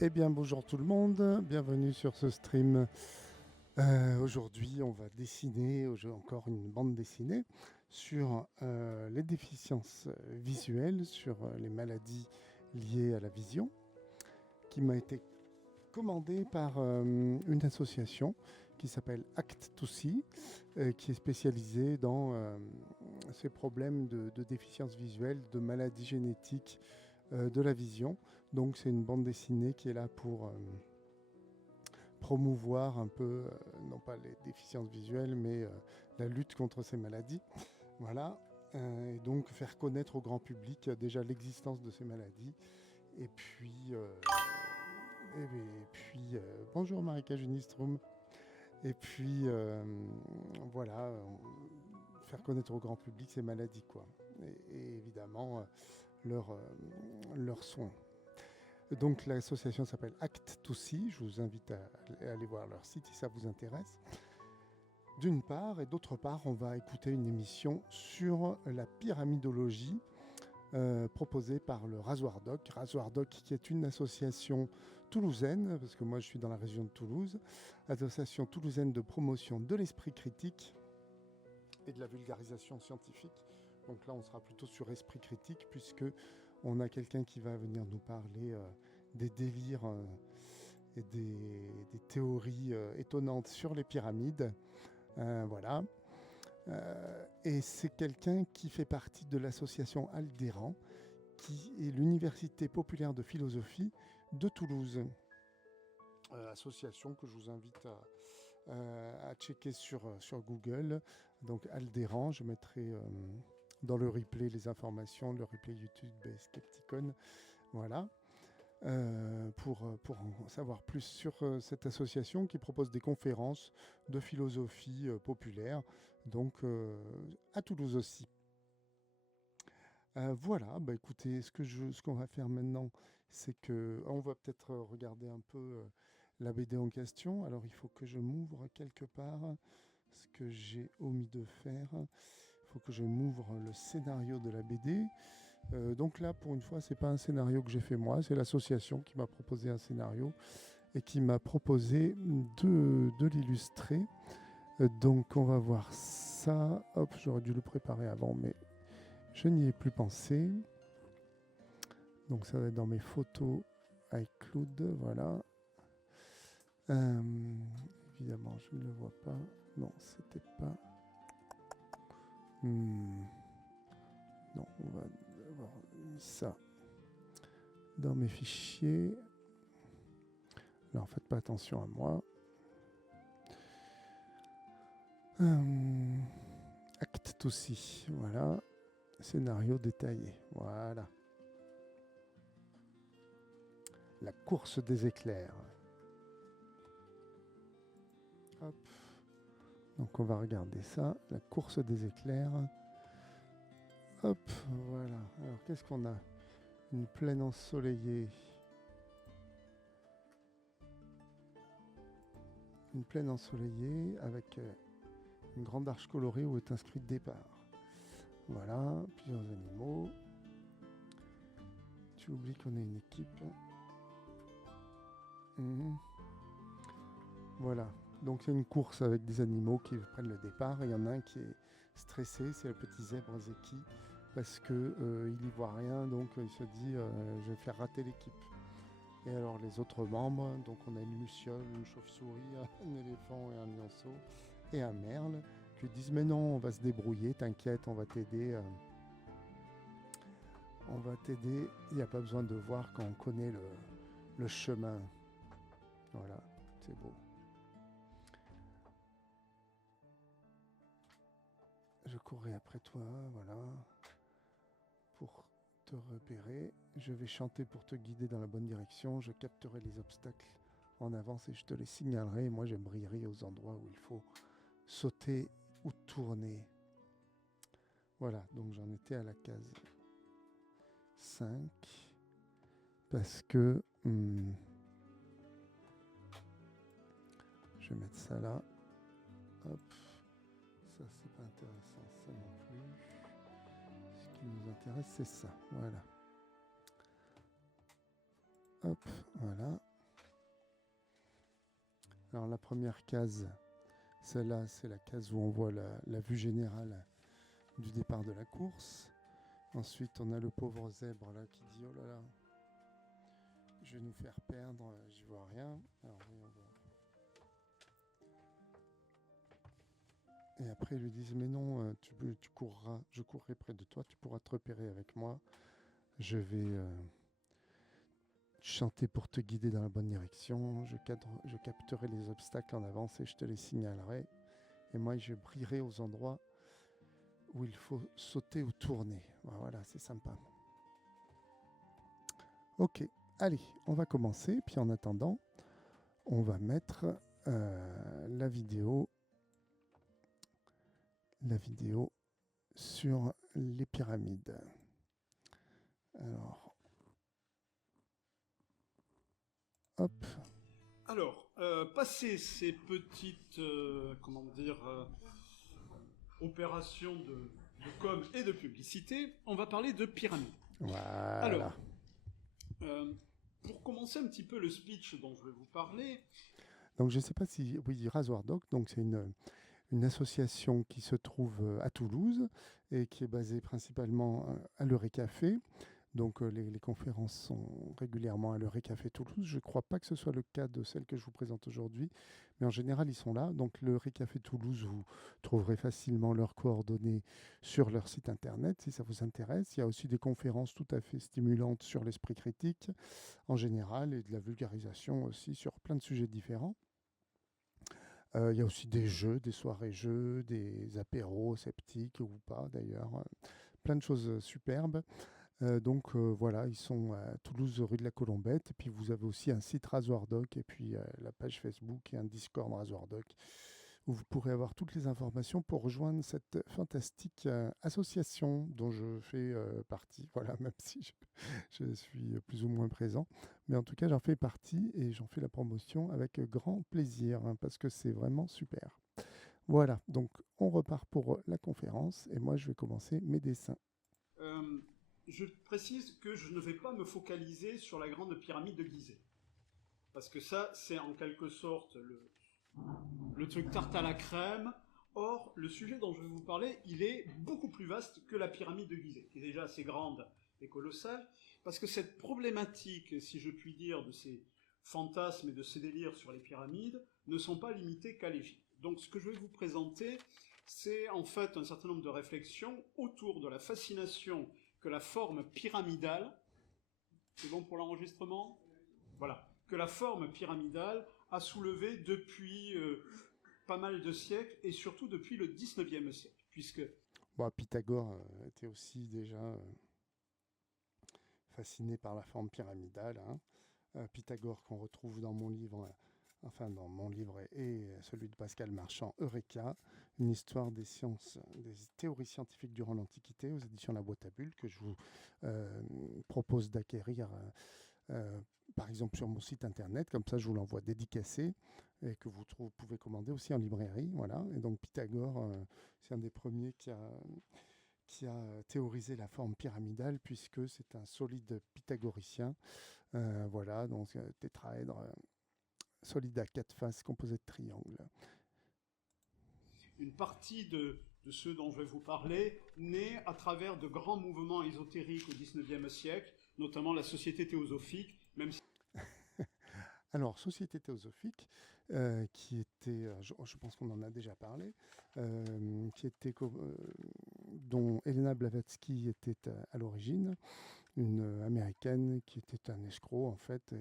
Eh bien, bonjour tout le monde, bienvenue sur ce stream. Aujourd'hui, on va dessiner encore une bande dessinée sur les déficiences visuelles, sur les maladies liées à la vision, qui m'a été commandée par une association qui s'appelle Act to See, qui est spécialisée dans ces problèmes de déficience visuelle, de maladies génétiques de la vision. Donc c'est une bande dessinée qui est là pour promouvoir un peu, non pas les déficiences visuelles, mais la lutte contre ces maladies. Voilà. Et donc faire connaître au grand public déjà l'existence de ces maladies. Et puis, bonjour Marika Junistrom. Et puis, voilà, faire connaître au grand public ces maladies, quoi. Et évidemment, leurs soins. Donc l'association s'appelle Act to See. Je vous invite à aller voir leur site si ça vous intéresse. D'une part, et d'autre part, on va écouter une émission sur la pyramidologie proposée par le Rasoir Doc. Rasoir Doc qui est une association toulousaine, parce que moi je suis dans la région de Toulouse, association toulousaine de promotion de l'esprit critique et de la vulgarisation scientifique. Donc là, on sera plutôt sur esprit critique, puisque on a quelqu'un qui va venir nous parler des délires et des théories étonnantes sur les pyramides. Voilà. Et c'est quelqu'un qui fait partie de l'association Aldéran, qui est l'Université populaire de philosophie de Toulouse. Association que je vous invite à checker sur Google. Donc Aldéran, je mettrai dans le replay les informations, le replay YouTube et Skepticon. Voilà. Pour en savoir plus sur cette association qui propose des conférences de philosophie populaire, donc à Toulouse aussi. Voilà, bah écoutez, ce qu'on va faire maintenant, c'est que on va peut-être regarder un peu la BD en question. Alors il faut que je m'ouvre quelque part, ce que j'ai omis de faire. Il faut que je m'ouvre le scénario de la BD. Donc là, pour une fois, c'est pas un scénario que j'ai fait moi, c'est l'association qui m'a proposé un scénario et qui m'a proposé de l'illustrer. Donc on va voir ça. Hop, j'aurais dû le préparer avant, mais je n'y ai plus pensé. Donc ça va être dans mes photos iCloud, voilà. Évidemment, je ne le vois pas. Non, c'était pas. Non, on va avoir mis ça dans mes fichiers. Alors faites pas attention à moi. Acte aussi, voilà. Scénario détaillé, voilà. La course des éclairs. Hop. Donc on va regarder ça, la course des éclairs. Hop, voilà. Alors qu'est-ce qu'on a? Une plaine ensoleillée. Une plaine ensoleillée avec une grande arche colorée où est inscrit départ. Voilà, plusieurs animaux. Tu oublies qu'on est une équipe. Voilà, donc c'est une course avec des animaux qui prennent le départ. Il y en a un qui est stressé, c'est le petit zèbre Zeki, parce qu'il n'y voit rien, donc il se dit je vais faire rater l'équipe. Et alors les autres membres, donc on a une luciole, une chauve-souris, un éléphant et un lionceau, et un merle, qui disent mais non, on va se débrouiller, t'inquiète, on va t'aider. On va t'aider, il n'y a pas besoin de voir quand on connaît le chemin. Voilà, c'est beau. Je courrai après toi, voilà, pour te repérer. Je vais chanter pour te guider dans la bonne direction. Je capterai les obstacles en avance et je te les signalerai. Moi, je brillerai aux endroits où il faut sauter ou tourner. Voilà, donc j'en étais à la case 5. Parce que... je vais mettre ça là. Hop. Ça, c'est pas intéressant, ça non plus. Ce qui nous intéresse, c'est ça. Voilà. Hop, voilà. Alors la première case, celle-là, c'est la case où on voit la vue générale du départ de la course. Ensuite, on a le pauvre zèbre là qui dit « Oh là là, je vais nous faire perdre, j'y vois rien. » Alors, voyons voir. Et après, ils lui disent « Mais non, tu courras, je courrai près de toi, tu pourras te repérer avec moi. Je vais chanter pour te guider dans la bonne direction. Je capterai les obstacles en avance et je te les signalerai. Et moi, je brillerai aux endroits où il faut sauter ou tourner. » Voilà, c'est sympa. Ok, allez, on va commencer. Puis en attendant, on va mettre la vidéo sur les pyramides. Alors, hop. Alors, passer ces petites, opérations de com et de publicité, on va parler de pyramides. Voilà. Alors, pour commencer un petit peu le speech dont je vais vous parler. Donc, je ne sais pas si... Oui, Rasoir Doc, donc c'est une association qui se trouve à Toulouse et qui est basée principalement à l'Eurécafé. Donc les conférences sont régulièrement à l'Eurécafé Toulouse. Je ne crois pas que ce soit le cas de celle que je vous présente aujourd'hui, mais en général, ils sont là. Donc l'Eurécafé Toulouse, vous trouverez facilement leurs coordonnées sur leur site internet si ça vous intéresse. Il y a aussi des conférences tout à fait stimulantes sur l'esprit critique en général et de la vulgarisation aussi sur plein de sujets différents. Il y a aussi des jeux, des soirées-jeux, des apéros sceptiques ou pas d'ailleurs. Plein de choses superbes. Donc voilà, ils sont à Toulouse, rue de la Colombette. Et puis vous avez aussi un site Rasoir Doc et puis la page Facebook et un Discord Rasoir Doc où vous pourrez avoir toutes les informations pour rejoindre cette fantastique association dont je fais partie. Voilà, même si je suis plus ou moins présent. Mais en tout cas, j'en fais partie et j'en fais la promotion avec grand plaisir hein, parce que c'est vraiment super. Voilà, donc on repart pour la conférence et moi je vais commencer mes dessins. Je précise que je ne vais pas me focaliser sur la grande pyramide de Gizeh. Parce que ça, c'est en quelque sorte le truc tarte à la crème. Or, le sujet dont je vais vous parler, il est beaucoup plus vaste que la pyramide de Gizeh, qui est déjà assez grande et colossale, parce que cette problématique, si je puis dire, de ces fantasmes et de ces délires sur les pyramides, ne sont pas limités qu'à l'Égypte. Donc ce que je vais vous présenter, c'est en fait un certain nombre de réflexions autour de la fascination que la forme pyramidale, c'est bon pour l'enregistrement ? Voilà, que la forme pyramidale a soulevé depuis pas mal de siècles, et surtout depuis le 19e siècle, puisque... Bon, Pythagore était aussi déjà fasciné par la forme pyramidale. Hein. Pythagore qu'on retrouve dans mon livre, dans mon livre et celui de Pascal Marchand, Eureka, une histoire des sciences, des théories scientifiques durant l'Antiquité, aux éditions La Boîte à Bulles, que je vous propose d'acquérir par exemple sur mon site internet, comme ça je vous l'envoie dédicacé et que vous pouvez commander aussi en librairie. Voilà. Et donc Pythagore, c'est un des premiers qui a théorisé la forme pyramidale puisque c'est un solide pythagoricien. Voilà, donc tétraèdre solide à 4 faces composé de triangles. Une partie de ceux dont je vais vous parler naît à travers de grands mouvements ésotériques au XIXe siècle, notamment la Société théosophique, même si... Alors, Société théosophique, qui était, je pense qu'on en a déjà parlé, dont Elena Blavatsky était à l'origine, une américaine qui était un escroc en fait,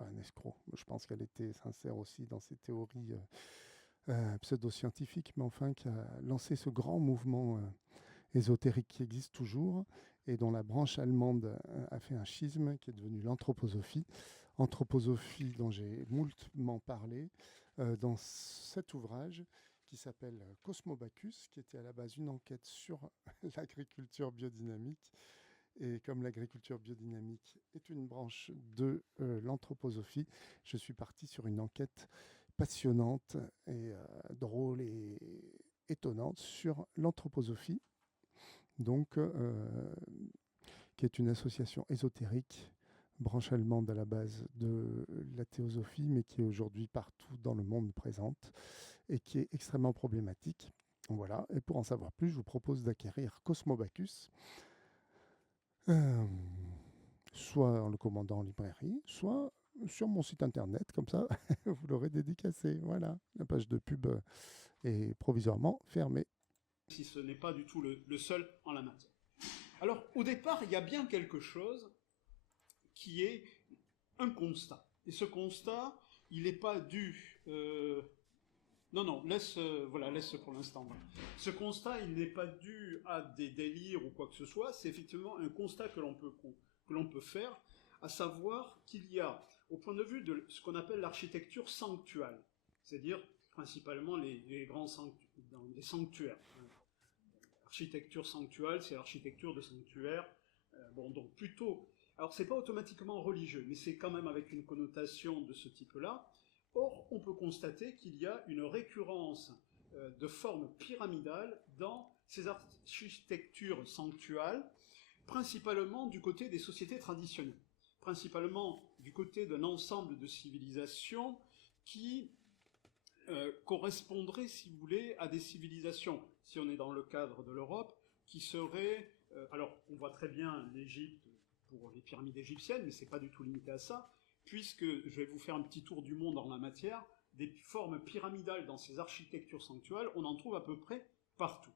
un escroc. Je pense qu'elle était sincère aussi dans ses théories pseudo-scientifiques, mais enfin qui a lancé ce grand mouvement ésotérique qui existe toujours et dont la branche allemande a fait un schisme qui est devenu l'anthroposophie. Anthroposophie dont j'ai moultement parlé dans cet ouvrage qui s'appelle Cosmobacchus, qui était à la base une enquête sur l'agriculture biodynamique. Et comme l'agriculture biodynamique est une branche de l'anthroposophie, je suis parti sur une enquête passionnante et drôle et étonnante sur l'anthroposophie, donc qui est une association ésotérique branche allemande à la base de la théosophie, mais qui est aujourd'hui partout dans le monde présente et qui est extrêmement problématique. Voilà, et pour en savoir plus, je vous propose d'acquérir Cosmobacus, euh, soit en le commandant en librairie, soit sur mon site internet, comme ça vous l'aurez dédicacé. Voilà, la page de pub est provisoirement fermée. Si ce n'est pas du tout le seul en la matière. Alors, au départ, il y a bien quelque chose qui est un constat. Et ce constat, il n'est pas dû... Non, laisse pour l'instant. Voilà. Ce constat, il n'est pas dû à des délires ou quoi que ce soit, c'est effectivement un constat que l'on peut faire, à savoir qu'il y a, au point de vue de ce qu'on appelle l'architecture sanctuale, c'est-à-dire principalement les grands sanctuaires. L'architecture sanctuale, c'est l'architecture de sanctuaire. Donc plutôt... Alors, c'est pas automatiquement religieux, mais c'est quand même avec une connotation de ce type-là. Or, on peut constater qu'il y a une récurrence de formes pyramidales dans ces architectures sanctuales, principalement du côté des sociétés traditionnelles, principalement du côté d'un ensemble de civilisations qui correspondraient, si vous voulez, à des civilisations, si on est dans le cadre de l'Europe, qui seraient... alors, on voit très bien l'Égypte pour les pyramides égyptiennes, mais ce n'est pas du tout limité à ça, puisque je vais vous faire un petit tour du monde en la matière, des formes pyramidales dans ces architectures sanctuaires, on en trouve à peu près partout.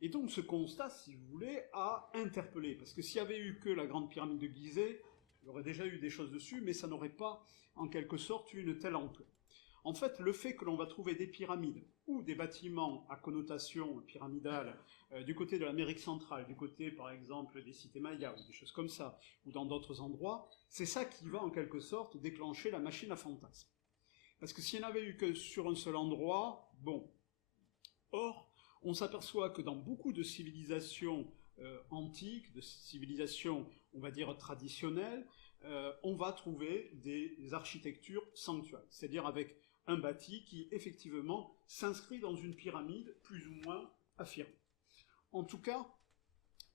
Et donc ce constat, si vous voulez, a interpellé, parce que s'il y avait eu que la grande pyramide de Gizeh, il y aurait déjà eu des choses dessus, mais ça n'aurait pas, en quelque sorte, une telle ampleur. En fait, le fait que l'on va trouver des pyramides ou des bâtiments à connotation pyramidale du côté de l'Amérique centrale, du côté, par exemple, des cités mayas, ou des choses comme ça, ou dans d'autres endroits, c'est ça qui va, en quelque sorte, déclencher la machine à fantasmes. Parce que s'il n'y en avait eu que sur un seul endroit, bon. Or, on s'aperçoit que dans beaucoup de civilisations antiques, de civilisations, on va dire, traditionnelles, on va trouver des architectures sanctuaires, c'est-à-dire avec un bâti qui, effectivement, s'inscrit dans une pyramide plus ou moins affirmée. En tout cas,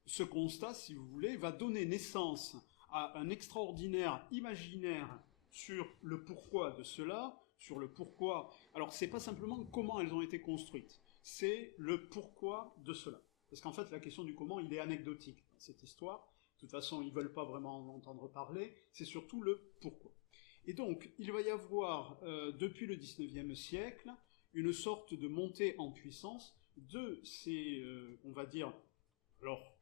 ce constat, si vous voulez, va donner naissance à un extraordinaire imaginaire sur le pourquoi de cela, sur le pourquoi... Alors, c'est pas simplement comment elles ont été construites, c'est le pourquoi de cela. Parce qu'en fait, la question du comment, il est anecdotique dans cette histoire. De toute façon, ils ne veulent pas vraiment en entendre parler, c'est surtout le pourquoi. Et donc, il va y avoir, depuis le XIXe siècle, une sorte de montée en puissance de ces, on va dire, alors,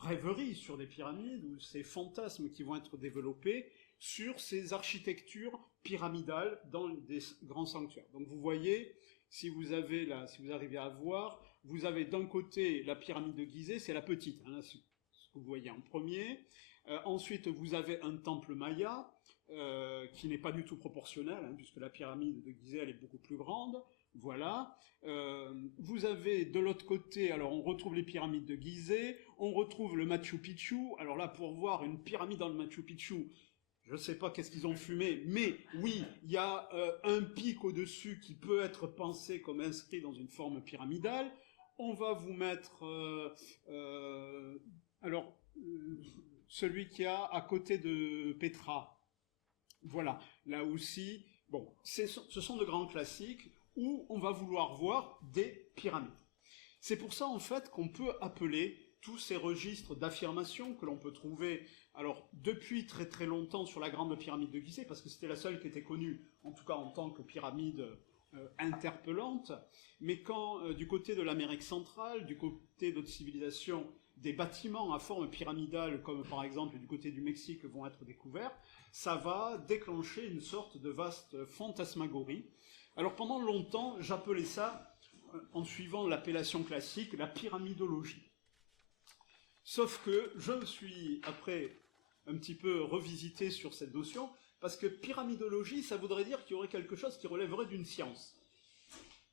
rêveries sur des pyramides, ou ces fantasmes qui vont être développés sur ces architectures pyramidales dans des grands sanctuaires. Donc vous voyez, si vous arrivez à voir, vous avez d'un côté la pyramide de Gizeh, c'est la petite, hein, ce que vous voyez en premier. Ensuite, vous avez un temple maya, qui n'est pas du tout proportionnel, hein, puisque la pyramide de Gizeh, elle est beaucoup plus grande. Voilà. Vous avez de l'autre côté, alors on retrouve les pyramides de Gizeh, on retrouve le Machu Picchu. Alors là, pour voir une pyramide dans le Machu Picchu, je ne sais pas qu'est-ce qu'ils ont fumé, mais oui, il y a un pic au-dessus qui peut être pensé comme inscrit dans une forme pyramidale. On va vous mettre... celui qui a à côté de Petra. Voilà, là aussi, bon, ce sont de grands classiques où on va vouloir voir des pyramides. C'est pour ça, en fait, qu'on peut appeler tous ces registres d'affirmation que l'on peut trouver, alors, depuis très très longtemps sur la grande pyramide de Gizeh, parce que c'était la seule qui était connue, en tout cas en tant que pyramide interpellante, mais quand, du côté de l'Amérique centrale, du côté d'autres civilisations, des bâtiments à forme pyramidale, comme par exemple du côté du Mexique, vont être découverts, ça va déclencher une sorte de vaste fantasmagorie. Alors pendant longtemps, j'appelais ça, en suivant l'appellation classique, la pyramidologie. Sauf que je me suis, après, un petit peu revisité sur cette notion, parce que pyramidologie, ça voudrait dire qu'il y aurait quelque chose qui relèverait d'une science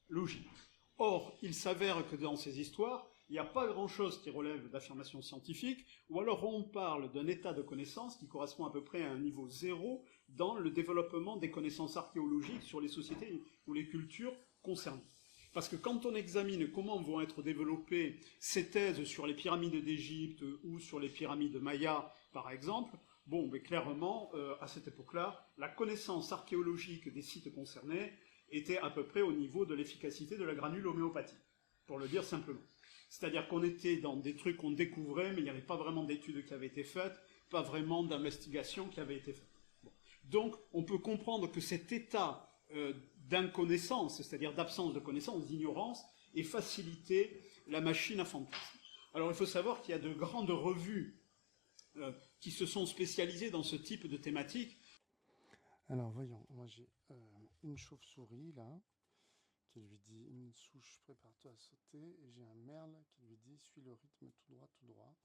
logique. Or, il s'avère que dans ces histoires, il n'y a pas grand-chose qui relève d'affirmations scientifiques, ou alors on parle d'un état de connaissance qui correspond à peu près à un niveau zéro dans le développement des connaissances archéologiques sur les sociétés ou les cultures concernées. Parce que quand on examine comment vont être développées ces thèses sur les pyramides d'Égypte ou sur les pyramides mayas, par exemple, Bon, mais clairement, à cette époque-là, la connaissance archéologique des sites concernés était à peu près au niveau de l'efficacité de la granule homéopathie, pour le dire simplement. C'est-à-dire qu'on était dans des trucs qu'on découvrait, mais il n'y avait pas vraiment d'études qui avaient été faites, pas vraiment d'investigations qui avaient été faites. Bon. Donc, on peut comprendre que cet état d'inconnaissance, c'est-à-dire d'absence de connaissance, d'ignorance, ait facilité la machine à fantasme. Alors, il faut savoir qu'il y a de grandes revues qui se sont spécialisées dans ce type de thématique. Alors, voyons, moi j'ai une chauve-souris, là, qui lui dit une souche, prépare-toi à sauter, et j'ai un merle qui lui dit suis le rythme tout droit, tout droit.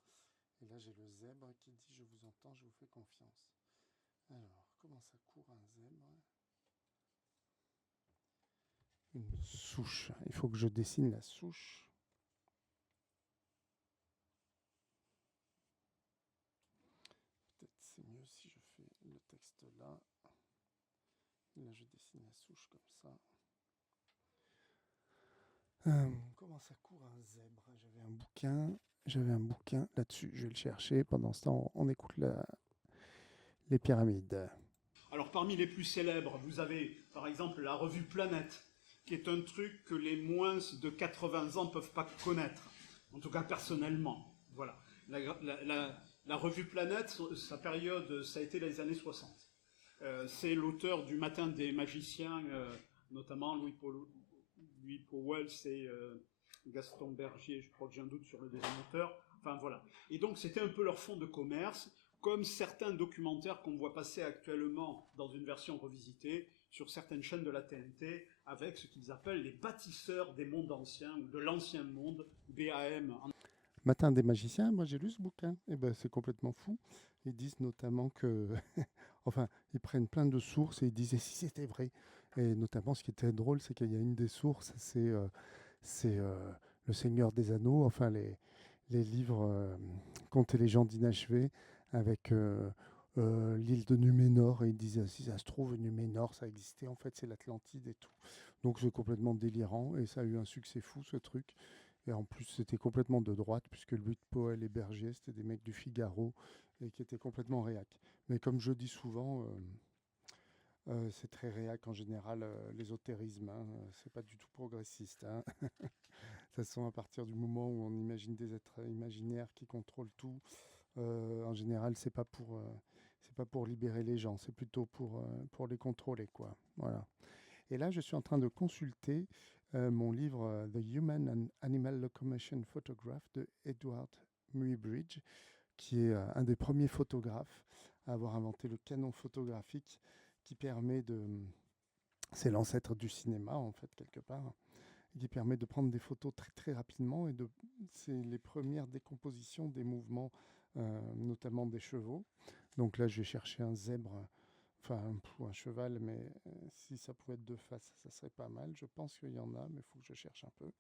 Et là j'ai le zèbre qui dit je vous entends, je vous fais confiance. Alors, comment ça court un zèbre? Une souche. Il faut que je dessine la souche. Peut-être c'est mieux si je fais le texte là. Là je dessine la souche comme ça. Comment ça court un zèbre? J'avais un bouquin là-dessus, je vais le chercher. Pendant ce temps, on écoute les pyramides. Alors parmi les plus célèbres, vous avez par exemple la revue Planète, qui est un truc que les moins de 80 ans ne peuvent pas connaître, en tout cas personnellement. Voilà. La revue Planète, sa période, ça a été les années 60. C'est l'auteur du Matin des magiciens, notamment Louis Powell et Gaston Berger, je crois que j'ai un doute sur le deuxième auteur. Enfin voilà. Et donc c'était un peu leur fonds de commerce, comme certains documentaires qu'on voit passer actuellement dans une version revisitée sur certaines chaînes de la TNT, avec ce qu'ils appellent les bâtisseurs des mondes anciens, ou de l'ancien monde, BAM. Matin des magiciens, moi j'ai lu ce bouquin, et ben c'est complètement fou. Ils disent notamment que, enfin, ils prennent plein de sources et ils disaient si c'était vrai. Et notamment, ce qui était drôle, c'est qu'il y a une des sources, c'est Le Seigneur des Anneaux, enfin les livres Contes et légendes inachevés, avec l'île de Numénor. Et ils disaient si ça se trouve, Numénor, ça existait, en fait, c'est l'Atlantide et tout. Donc c'est complètement délirant et ça a eu un succès fou, ce truc. Et en plus, c'était complètement de droite, puisque Louis Powell et Berger, c'était des mecs du Figaro, et qui étaient complètement réac. Mais comme je dis souvent, c'est très réac en général, l'ésotérisme. Hein, c'est pas du tout progressiste. Hein. Ça se sent à partir du moment où on imagine des êtres imaginaires qui contrôlent tout. En général, c'est pas pour libérer les gens, c'est plutôt pour les contrôler, quoi. Voilà. Et là, je suis en train de consulter mon livre The Human and Animal Locomotion Photograph de Edward Muybridge, qui est un des premiers photographes à avoir inventé le canon photographique qui permet de... C'est l'ancêtre du cinéma, en fait, quelque part, qui permet de prendre des photos très très rapidement, et c'est les premières décompositions des mouvements, notamment des chevaux. Donc là, je vais chercher un zèbre, enfin un cheval, mais si ça pouvait être de face, ça serait pas mal. Je pense qu'il y en a, mais il faut que je cherche un peu.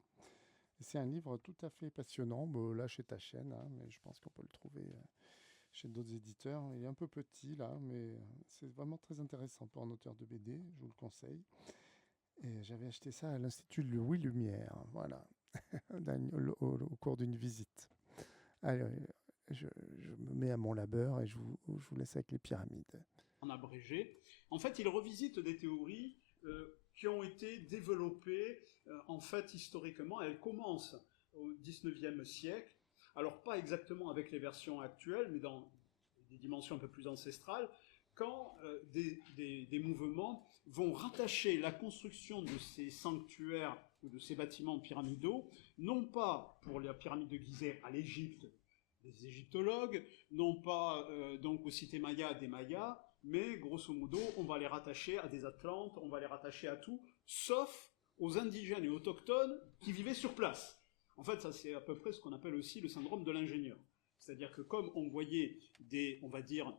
Et c'est un livre tout à fait passionnant, bon, là chez ta chaîne, hein, mais je pense qu'on peut le trouver chez d'autres éditeurs. Il est un peu petit là, mais c'est vraiment très intéressant pour un auteur de BD, je vous le conseille. Et j'avais acheté ça à l'Institut Louis Lumière, voilà, au cours d'une visite. Allez, je me mets à mon labeur et je vous laisse avec les pyramides. En abrégé. En fait, il revisite des théories qui ont été développées, en fait, historiquement. Elles commencent au XIXe siècle. Alors, pas exactement avec les versions actuelles, mais dans des dimensions un peu plus ancestrales, quand des mouvements vont rattacher la construction de ces sanctuaires ou de ces bâtiments pyramidaux, non pas pour la pyramide de Gizeh à l'Égypte, des égyptologues, non pas donc aux cités mayas des mayas, mais grosso modo, on va les rattacher à des Atlantes, on va les rattacher à tout, sauf aux indigènes et autochtones qui vivaient sur place. En fait, ça c'est à peu près ce qu'on appelle aussi le syndrome de l'ingénieur. C'est-à-dire que comme on voyait des, on va dire,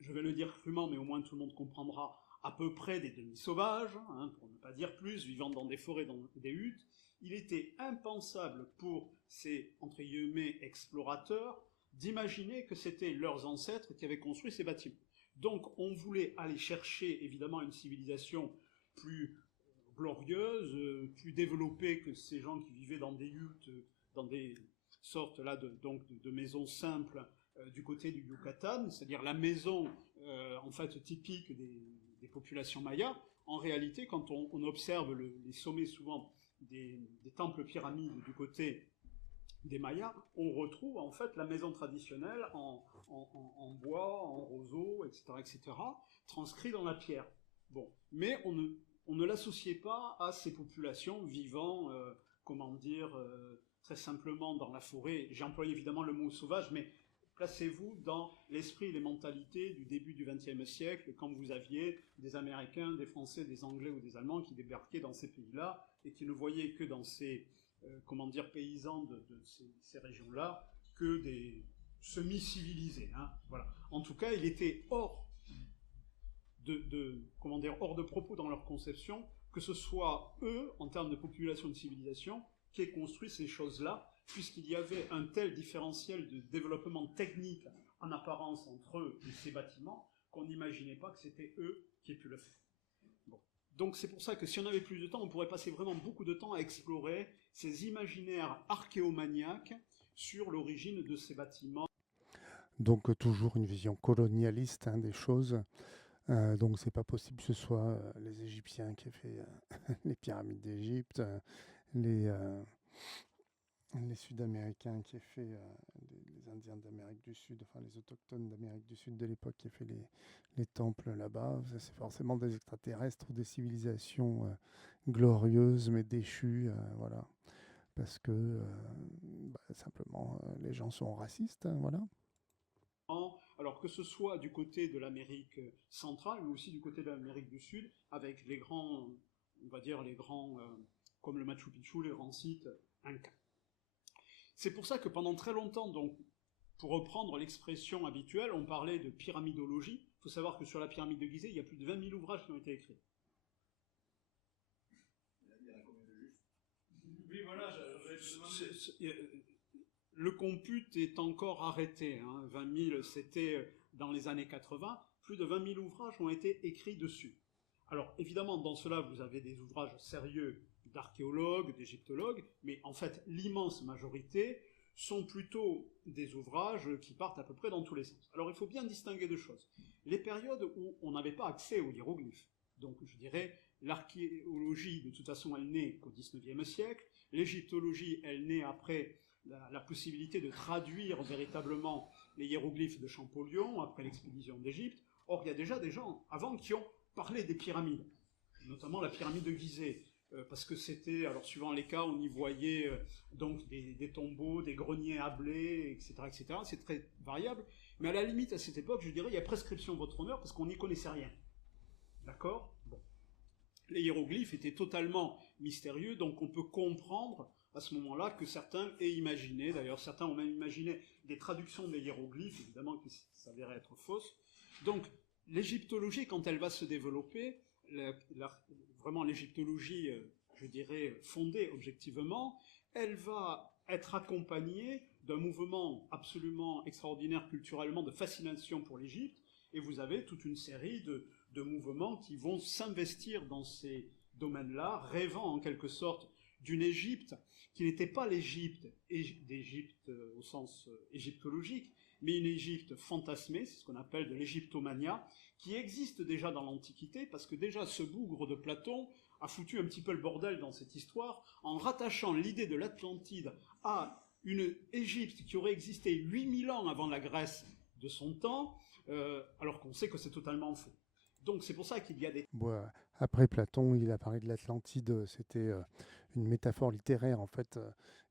je vais le dire crûment, mais au moins tout le monde comprendra, à peu près des demi-sauvages, hein, pour ne pas dire plus, vivant dans des forêts, dans des huttes, il était impensable pour ces, entre guillemets, explorateurs, d'imaginer que c'était leurs ancêtres qui avaient construit ces bâtiments. Donc on voulait aller chercher, évidemment, une civilisation plus glorieuse, plus développée que ces gens qui vivaient dans des huttes, dans des sortes là de maisons simples, du côté du Yucatan, c'est-à-dire la maison en fait typique des populations mayas. En réalité, quand on observe les sommets souvent des temples pyramides du côté des Mayas, on retrouve en fait la maison traditionnelle en bois, en roseau, etc., etc., transcrit dans la pierre. Bon, mais on ne l'associait pas à ces populations vivant, comment dire, très simplement dans la forêt. J'ai employé évidemment le mot sauvage, mais placez-vous dans l'esprit et les mentalités du début du XXe siècle, quand vous aviez des Américains, des Français, des Anglais ou des Allemands qui débarquaient dans ces pays-là et qui ne voyaient que dans ces comment dire, paysans de ces régions-là que des semi-civilisés. Hein, voilà. En tout cas, il était hors comment dire, hors de propos dans leur conception que ce soit eux, en termes de population de civilisation, qui aient construit ces choses-là, puisqu'il y avait un tel différentiel de développement technique en apparence entre eux et ces bâtiments qu'on n'imaginait pas que c'était eux qui aient pu le faire. Bon. Donc c'est pour ça que si on avait plus de temps, on pourrait passer vraiment beaucoup de temps à explorer ces imaginaires archéomaniaques sur l'origine de ces bâtiments. Donc toujours une vision colonialiste des choses. Donc c'est pas possible que ce soit les Égyptiens qui aient fait les pyramides d'Égypte, les Sud-Américains qui aient fait, les Indiens d'Amérique du Sud, enfin les autochtones d'Amérique du Sud de l'époque qui aient fait les temples là-bas. C'est forcément des extraterrestres ou des civilisations glorieuses mais déchues, voilà. Parce que simplement les gens sont racistes, voilà. Alors que ce soit du côté de l'Amérique centrale, mais aussi du côté de l'Amérique du Sud, avec les grands, on va dire les grands, comme le Machu Picchu, les grands sites incas. C'est pour ça que pendant très longtemps, donc, pour reprendre l'expression habituelle, on parlait de pyramidologie. Il faut savoir que sur la pyramide de Gizeh, il y a plus de 20 000 ouvrages qui ont été écrits. Oui, voilà, le compute est encore arrêté. 20 000, c'était dans les années 80. Plus de 20 000 ouvrages ont été écrits dessus. Alors, évidemment, dans cela, vous avez des ouvrages sérieux d'archéologues, d'égyptologues, mais en fait, l'immense majorité sont plutôt des ouvrages qui partent à peu près dans tous les sens. Alors, il faut bien distinguer deux choses. Les périodes où on n'avait pas accès aux hiéroglyphes, donc je dirais, l'archéologie, de toute façon, elle naît qu'au XIXe siècle, l'égyptologie, elle naît après la possibilité de traduire véritablement les hiéroglyphes de Champollion, après l'expédition d'Égypte. Or, il y a déjà des gens avant qui ont parlé des pyramides, notamment la pyramide de Gizeh, parce que c'était, alors suivant les cas, on y voyait donc des tombeaux, des greniers à blé, etc., etc. C'est très variable, mais à la limite, à cette époque, je dirais, il y a prescription votre honneur, parce qu'on n'y connaissait rien. D'accord ? Bon. Les hiéroglyphes étaient totalement mystérieux, donc on peut comprendre à ce moment-là que certains aient imaginé, d'ailleurs certains ont même imaginé des traductions des hiéroglyphes, évidemment qui s'avéraient être fausses. Donc l'égyptologie, quand elle va se développer, vraiment l'égyptologie, je dirais, fondée objectivement, elle va être accompagnée d'un mouvement absolument extraordinaire culturellement de fascination pour l'Égypte, et vous avez toute une série de mouvements qui vont s'investir dans ces domaines-là, rêvant en quelque sorte d'une Égypte qui n'était pas l'Égypte d'Égypte au sens égyptologique, mais une Égypte fantasmée, c'est ce qu'on appelle de l'égyptomania, qui existe déjà dans l'Antiquité, parce que déjà ce bougre de Platon a foutu un petit peu le bordel dans cette histoire, en rattachant l'idée de l'Atlantide à une Égypte qui aurait existé 8000 ans avant la Grèce de son temps, alors qu'on sait que c'est totalement faux. Donc c'est pour ça qu'il y a des... Bon, après Platon, il a parlé de l'Atlantide, c'était une métaphore littéraire en fait.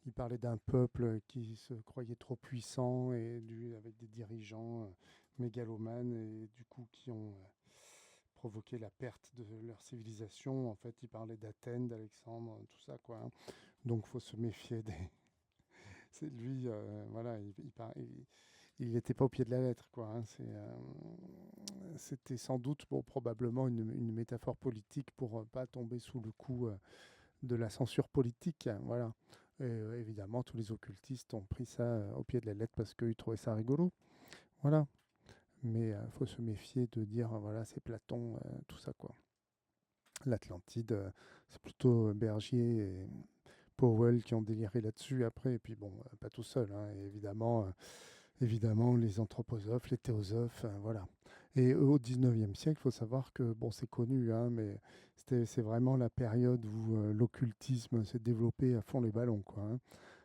Il parlait d'un peuple qui se croyait trop puissant et avec des dirigeants mégalomanes et du coup qui ont provoqué la perte de leur civilisation. En fait, il parlait d'Athènes, d'Alexandre, tout ça quoi. Donc faut se méfier des... C'est lui, voilà, il n'était pas au pied de la lettre, quoi. C'était sans doute, probablement une métaphore politique pour ne pas tomber sous le coup de la censure politique, voilà. Et évidemment, tous les occultistes ont pris ça au pied de la lettre parce qu'ils trouvaient ça rigolo, voilà. Mais il faut se méfier de dire, voilà, c'est Platon, tout ça, quoi. L'Atlantide, c'est plutôt Bergier et Powell qui ont déliré là-dessus après, et puis bon, pas tout seul, hein, et évidemment... évidemment les anthroposophes, les théosophes, voilà. Et au 19e siècle, il faut savoir que, bon, c'est connu, hein, mais c'est vraiment la période où l'occultisme s'est développé à fond les ballons, quoi, hein.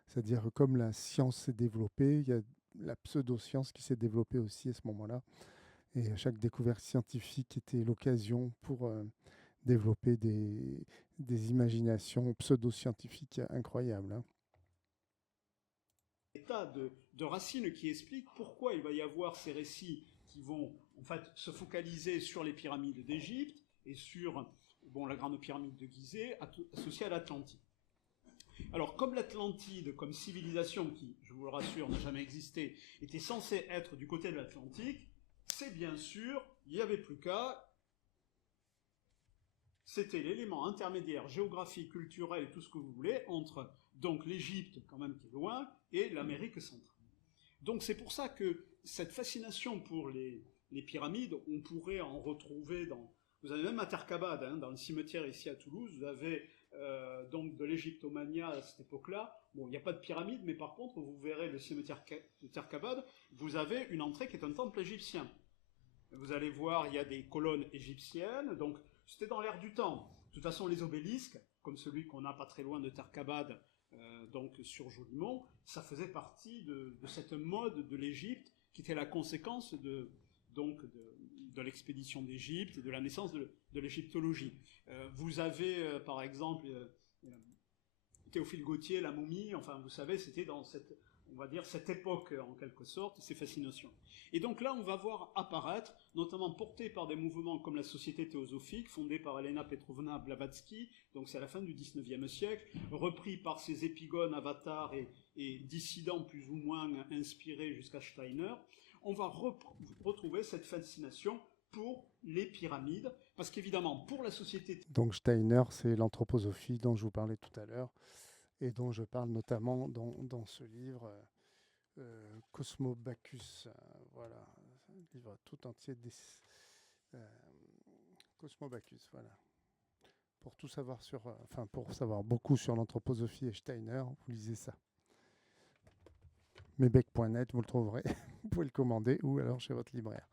C'est-à-dire que comme la science s'est développée, il y a la pseudo-science qui s'est développée aussi à ce moment-là. Et chaque découverte scientifique était l'occasion pour développer des imaginations pseudo-scientifiques incroyables, hein. Des tas de racines qui expliquent pourquoi il va y avoir ces récits qui vont en fait se focaliser sur les pyramides d'Égypte et sur la grande pyramide de Gizeh associée à l'Atlantide. Alors, comme l'Atlantide, comme civilisation qui, je vous le rassure, n'a jamais existé, était censée être du côté de l'Atlantique, c'est bien sûr, il n'y avait plus qu'à. C'était l'élément intermédiaire géographique, culturel et tout ce que vous voulez entre donc l'Égypte, quand même qui est loin, et l'Amérique centrale. Donc c'est pour ça que cette fascination pour les pyramides, on pourrait en retrouver dans. Vous avez même à Terkabad, hein, dans le cimetière ici à Toulouse, vous avez donc de l'Égyptomania à cette époque-là. Bon, il n'y a pas de pyramide, mais par contre, vous verrez le cimetière de Terkabad, vous avez une entrée qui est un temple égyptien. Vous allez voir, il y a des colonnes égyptiennes, donc c'était dans l'air du temps. De toute façon, les obélisques, comme celui qu'on a pas très loin de Terkabad, donc sur Jolimont, ça faisait partie de cette mode de l'Égypte qui était la conséquence de l'expédition d'Égypte et de la naissance de l'égyptologie. Vous avez, par exemple, Théophile Gautier, la momie, enfin, vous savez, c'était dans cette, on va dire, cette époque, en quelque sorte, ces fascinations. Et donc là, on va voir apparaître, notamment portés par des mouvements comme la Société théosophique, fondée par Elena Petrovna Blavatsky, donc c'est à la fin du XIXe siècle, repris par ces épigones, avatars et dissidents plus ou moins inspirés jusqu'à Steiner. On va retrouver cette fascination pour les pyramides, parce qu'évidemment, pour la société... Donc Steiner, c'est l'anthroposophie dont je vous parlais tout à l'heure, et dont je parle notamment dans ce livre Cosmo Bacchus, voilà, un livre tout entier Cosmo Bacchus, voilà. Pour tout savoir sur, pour savoir beaucoup sur l'anthroposophie et Steiner, vous lisez ça. Mebec.net, vous le trouverez, vous pouvez le commander ou alors chez votre libraire.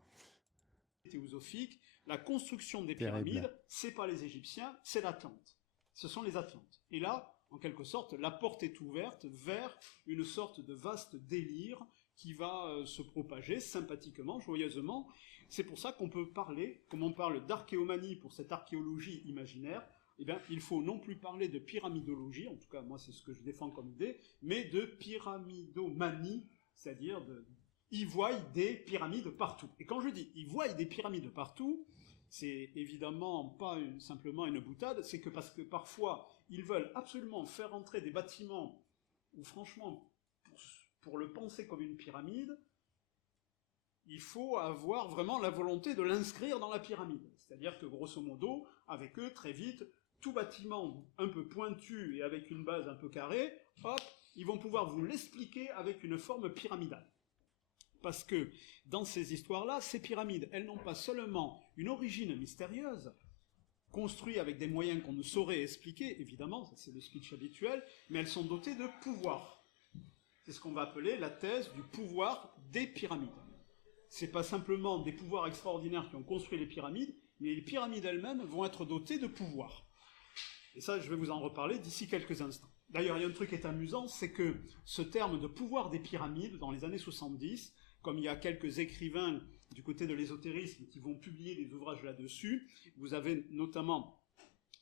Théosophique, la construction des pyramides, c'est pas les Égyptiens, c'est l'Atlante. Ce sont les Atlantes. Et là, en quelque sorte, la porte est ouverte vers une sorte de vaste délire qui va se propager sympathiquement, joyeusement. C'est pour ça qu'on peut parler, comme on parle d'archéomanie pour cette archéologie imaginaire, eh bien, il faut non plus parler de pyramidologie, en tout cas moi c'est ce que je défends comme idée, mais de pyramidomanie, c'est-à-dire ils voient des pyramides partout. Et quand je dis ils voient des pyramides partout, c'est évidemment pas simplement une boutade, c'est que parce que parfois ils veulent absolument faire entrer des bâtiments où franchement, pour le penser comme une pyramide, il faut avoir vraiment la volonté de l'inscrire dans la pyramide. C'est-à-dire que grosso modo, avec eux, très vite, tout bâtiment un peu pointu et avec une base un peu carrée, hop, ils vont pouvoir vous l'expliquer avec une forme pyramidale. Parce que dans ces histoires-là, ces pyramides, elles n'ont pas seulement une origine mystérieuse, construites avec des moyens qu'on ne saurait expliquer, évidemment, ça c'est le speech habituel, mais elles sont dotées de pouvoir. C'est ce qu'on va appeler la thèse du pouvoir des pyramides. C'est pas simplement des pouvoirs extraordinaires qui ont construit les pyramides, mais les pyramides elles-mêmes vont être dotées de pouvoir. Et ça, je vais vous en reparler d'ici quelques instants. D'ailleurs, il y a un truc qui est amusant, c'est que ce terme de pouvoir des pyramides, dans les années 70, comme il y a quelques écrivains du côté de l'ésotérisme qui vont publier des ouvrages là-dessus, vous avez notamment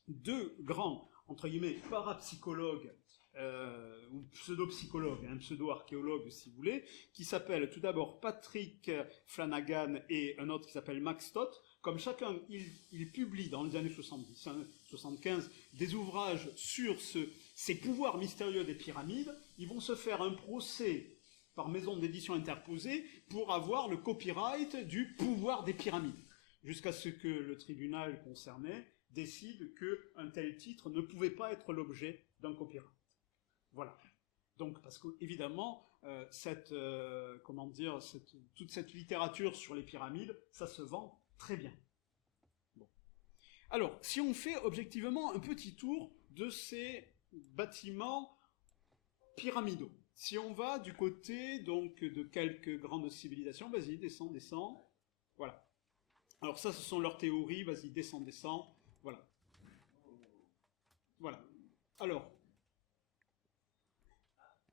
deux grands, entre guillemets, parapsychologues, ou pseudo-psychologues, pseudo-archéologues si vous voulez, qui s'appellent tout d'abord Patrick Flanagan et un autre qui s'appelle Max Stott. Comme chacun, il publie dans les années 70, 75 des ouvrages sur ces pouvoirs mystérieux des pyramides. Ils vont se faire un procès par maison d'édition interposée pour avoir le copyright du pouvoir des pyramides, jusqu'à ce que le tribunal concerné décide qu'un tel titre ne pouvait pas être l'objet d'un copyright. Voilà. Donc, parce qu'évidemment, toute cette littérature sur les pyramides, ça se vend très bien. Bon. Alors, si on fait objectivement un petit tour de ces bâtiments pyramidaux, Si on va du côté donc de quelques grandes civilisations, vas-y, descends, descends. Voilà. Alors ça, ce sont leurs théories. Vas-y, descends, descends. Voilà. Voilà. Alors,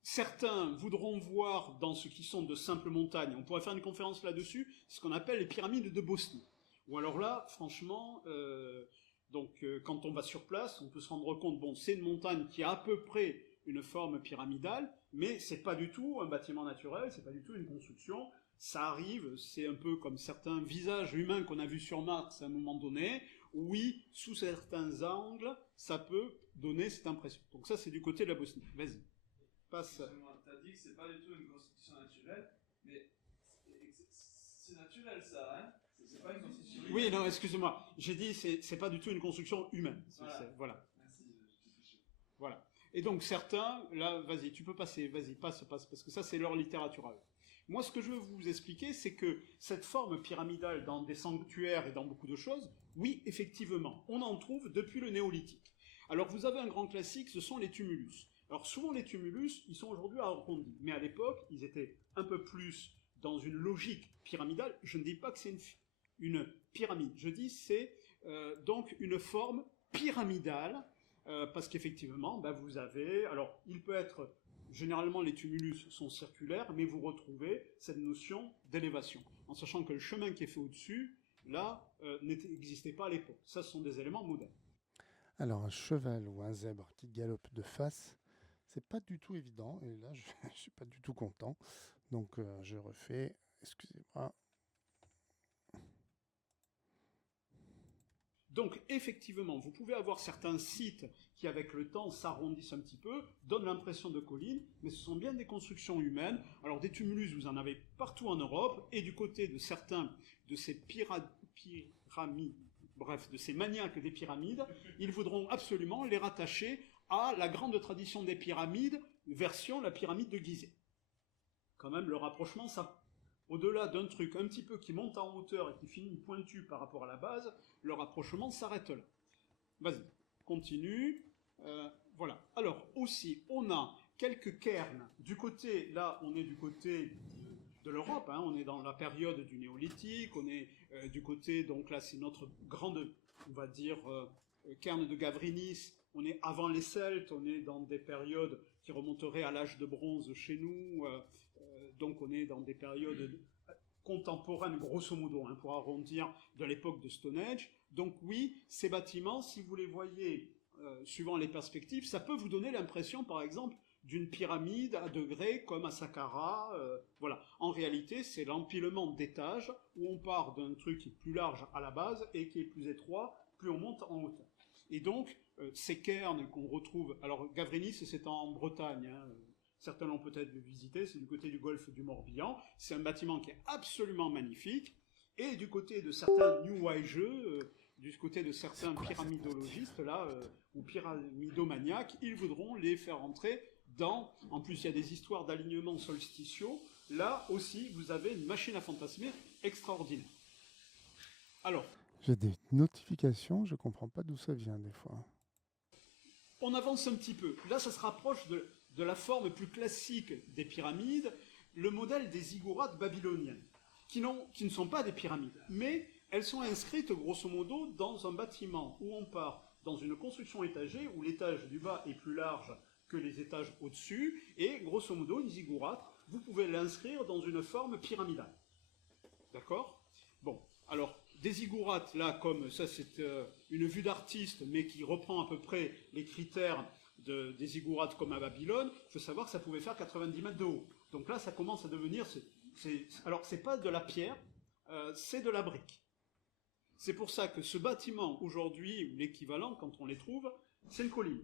certains voudront voir dans ce qui sont de simples montagnes, on pourrait faire une conférence là-dessus, ce qu'on appelle les pyramides de Bosnie. Ou alors là, franchement, quand on va sur place, on peut se rendre compte, bon, c'est une montagne qui a à peu près une forme pyramidale, mais c'est pas du tout un bâtiment naturel, c'est pas du tout une construction. Ça arrive, c'est un peu comme certains visages humains qu'on a vus sur Mars à un moment donné. Oui, sous certains angles, ça peut donner cette impression. Donc ça, c'est du côté de la Bosnie. Vas-y. Passe. Tu as dit que c'est pas du tout une constitution naturelle, mais c'est naturel ça, hein? C'est pas une constitution humaine. Oui, non, excusez-moi. J'ai dit c'est pas du tout une construction humaine. Voilà. Merci, je t'ai touché. Voilà. Et donc certains, là, vas-y, tu peux passer, vas-y, passe, parce que ça c'est leur littérature à eux. Moi, ce que je veux vous expliquer, c'est que cette forme pyramidale dans des sanctuaires et dans beaucoup de choses, oui, effectivement, on en trouve depuis le néolithique. Alors vous avez un grand classique, ce sont les tumulus. Alors souvent les tumulus, ils sont aujourd'hui arrondis, mais à l'époque, ils étaient un peu plus dans une logique pyramidale. Je ne dis pas que c'est une pyramide, je dis c'est donc une forme pyramidale, parce qu'effectivement, vous avez, alors il peut être, généralement les tumulus sont circulaires, mais vous retrouvez cette notion d'élévation, en sachant que le chemin qui est fait au-dessus, là, n'existait pas à l'époque. Ça, ce sont des éléments modernes. Alors, un cheval ou un zèbre qui galope de face, c'est pas du tout évident. Et là, je suis pas du tout content. Donc, je refais. Excusez-moi. Donc, effectivement, vous pouvez avoir certains sites qui, avec le temps, s'arrondissent un petit peu, donnent l'impression de collines, mais ce sont bien des constructions humaines. Alors, des tumulus, vous en avez partout en Europe, et du côté de certains de ces pyramides, bref, de ces maniaques des pyramides, ils voudront absolument les rattacher à la grande tradition des pyramides, version la pyramide de Gizeh. Quand même, le rapprochement, ça... Au-delà d'un truc un petit peu qui monte en hauteur et qui finit pointu par rapport à la base, le rapprochement s'arrête là. Vas-y, continue. Voilà. Alors, aussi, on a quelques cairns. Du côté, là, on est du côté de l'Europe, hein, on est dans la période du néolithique, on est du côté, donc là, c'est notre grande, on va dire, cairn de Gavrinis. On est avant les Celtes, on est dans des périodes qui remonteraient à l'âge de bronze chez nous, donc on est dans des périodes contemporaines, grosso modo, hein, pour arrondir, de l'époque de Stone Age. Donc oui, ces bâtiments, si vous les voyez suivant les perspectives, ça peut vous donner l'impression, par exemple, d'une pyramide à degrés comme à Saqqara. Voilà. En réalité, c'est l'empilement d'étages où on part d'un truc qui est plus large à la base et qui est plus étroit, plus on monte en hauteur. Et donc, ces cairns qu'on retrouve... Alors, Gavrinis, c'est en Bretagne, hein, certains l'ont peut-être visité, c'est du côté du golfe du Morbihan. C'est un bâtiment qui est absolument magnifique. Et du côté de certains New Ageux, du côté de certains pyramidologistes, là, ou pyramidomaniaques, ils voudront les faire entrer dans... En plus, il y a des histoires d'alignements solsticiaux. Là aussi, vous avez une machine à fantasmer extraordinaire. Alors... J'ai des notifications, je comprends pas d'où ça vient des fois. On avance un petit peu. Là, ça se rapproche de la forme plus classique des pyramides, le modèle des ziggourats babyloniennes, qui ne sont pas des pyramides, mais elles sont inscrites grosso modo dans un bâtiment où on part dans une construction étagée, où l'étage du bas est plus large que les étages au-dessus, et grosso modo, une ziggourate, vous pouvez l'inscrire dans une forme pyramidale. D'accord ? Bon, alors, des ziggourats, là, comme ça, c'est une vue d'artiste, mais qui reprend à peu près les critères des ziggourats comme à Babylone. Il faut savoir que ça pouvait faire 90 mètres de haut. Donc là, ça commence à devenir... alors, c'est pas de la pierre, c'est de la brique. C'est pour ça que ce bâtiment, aujourd'hui, ou l'équivalent, quand on les trouve, c'est une colline.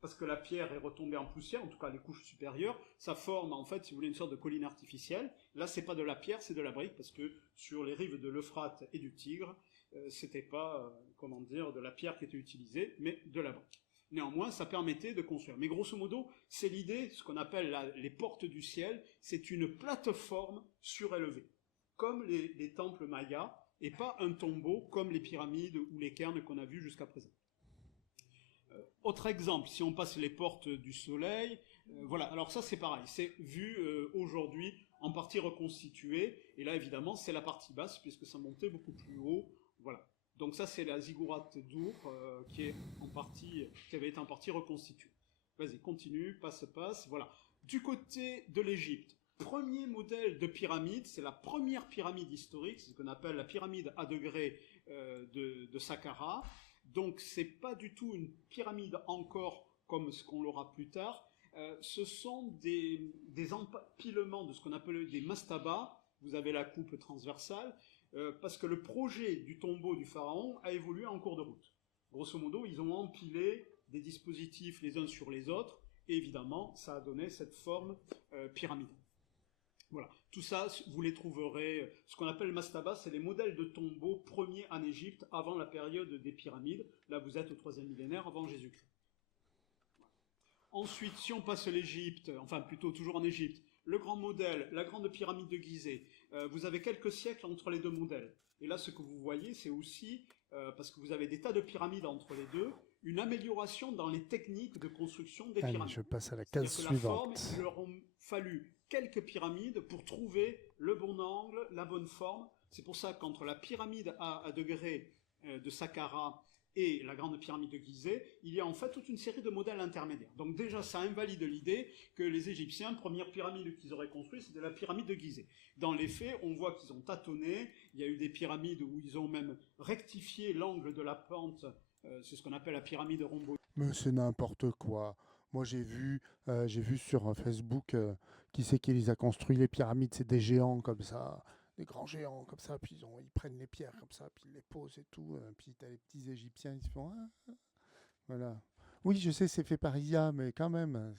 Parce que la pierre est retombée en poussière, en tout cas les couches supérieures, ça forme en fait, si vous voulez, une sorte de colline artificielle. Là, c'est pas de la pierre, c'est de la brique, parce que sur les rives de l'Euphrate et du Tigre, c'était pas, comment dire, de la pierre qui était utilisée, mais de la brique. Néanmoins, ça permettait de construire. Mais grosso modo, c'est l'idée, ce qu'on appelle les portes du ciel, c'est une plateforme surélevée, comme les temples mayas, et pas un tombeau comme les pyramides ou les cairns qu'on a vus jusqu'à présent. Autre exemple, si on passe les portes du soleil, voilà, alors ça c'est pareil, c'est vu aujourd'hui en partie reconstitué, et là évidemment c'est la partie basse puisque ça montait beaucoup plus haut, voilà. Donc ça c'est la ziggourate d'Our qui avait été en partie reconstituée. Vas-y, continue, passe, voilà. Du côté de l'Égypte, premier modèle de pyramide, c'est la première pyramide historique, c'est ce qu'on appelle la pyramide à degrés de Saqqara. Donc c'est pas du tout une pyramide encore comme ce qu'on l'aura plus tard. Ce sont des empilements de ce qu'on appelle des mastabas. Vous avez la coupe transversale, parce que le projet du tombeau du pharaon a évolué en cours de route. Grosso modo, ils ont empilé des dispositifs les uns sur les autres, et évidemment, ça a donné cette forme pyramidale. Voilà, tout ça, vous les trouverez, ce qu'on appelle mastaba, c'est les modèles de tombeaux premiers en Égypte avant la période des pyramides. Là, vous êtes au 3e millénaire avant Jésus-Christ. Voilà. Ensuite, si on passe l'Égypte, enfin plutôt toujours en Égypte, le grand modèle, la grande pyramide de Gizeh, vous avez quelques siècles entre les deux modèles. Et là, ce que vous voyez, c'est aussi, parce que vous avez des tas de pyramides entre les deux, une amélioration dans les techniques de construction des pyramides. Je passe à la case suivante. Il leur a fallu quelques pyramides pour trouver le bon angle, la bonne forme. C'est pour ça qu'entre la pyramide à degrés de Saqqara et la grande pyramide de Gizeh, il y a en fait toute une série de modèles intermédiaires. Donc déjà, ça invalide l'idée que les Égyptiens, première pyramide qu'ils auraient construite, c'était la pyramide de Gizeh. Dans les faits, on voit qu'ils ont tâtonné. Il y a eu des pyramides où ils ont même rectifié l'angle de la pente. C'est ce qu'on appelle la pyramide rhomboïde. Mais c'est n'importe quoi. Moi, j'ai vu sur Facebook qui c'est qui les a construits, les pyramides, c'est des géants comme ça, des grands géants comme ça, puis ils prennent les pierres comme ça, puis ils les posent et tout, puis t'as les petits Égyptiens, ils se font... voilà. Oui, je sais, c'est fait par IA, mais quand même,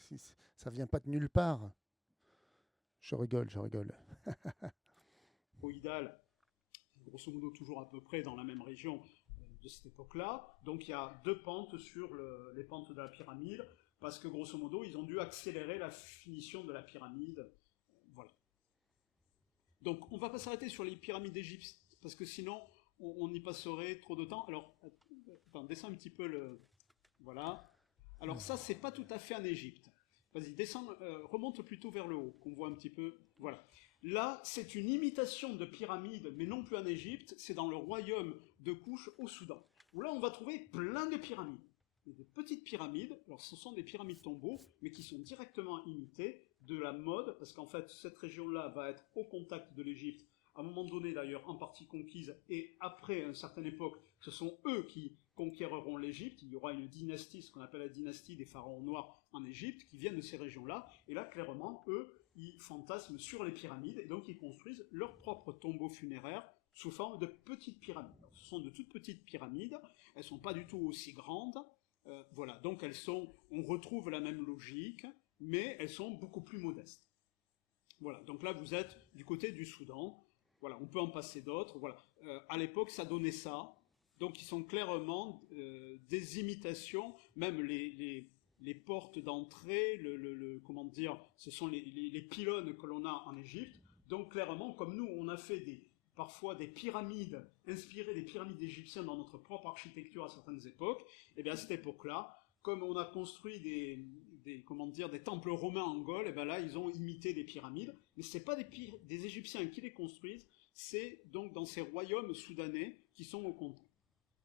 ça vient pas de nulle part. Je rigole. Rhomboïdale, grosso modo toujours à peu près dans la même région de cette époque-là. Donc il y a deux pentes sur les pentes de la pyramide, parce que grosso modo, ils ont dû accélérer la finition de la pyramide. Voilà. Donc on ne va pas s'arrêter sur les pyramides d'Égypte, parce que sinon on y passerait trop de temps. Alors, attends, descends un petit peu le... Voilà. Alors ça, c'est pas tout à fait en Égypte. Vas-y, descends, remonte plutôt vers le haut, qu'on voit un petit peu... Voilà. Là, c'est une imitation de pyramide, mais non plus en Égypte, c'est dans le royaume de Kouch au Soudan, où là on va trouver plein de pyramides. Des petites pyramides, alors ce sont des pyramides tombeaux, mais qui sont directement imitées de la mode, parce qu'en fait cette région-là va être au contact de l'Égypte, à un moment donné d'ailleurs en partie conquise, et après à une certaine époque, ce sont eux qui conquéreront l'Égypte. Il y aura une dynastie, ce qu'on appelle la dynastie des pharaons noirs en Égypte, qui viennent de ces régions-là, et là clairement, eux, ils fantasment sur les pyramides, et donc ils construisent leur propre tombeau funéraire sous forme de petites pyramides. Alors, ce sont de toutes petites pyramides, elles ne sont pas du tout aussi grandes, voilà, donc on retrouve la même logique, mais elles sont beaucoup plus modestes. Voilà, donc là vous êtes du côté du Soudan, voilà, on peut en passer d'autres, voilà. À l'époque ça donnait ça, donc ils sont clairement des imitations, même les portes d'entrée, comment dire, ce sont les pylônes que l'on a en Égypte, donc clairement comme nous on a fait parfois des pyramides inspirées des pyramides égyptiennes dans notre propre architecture à certaines époques, et bien à cette époque-là, comme on a construit des temples romains en Gaule, et bien là ils ont imité des pyramides, mais ce n'est pas des Égyptiens qui les construisent, c'est donc dans ces royaumes soudanais qui sont au contact.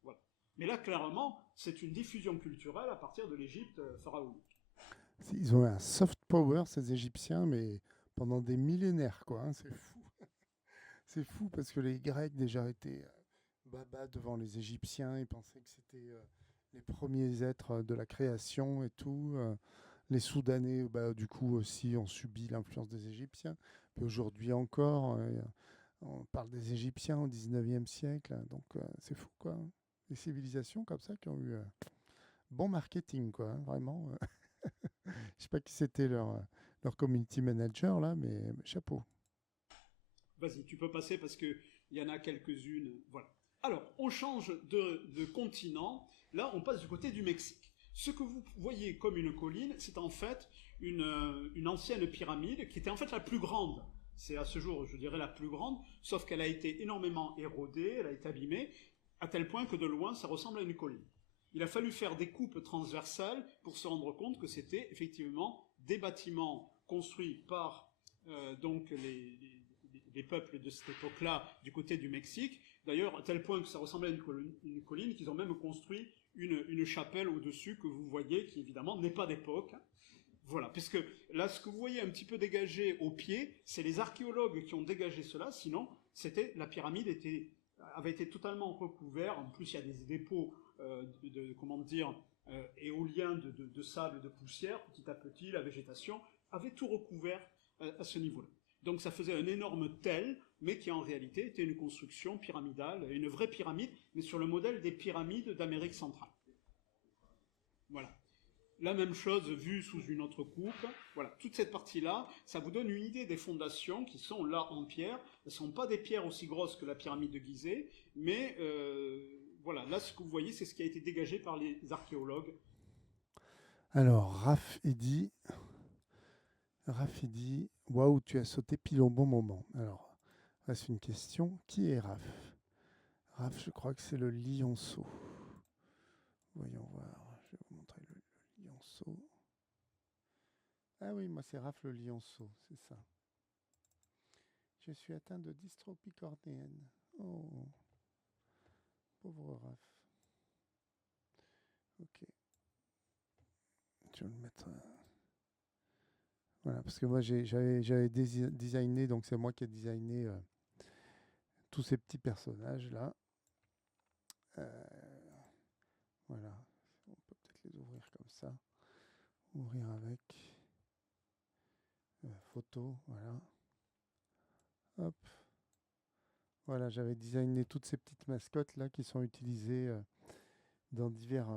Voilà. Mais là clairement, c'est une diffusion culturelle à partir de l'Égypte pharaonique. Ils ont un soft power ces Égyptiens, mais pendant des millénaires, quoi, hein, c'est fou. C'est fou parce que les Grecs déjà étaient baba devant les Égyptiens, ils pensaient que c'était les premiers êtres de la création et tout. Les Soudanais, du coup aussi, ont subi l'influence des Égyptiens. Puis aujourd'hui encore, on parle des Égyptiens au 19e siècle, donc c'est fou, quoi. Des civilisations comme ça qui ont eu bon marketing, quoi, hein, vraiment. Je sais pas qui c'était leur community manager, là, mais chapeau. Vas-y, tu peux passer parce qu'il y en a quelques-unes. Voilà. Alors, on change de continent. Là, on passe du côté du Mexique. Ce que vous voyez comme une colline, c'est en fait une ancienne pyramide qui était en fait la plus grande. C'est à ce jour, je dirais, la plus grande, sauf qu'elle a été énormément érodée, elle a été abîmée, à tel point que de loin, ça ressemble à une colline. Il a fallu faire des coupes transversales pour se rendre compte que c'était effectivement des bâtiments construits par donc les peuples de cette époque-là du côté du Mexique. D'ailleurs, à tel point que ça ressemblait à une colline qu'ils ont même construit une chapelle au-dessus que vous voyez, qui évidemment n'est pas d'époque. Voilà, puisque là, ce que vous voyez un petit peu dégagé au pied, c'est les archéologues qui ont dégagé cela, sinon, la pyramide avait été totalement recouverte. En plus, il y a des dépôts comment dire, éoliens de sable, de poussière. Petit à petit, la végétation avait tout recouvert à ce niveau-là. Donc ça faisait un énorme tel, mais qui en réalité était une construction pyramidale, une vraie pyramide, mais sur le modèle des pyramides d'Amérique centrale. Voilà. La même chose vue sous une autre coupe. Voilà, toute cette partie-là, ça vous donne une idée des fondations qui sont là en pierre. Elles ne sont pas des pierres aussi grosses que la pyramide de Gizeh, mais voilà, là ce que vous voyez, c'est ce qui a été dégagé par les archéologues. Alors, Raph, il dit, waouh, tu as sauté pile au bon moment. Alors, c'est une question. Qui est Raph? Raph, je crois que c'est le lionceau. Voyons voir, je vais vous montrer le lionceau. Ah oui, moi c'est Raph le lionceau, c'est ça. Je suis atteint de dystropie cornéenne. Oh, pauvre Raph. Ok. Je vais le mettre. Voilà, parce que moi j'avais designé, donc c'est moi qui ai designé tous ces petits personnages là. Voilà, on peut peut-être les ouvrir comme ça. Ouvrir avec photo, voilà. Hop. Voilà, j'avais designé toutes ces petites mascottes là qui sont utilisées dans divers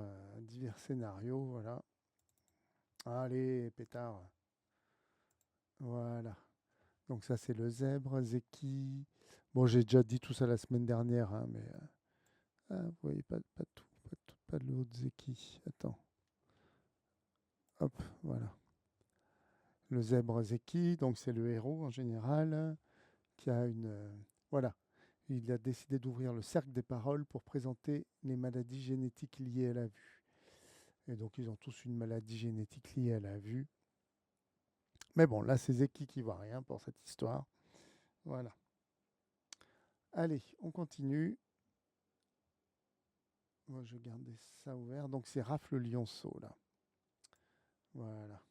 scénarios, voilà. Allez, pétard. Voilà. Donc ça c'est le zèbre, Zeki. Bon, j'ai déjà dit tout ça la semaine dernière, hein, mais vous voyez pas tout, pas de l'autre Zeki. Attends. Hop, voilà. Le zèbre Zeki, donc c'est le héros en général, qui a une... voilà. Il a décidé d'ouvrir le cercle des paroles pour présenter les maladies génétiques liées à la vue. Et donc ils ont tous une maladie génétique liée à la vue. Mais bon, là c'est Zeki qui voit rien pour cette histoire. Voilà. Allez, on continue. Moi je gardais ça ouvert. Donc c'est Raph le lionceau là. Voilà.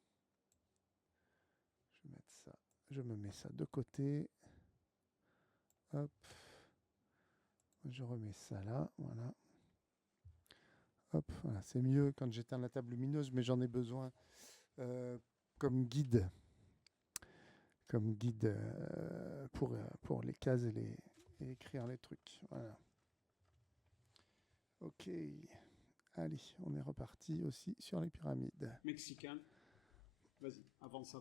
Je vais mettre ça. Je me mets ça de côté. Hop. Je remets ça là. Voilà. Hop. Voilà. C'est mieux quand j'éteins la table lumineuse, mais j'en ai besoin comme guide. Comme guide pour les cases et écrire les trucs. Voilà. Ok. Allez, on est reparti aussi sur les pyramides. Mexicain. Vas-y, avance.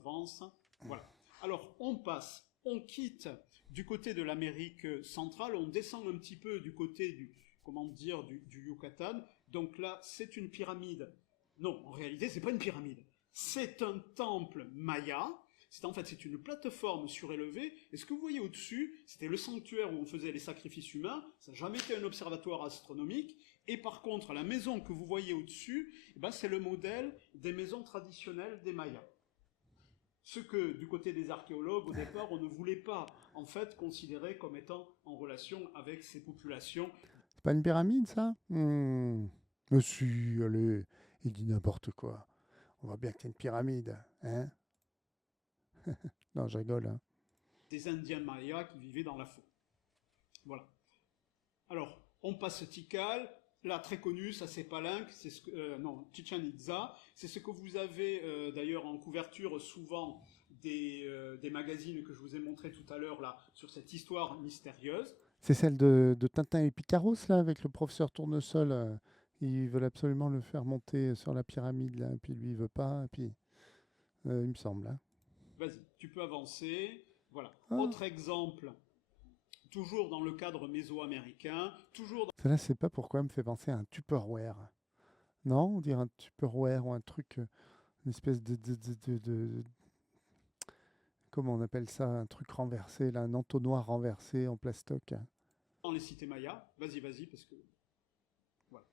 Voilà. Alors, on quitte du côté de l'Amérique centrale, on descend un petit peu du côté du Yucatan. Donc là, c'est une pyramide. Non, en réalité, c'est pas une pyramide. C'est un temple maya. C'est une plateforme surélevée. Et ce que vous voyez au-dessus, c'était le sanctuaire où on faisait les sacrifices humains. Ça n'a jamais été un observatoire astronomique. Et par contre, la maison que vous voyez au-dessus, c'est le modèle des maisons traditionnelles des Mayas. Ce que, du côté des archéologues, au départ, on ne voulait pas, en fait, considérer comme étant en relation avec ces populations. C'est pas une pyramide, ça? Mais si, allez, il dit n'importe quoi. On voit bien que c'est une pyramide, hein? Non, je rigole, hein. Des Indiens mayas qui vivaient dans la forêt. Voilà. Alors, on passe Tikal. Là, très connu, ça c'est Palenque, c'est Chichén Itzá. C'est ce que vous avez d'ailleurs en couverture souvent des magazines que je vous ai montré tout à l'heure là sur cette histoire mystérieuse. C'est celle de Tintin et Picaros là, avec le professeur Tournesol. Ils veulent absolument le faire monter sur la pyramide là, et puis lui il veut pas, et puis il me semble. Hein. Vas-y, tu peux avancer. Voilà. Ah. Autre exemple. Toujours dans le cadre mésoaméricain, toujours... Celle-là, je sais pas pourquoi, elle me fait penser à un Tupperware. Non, on dirait un Tupperware ou un truc, une espèce de... Comment on appelle ça? Un truc renversé, là, un entonnoir renversé en plastoc. Dans les cités mayas. Vas-y, parce que... Voilà.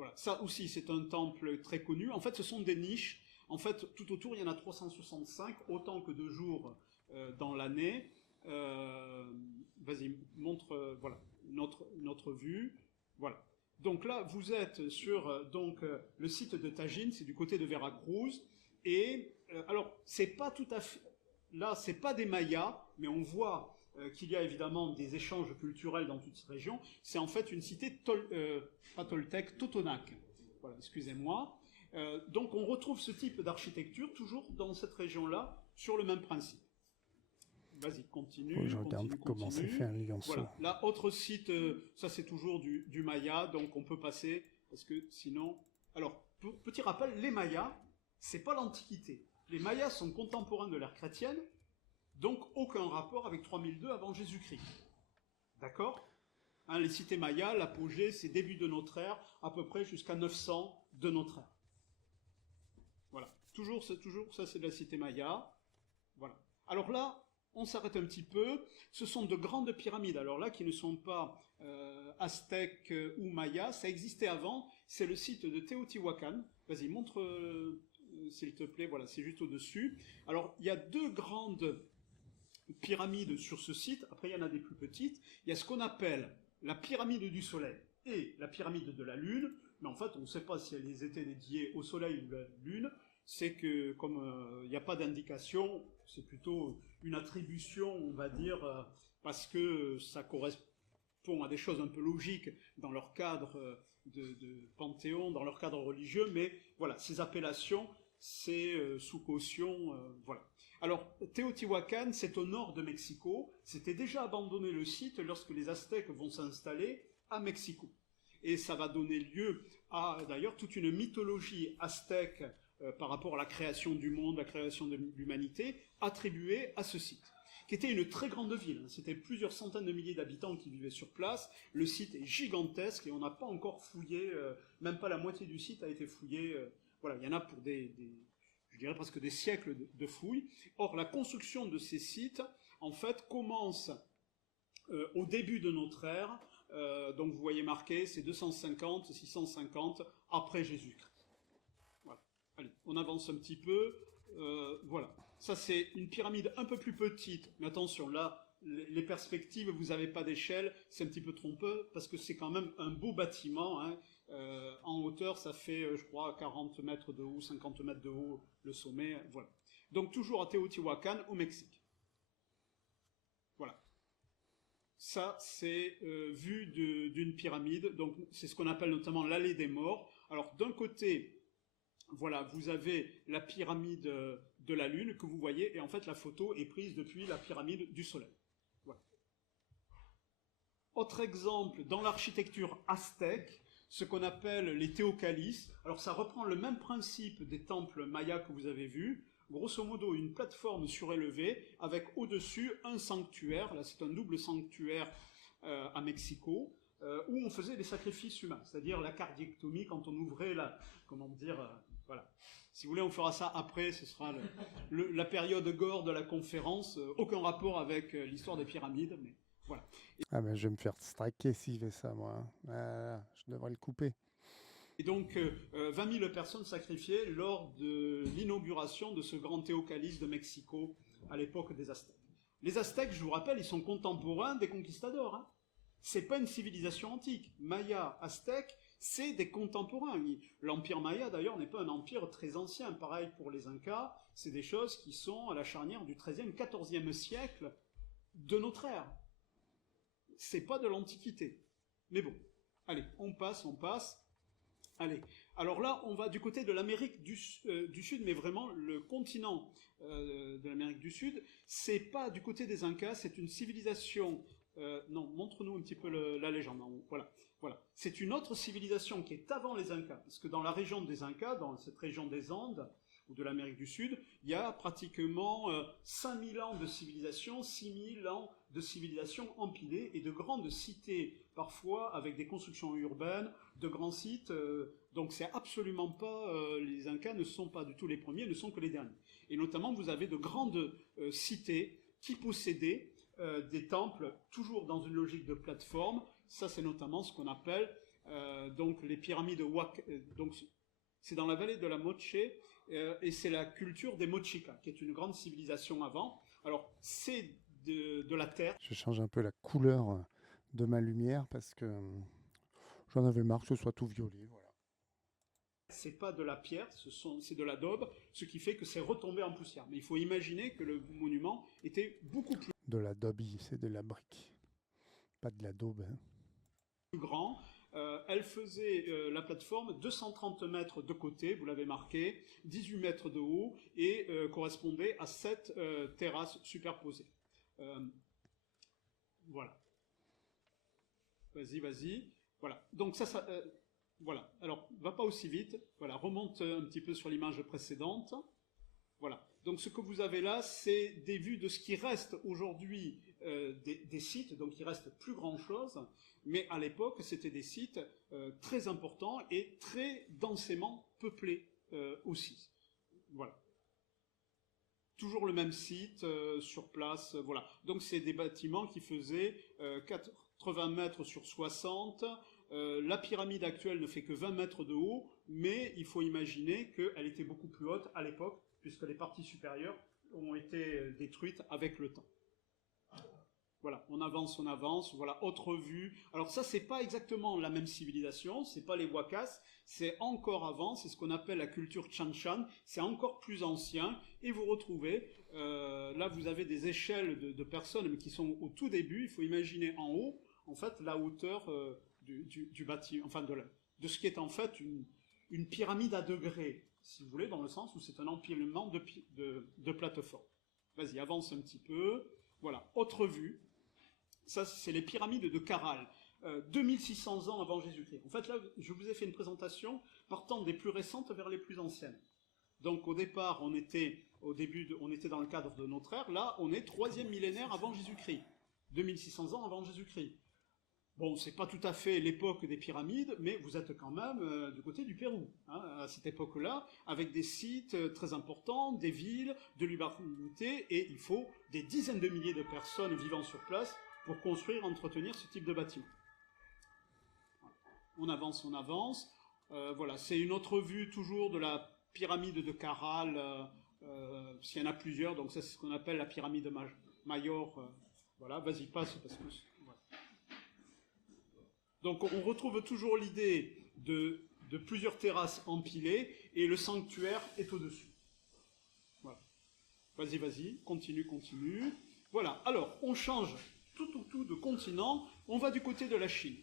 Voilà, ça aussi c'est un temple très connu. En fait, ce sont des niches. En fait, tout autour, il y en a 365, autant que de jours dans l'année. Vas-y, montre voilà, notre vue. Voilà. Donc là, vous êtes sur le site de Tajín, c'est du côté de Veracruz. Et alors, c'est pas tout à fait... Là, c'est pas des Mayas, mais on voit qu'il y a évidemment des échanges culturels dans toute cette région. C'est en fait une cité, pas toltèque, totonaque. Voilà, excusez-moi. Donc on retrouve ce type d'architecture toujours dans cette région-là, sur le même principe. Vas-y, continue. Je regarde comment c'est fait un lionceau. Voilà, là, autre site, ça c'est toujours du Maya, donc on peut passer, parce que sinon... Alors, petit rappel, les Mayas, c'est pas l'Antiquité. Les Mayas sont contemporains de l'ère chrétienne, donc aucun rapport avec 3002 avant Jésus-Christ. D'accord ? Hein, les cités mayas, l'apogée, c'est début de notre ère, à peu près jusqu'à 900 de notre ère. Voilà. Toujours, ça c'est de la cité maya. Voilà. Alors là, on s'arrête un petit peu. Ce sont de grandes pyramides, alors là, qui ne sont pas aztèques ou mayas. Ça existait avant. C'est le site de Teotihuacan. Vas-y, montre, s'il te plaît. Voilà, c'est juste au-dessus. Alors, il y a 2 grandes pyramides sur ce site. Après, il y en a des plus petites. Il y a ce qu'on appelle la pyramide du Soleil et la pyramide de la Lune. Mais en fait, on ne sait pas si elles étaient dédiées au Soleil ou à la Lune. C'est que, comme il n'y a pas d'indication, c'est plutôt une attribution, on va dire, parce que ça correspond à des choses un peu logiques dans leur cadre de panthéon, dans leur cadre religieux, mais voilà, ces appellations, c'est sous caution, voilà. Alors, Teotihuacan, c'est au nord de Mexico. C'était déjà abandonné le site lorsque les Aztèques vont s'installer à Mexico. Et ça va donner lieu à, d'ailleurs, toute une mythologie aztèque par rapport à la création du monde, la création de l'humanité, attribuée à ce site, qui était une très grande ville. C'était plusieurs centaines de milliers d'habitants qui vivaient sur place. Le site est gigantesque et on n'a pas encore fouillé, même pas la moitié du site a été fouillé. Voilà, il y en a pour je dirais presque des siècles de fouilles. Or, la construction de ces sites, en fait, commence au début de notre ère. Donc, vous voyez marqué, c'est 250, 650 après Jésus-Christ. Voilà. Allez, on avance un petit peu. Voilà. Ça, c'est une pyramide un peu plus petite. Mais attention, là, les perspectives, vous n'avez pas d'échelle. C'est un petit peu trompeux parce que c'est quand même un beau bâtiment, hein. En hauteur, ça fait, je crois, 40 mètres de haut, 50 mètres de haut, le sommet, voilà. Donc, toujours à Teotihuacan, au Mexique. Voilà. Ça, c'est vue d'une pyramide, donc c'est ce qu'on appelle notamment l'allée des morts. Alors, d'un côté, voilà, vous avez la pyramide de la Lune que vous voyez, et en fait, la photo est prise depuis la pyramide du Soleil. Voilà. Autre exemple, dans l'architecture aztèque, ce qu'on appelle les théocalices. Alors ça reprend le même principe des temples mayas que vous avez vus. Grosso modo, une plateforme surélevée avec au-dessus un sanctuaire. Là, c'est un double sanctuaire à Mexico, où on faisait des sacrifices humains, c'est-à-dire la cardiectomie quand on ouvrait la... Comment dire voilà. Si vous voulez, on fera ça après, ce sera la période gore de la conférence. Aucun rapport avec l'histoire des pyramides, mais voilà. Ah ben je vais me faire striker s'il fait ça, moi. Je devrais le couper. Et donc, 20 000 personnes sacrifiées lors de l'inauguration de ce grand théocalice de Mexico à l'époque des Aztèques. Les Aztèques, je vous rappelle, ils sont contemporains des conquistadors. Hein. C'est pas une civilisation antique. Maya, Aztèque, c'est des contemporains. L'empire Maya, d'ailleurs, n'est pas un empire très ancien. Pareil pour les Incas, c'est des choses qui sont à la charnière du XIIIe, XIVe siècle de notre ère. C'est pas de l'Antiquité. Mais bon, allez, on passe. Allez, alors là, on va du côté de l'Amérique du Sud, mais vraiment le continent de l'Amérique du Sud. C'est pas du côté des Incas, c'est une civilisation... non, montre-nous un petit peu la légende. Voilà. C'est une autre civilisation qui est avant les Incas, parce que dans la région des Incas, dans cette région des Andes, ou de l'Amérique du Sud, il y a pratiquement 5000 ans de civilisation, 6000 ans de civilisation empilée, et de grandes cités, parfois avec des constructions urbaines, de grands sites, donc c'est absolument pas, les Incas ne sont pas du tout les premiers, ne sont que les derniers. Et notamment, vous avez de grandes cités qui possédaient des temples, toujours dans une logique de plateforme. Ça, c'est notamment ce qu'on appelle donc les pyramides donc c'est dans la vallée de la Moche, et c'est la culture des Mochica, qui est une grande civilisation avant. Alors, c'est de la terre. Je change un peu la couleur de ma lumière parce que j'en avais marre que ce soit tout violet. Voilà. C'est pas de la pierre, c'est de l'adobe, ce qui fait que c'est retombé en poussière. Mais il faut imaginer que le monument était beaucoup plus De l'adobe, c'est de la brique, pas de l'adobe. Hein. grand. Elle faisait la plateforme 230 mètres de côté, vous l'avez marqué, 18 mètres de haut, et correspondait à 7 terrasses superposées. Voilà. Vas-y. Voilà. Donc ça voilà. Alors, va pas aussi vite. Voilà, remonte un petit peu sur l'image précédente. Voilà. Donc ce que vous avez là, c'est des vues de ce qui reste aujourd'hui des sites. Donc il reste plus grand-chose. Mais à l'époque, c'était des sites très importants et très densément peuplés aussi. Voilà. Toujours le même site sur place. Voilà. Donc c'est des bâtiments qui faisaient 80 mètres sur 60. La pyramide actuelle ne fait que 20 mètres de haut, mais il faut imaginer qu'elle était beaucoup plus haute à l'époque, puisque les parties supérieures ont été détruites avec le temps. Voilà, on avance, voilà, autre vue. Alors ça, c'est pas exactement la même civilisation, c'est pas les Wakas, c'est encore avant, c'est ce qu'on appelle la culture Chanshan, c'est encore plus ancien, et vous retrouvez, là vous avez des échelles de personnes, mais qui sont au tout début, il faut imaginer en haut, en fait, la hauteur du bâtiment, enfin de ce qui est en fait une pyramide à degrés, si vous voulez, dans le sens où c'est un empilement de plateformes. Vas-y, avance un petit peu. Voilà, autre vue. Ça, c'est les pyramides de Caral, 2600 ans avant Jésus-Christ. En fait, là, je vous ai fait une présentation partant des plus récentes vers les plus anciennes. Donc, au départ, on était dans le cadre de notre ère. Là, on est 3e millénaire avant Jésus-Christ. 2600 ans avant Jésus-Christ. Bon, c'est pas tout à fait l'époque des pyramides, mais vous êtes quand même du côté du Pérou, hein, à cette époque-là, avec des sites très importants, des villes, de l'urbanité, et il faut des dizaines de milliers de personnes vivant sur place pour construire, entretenir ce type de bâtiment. On avance. Voilà, c'est une autre vue toujours de la pyramide de Caral, s'il y en a plusieurs, donc ça c'est ce qu'on appelle la pyramide Mayor. Voilà, vas-y, passe, parce que... Voilà. Donc on retrouve toujours l'idée de plusieurs terrasses empilées, et le sanctuaire est au-dessus. Voilà. Vas-y, continue. Voilà, alors on change tout de continent, on va du côté de la Chine.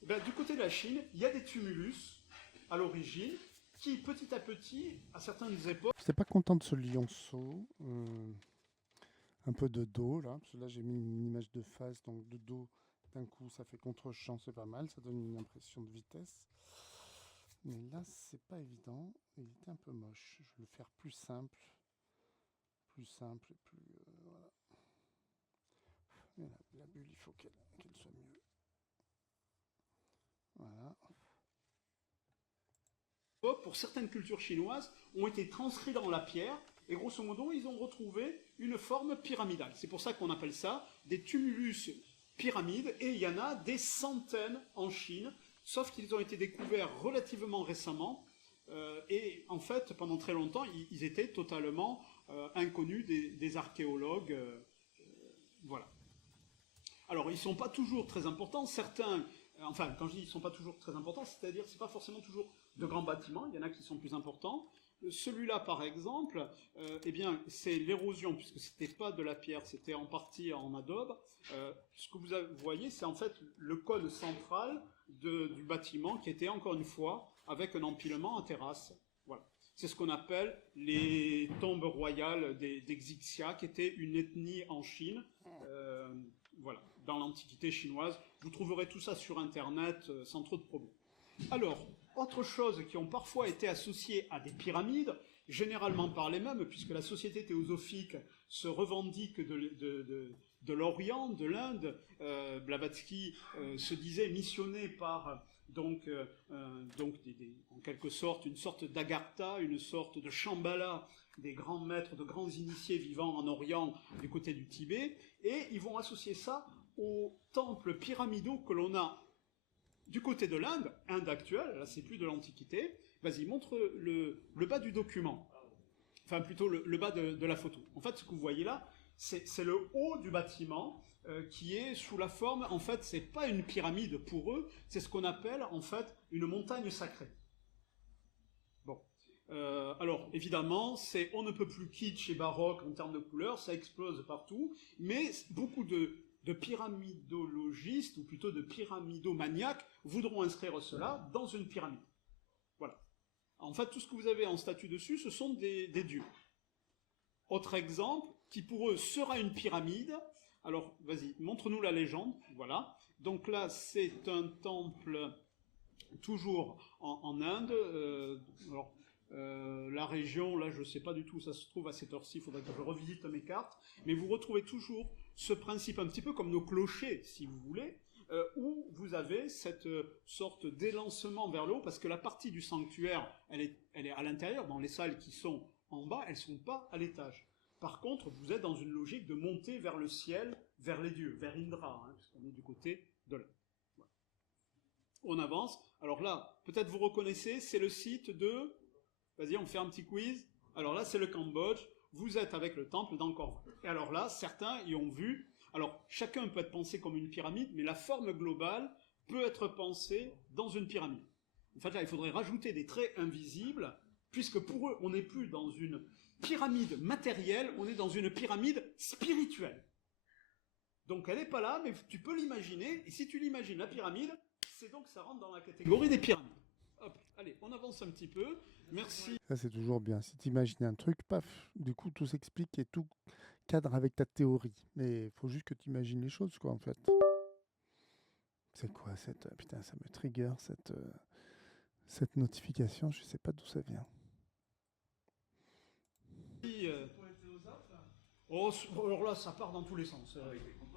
Et bien, du côté de la Chine, il y a des tumulus, à l'origine, qui, petit à petit, à certaines époques... Je n'étais pas content de ce lionceau. Un peu de dos, là. Parce que là, j'ai mis une image de face, donc de dos, d'un coup, ça fait contre-champ, c'est pas mal. Ça donne une impression de vitesse. Mais là, c'est pas évident. Il était un peu moche. Je vais le faire plus simple. Plus simple et plus... voilà. La bulle, il faut qu'elle soit mieux. Voilà. Pour certaines cultures chinoises, ont été transcrits dans la pierre, et grosso modo, ils ont retrouvé une forme pyramidale. C'est pour ça qu'on appelle ça des tumulus pyramides, et il y en a des centaines en Chine, sauf qu'ils ont été découverts relativement récemment, et en fait, pendant très longtemps, ils étaient totalement inconnus des archéologues. Voilà. Alors, ils ne sont pas toujours très importants. Certains, enfin, quand je dis ils ne sont pas toujours très importants, c'est-à-dire que ce n'est pas forcément toujours de grands bâtiments. Il y en a qui sont plus importants. Celui-là, par exemple, eh bien, c'est l'érosion, puisque ce n'était pas de la pierre, c'était en partie en adobe. Ce que vous voyez, c'est en fait le cône central du bâtiment qui était, encore une fois, avec un empilement en terrasse. Voilà. C'est ce qu'on appelle les tombes royales des Xixia, qui étaient une ethnie en Chine. Voilà, dans l'Antiquité chinoise. Vous trouverez tout ça sur Internet sans trop de problèmes. Alors, autre chose qui ont parfois été associées à des pyramides, généralement par les mêmes, puisque la société théosophique se revendique de l'Orient, de l'Inde. Blavatsky se disait missionné par en quelque sorte une sorte d'Agartha, une sorte de Shambhala, des grands maîtres, de grands initiés vivant en Orient du côté du Tibet, et ils vont associer ça aux temples pyramidaux que l'on a du côté de l'Inde, Inde actuelle, là c'est plus de l'Antiquité, vas-y, montre le bas du document. Enfin, plutôt le bas de la photo. En fait, ce que vous voyez là, c'est le haut du bâtiment qui est sous la forme, en fait, c'est pas une pyramide pour eux, c'est ce qu'on appelle, en fait, une montagne sacrée. Bon. Alors, évidemment, c'est on ne peut plus kitsch et baroque en termes de couleurs, ça explose partout, mais beaucoup de pyramidologistes, ou plutôt de pyramidomaniaques, voudront inscrire cela dans une pyramide. Voilà. En fait, tout ce que vous avez en statue dessus, ce sont des dieux. Autre exemple, qui pour eux sera une pyramide. Alors, vas-y, montre-nous la légende. Voilà. Donc là, c'est un temple toujours en Inde. Alors, la région, là, je ne sais pas du tout où ça se trouve à cette heure-ci, il faudrait que je revisite mes cartes. Mais vous retrouvez toujours ce principe, un petit peu comme nos clochers, si vous voulez, où vous avez cette sorte d'élancement vers le haut, parce que la partie du sanctuaire, elle est à l'intérieur, dans les salles qui sont en bas, elles ne sont pas à l'étage. Par contre, vous êtes dans une logique de monter vers le ciel, vers les dieux, vers Indra, hein, puisqu'on est du côté de l'Inde. Voilà. On avance. Alors là, peut-être vous reconnaissez, c'est le site de... Vas-y, on fait un petit quiz. Alors là, c'est le Cambodge. Vous êtes avec le temple d'Angkor Wat. Et alors là, certains y ont vu... Alors, chacun peut être pensé comme une pyramide, mais la forme globale peut être pensée dans une pyramide. En fait, là, il faudrait rajouter des traits invisibles, puisque pour eux, on n'est plus dans une pyramide matérielle, on est dans une pyramide spirituelle. Donc, elle n'est pas là, mais tu peux l'imaginer, et si tu l'imagines, la pyramide, c'est donc ça rentre dans la catégorie des pyramides. Hop, allez, on avance un petit peu. Merci. Ça, c'est toujours bien. Si tu imagines un truc, paf, du coup, tout s'explique et tout cadre avec ta théorie. Mais il faut juste que tu imagines les choses, quoi, en fait. C'est quoi cette... Putain, ça me trigger, cette notification. Je sais pas d'où ça vient. Oh, alors là, ça part dans tous les sens.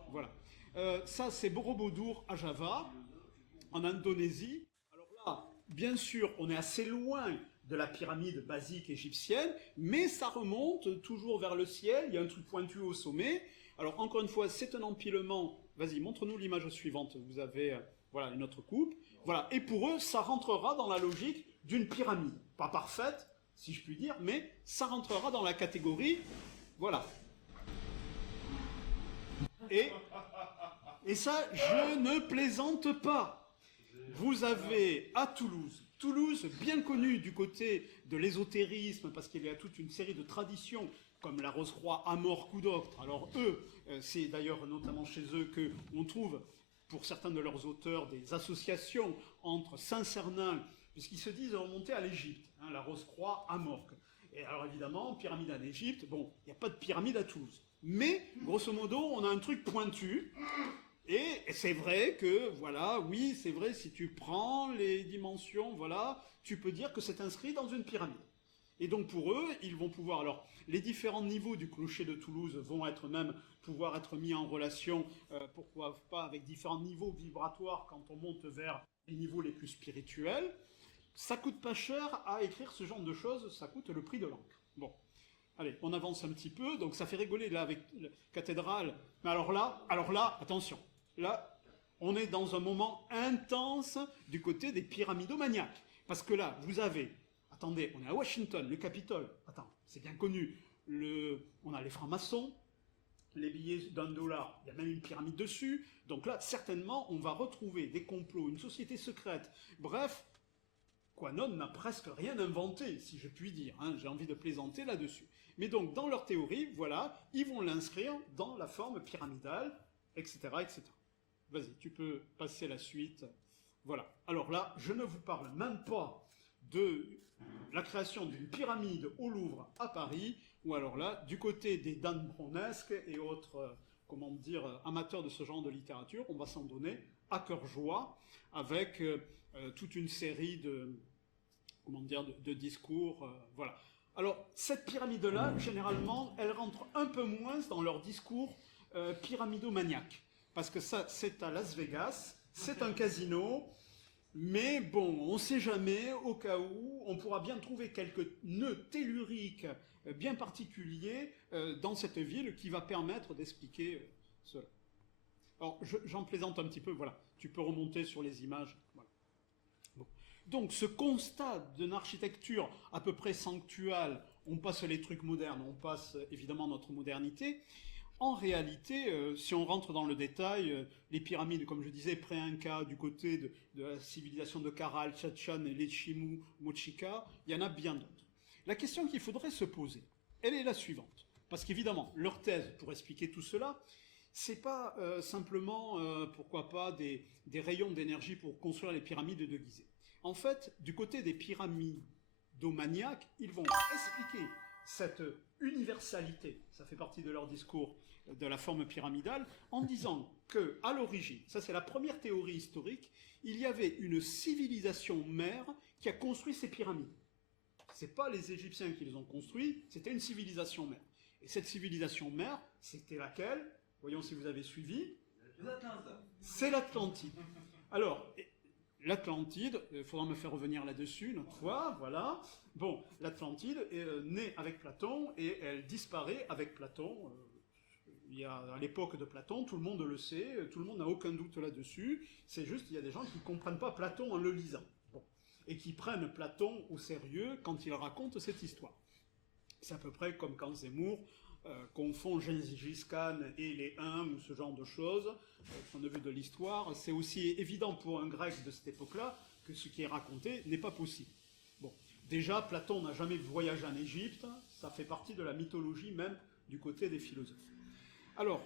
Voilà. Ça, c'est Borobudur à Java, en Indonésie. Alors là, bien sûr, on est assez loin de la pyramide basique égyptienne, mais ça remonte toujours vers le ciel, il y a un truc pointu au sommet. Alors encore une fois, c'est un empilement. Vas-y, montre-nous l'image suivante. Vous avez voilà, une autre coupe. Voilà. Et pour eux, ça rentrera dans la logique d'une pyramide. Pas parfaite, si je puis dire, mais ça rentrera dans la catégorie... Voilà. Et ça, je ne plaisante pas. Vous avez à Toulouse, bien connu du côté de l'ésotérisme, parce qu'il y a toute une série de traditions, comme la Rose-Croix, Amor, Coudoctre. Alors eux, c'est d'ailleurs notamment chez eux qu'on trouve, pour certains de leurs auteurs, des associations entre Saint-Cernin, puisqu'ils se disent remonter à l'Égypte, hein, la Rose-Croix, Amor. Et alors évidemment, pyramide en Égypte, bon, il n'y a pas de pyramide à Toulouse. Mais, grosso modo, on a un truc pointu, et c'est vrai que, voilà, oui, c'est vrai, si tu prends les dimensions, voilà, tu peux dire que c'est inscrit dans une pyramide. Et donc pour eux, ils vont pouvoir, alors, les différents niveaux du clocher de Toulouse vont être même, pouvoir être mis en relation, pourquoi pas, avec différents niveaux vibratoires quand on monte vers les niveaux les plus spirituels. Ça coûte pas cher à écrire ce genre de choses, ça coûte le prix de l'encre. Bon. Allez, on avance un petit peu, donc ça fait rigoler là avec la cathédrale. Mais alors là, attention. Là, on est dans un moment intense du côté des pyramidomaniaques. Parce que là, vous avez, attendez, on est à Washington, le Capitole. Attends, c'est bien connu. On a les francs-maçons, les billets d'$1, il y a même une pyramide dessus. Donc là, certainement, on va retrouver des complots, une société secrète. Bref, Quanon n'a presque rien inventé, si je puis dire. Hein, j'ai envie de plaisanter là-dessus. Mais donc, dans leur théorie, voilà, ils vont l'inscrire dans la forme pyramidale, etc., etc. Vas-y, tu peux passer la suite. Voilà. Alors là, je ne vous parle même pas de la création d'une pyramide au Louvre à Paris, ou alors là, du côté des Dan Brownesques et autres, comment dire, amateurs de ce genre de littérature, on va s'en donner à cœur joie, avec toute une série de, comment dire, de discours, voilà. Alors, cette pyramide-là, généralement, elle rentre un peu moins dans leur discours pyramidomaniaque. Parce que ça, c'est à Las Vegas, c'est un casino, mais bon, on ne sait jamais, au cas où, on pourra bien trouver quelques nœuds telluriques bien particuliers dans cette ville qui va permettre d'expliquer cela. Alors, j'en plaisante un petit peu, voilà. Tu peux remonter sur les images, voilà. Donc ce constat d'une architecture à peu près sanctuelle, on passe les trucs modernes, on passe évidemment notre modernité. En réalité, si on rentre dans le détail, les pyramides, comme je disais, pré-Inca, du côté de la civilisation de Caral, Chachán, Lechimu, Mochica, il y en a bien d'autres. La question qu'il faudrait se poser, elle est la suivante. Parce qu'évidemment, leur thèse, pour expliquer tout cela, c'est pas simplement, pourquoi pas, des rayons d'énergie pour construire les pyramides de Gizeh. En fait, du côté des pyramidomaniaques, ils vont expliquer cette universalité, ça fait partie de leur discours, de la forme pyramidale, en disant que, à l'origine, ça c'est la première théorie historique, il y avait une civilisation mère qui a construit ces pyramides. C'est pas les Égyptiens qui les ont construits, c'était une civilisation mère. Et cette civilisation mère, c'était laquelle? Voyons si vous avez suivi. C'est l'Atlantide. Alors, l'Atlantide, il faudra me faire revenir là-dessus une autre fois, voilà. Bon, l'Atlantide est née avec Platon et elle disparaît avec Platon. Il y a, à l'époque de Platon, tout le monde le sait, tout le monde n'a aucun doute là-dessus. C'est juste qu'il y a des gens qui ne comprennent pas Platon en le lisant. Bon. Et qui prennent Platon au sérieux quand il raconte cette histoire. C'est à peu près comme quand Zemmour confond Gengis Khan et les Huns ou ce genre de choses. Point de vue de l'histoire, c'est aussi évident pour un grec de cette époque-là que ce qui est raconté n'est pas possible. Bon, déjà, Platon n'a jamais voyagé en Égypte, ça fait partie de la mythologie même du côté des philosophes. Alors,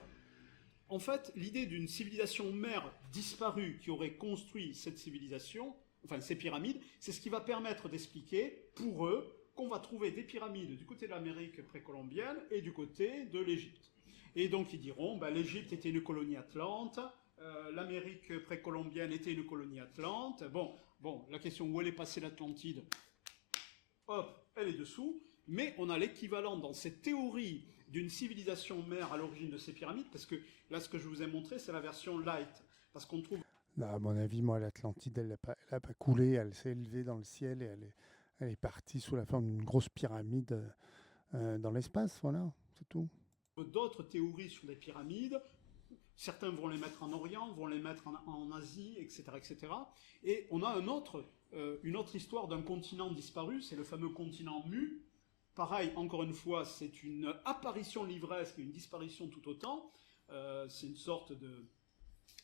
en fait, l'idée d'une civilisation mère disparue qui aurait construit cette civilisation, enfin ces pyramides, c'est ce qui va permettre d'expliquer, pour eux, qu'on va trouver des pyramides du côté de l'Amérique précolombienne et du côté de l'Égypte. Et donc ils diront, ben, l'Égypte était une colonie atlante, l'Amérique précolombienne était une colonie atlante. Bon, la question où elle est passée l'Atlantide, hop, elle est dessous, mais on a l'équivalent dans cette théorie d'une civilisation mère à l'origine de ces pyramides, parce que là, ce que je vous ai montré, c'est la version light, parce qu'on trouve... Là, à mon avis, moi, l'Atlantide, elle n'a pas coulé, elle s'est élevée dans le ciel et elle est partie sous la forme d'une grosse pyramide dans l'espace, voilà, c'est tout. D'autres théories sur les pyramides, certains vont les mettre en Orient, vont les mettre en Asie, etc., etc. Et on a une autre histoire d'un continent disparu, c'est le fameux continent Mu. Pareil, encore une fois, c'est une apparition livresque et une disparition tout autant. C'est une sorte de...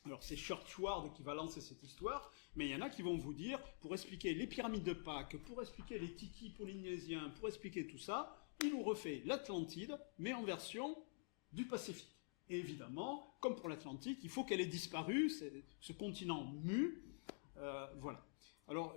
Alors c'est Churchward qui va lancer cette histoire, mais il y en a qui vont vous dire, pour expliquer les pyramides de Pâques, pour expliquer les tikis polynésiens, pour expliquer tout ça, il nous refait l'Atlantide, mais en version du Pacifique. Et évidemment, comme pour l'Atlantique, il faut qu'elle ait disparu, ce continent Mu, voilà. Alors,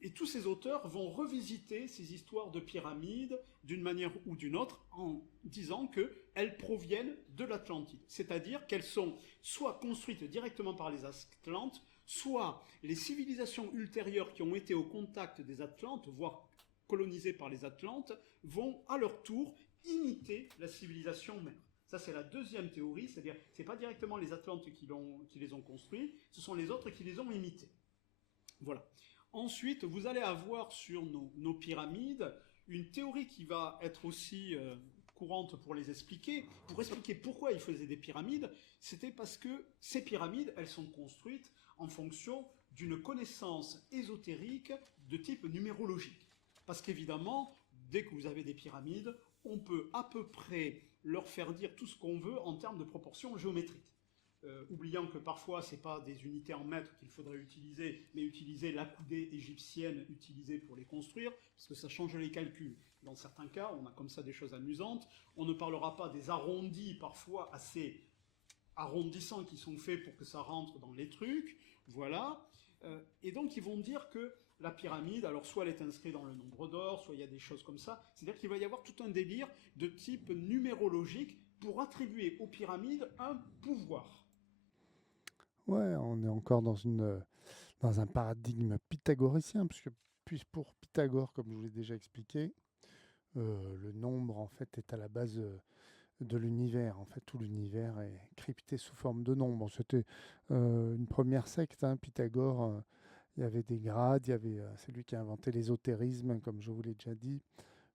et tous ces auteurs vont revisiter ces histoires de pyramides d'une manière ou d'une autre en disant qu'elles proviennent de l'Atlantide. C'est-à-dire qu'elles sont soit construites directement par les Atlantes, soit les civilisations ultérieures qui ont été au contact des Atlantes, voire colonisées par les Atlantes, vont à leur tour imiter la civilisation mère. Ça, c'est la deuxième théorie, c'est-à-dire que ce n'est pas directement les Atlantes qui les ont construits, ce sont les autres qui les ont imités. Voilà. Ensuite, vous allez avoir sur nos pyramides une théorie qui va être aussi courante pour les expliquer. Pour expliquer pourquoi ils faisaient des pyramides, c'était parce que ces pyramides, elles sont construites en fonction d'une connaissance ésotérique de type numérologique. Parce qu'évidemment, dès que vous avez des pyramides, on peut à peu près leur faire dire tout ce qu'on veut en termes de proportions géométriques. Oubliant que parfois, ce n'est pas des unités en mètres qu'il faudrait utiliser, mais utiliser la coudée égyptienne utilisée pour les construire, parce que ça change les calculs. Dans certains cas, on a comme ça des choses amusantes. On ne parlera pas des arrondis, parfois assez arrondissants, qui sont faits pour que ça rentre dans les trucs. Voilà. Et donc, ils vont dire que la pyramide, alors soit elle est inscrite dans le nombre d'or, soit il y a des choses comme ça. C'est-à-dire qu'il va y avoir tout un délire de type numérologique pour attribuer aux pyramides un pouvoir. Ouais, on est encore dans un paradigme pythagoricien, puisque pour Pythagore, comme je vous l'ai déjà expliqué, le nombre en fait est à la base de l'univers. En fait, tout l'univers est crypté sous forme de nombres. C'était une première secte, hein, Pythagore. Il y avait des grades, c'est lui qui a inventé l'ésotérisme, comme je vous l'ai déjà dit.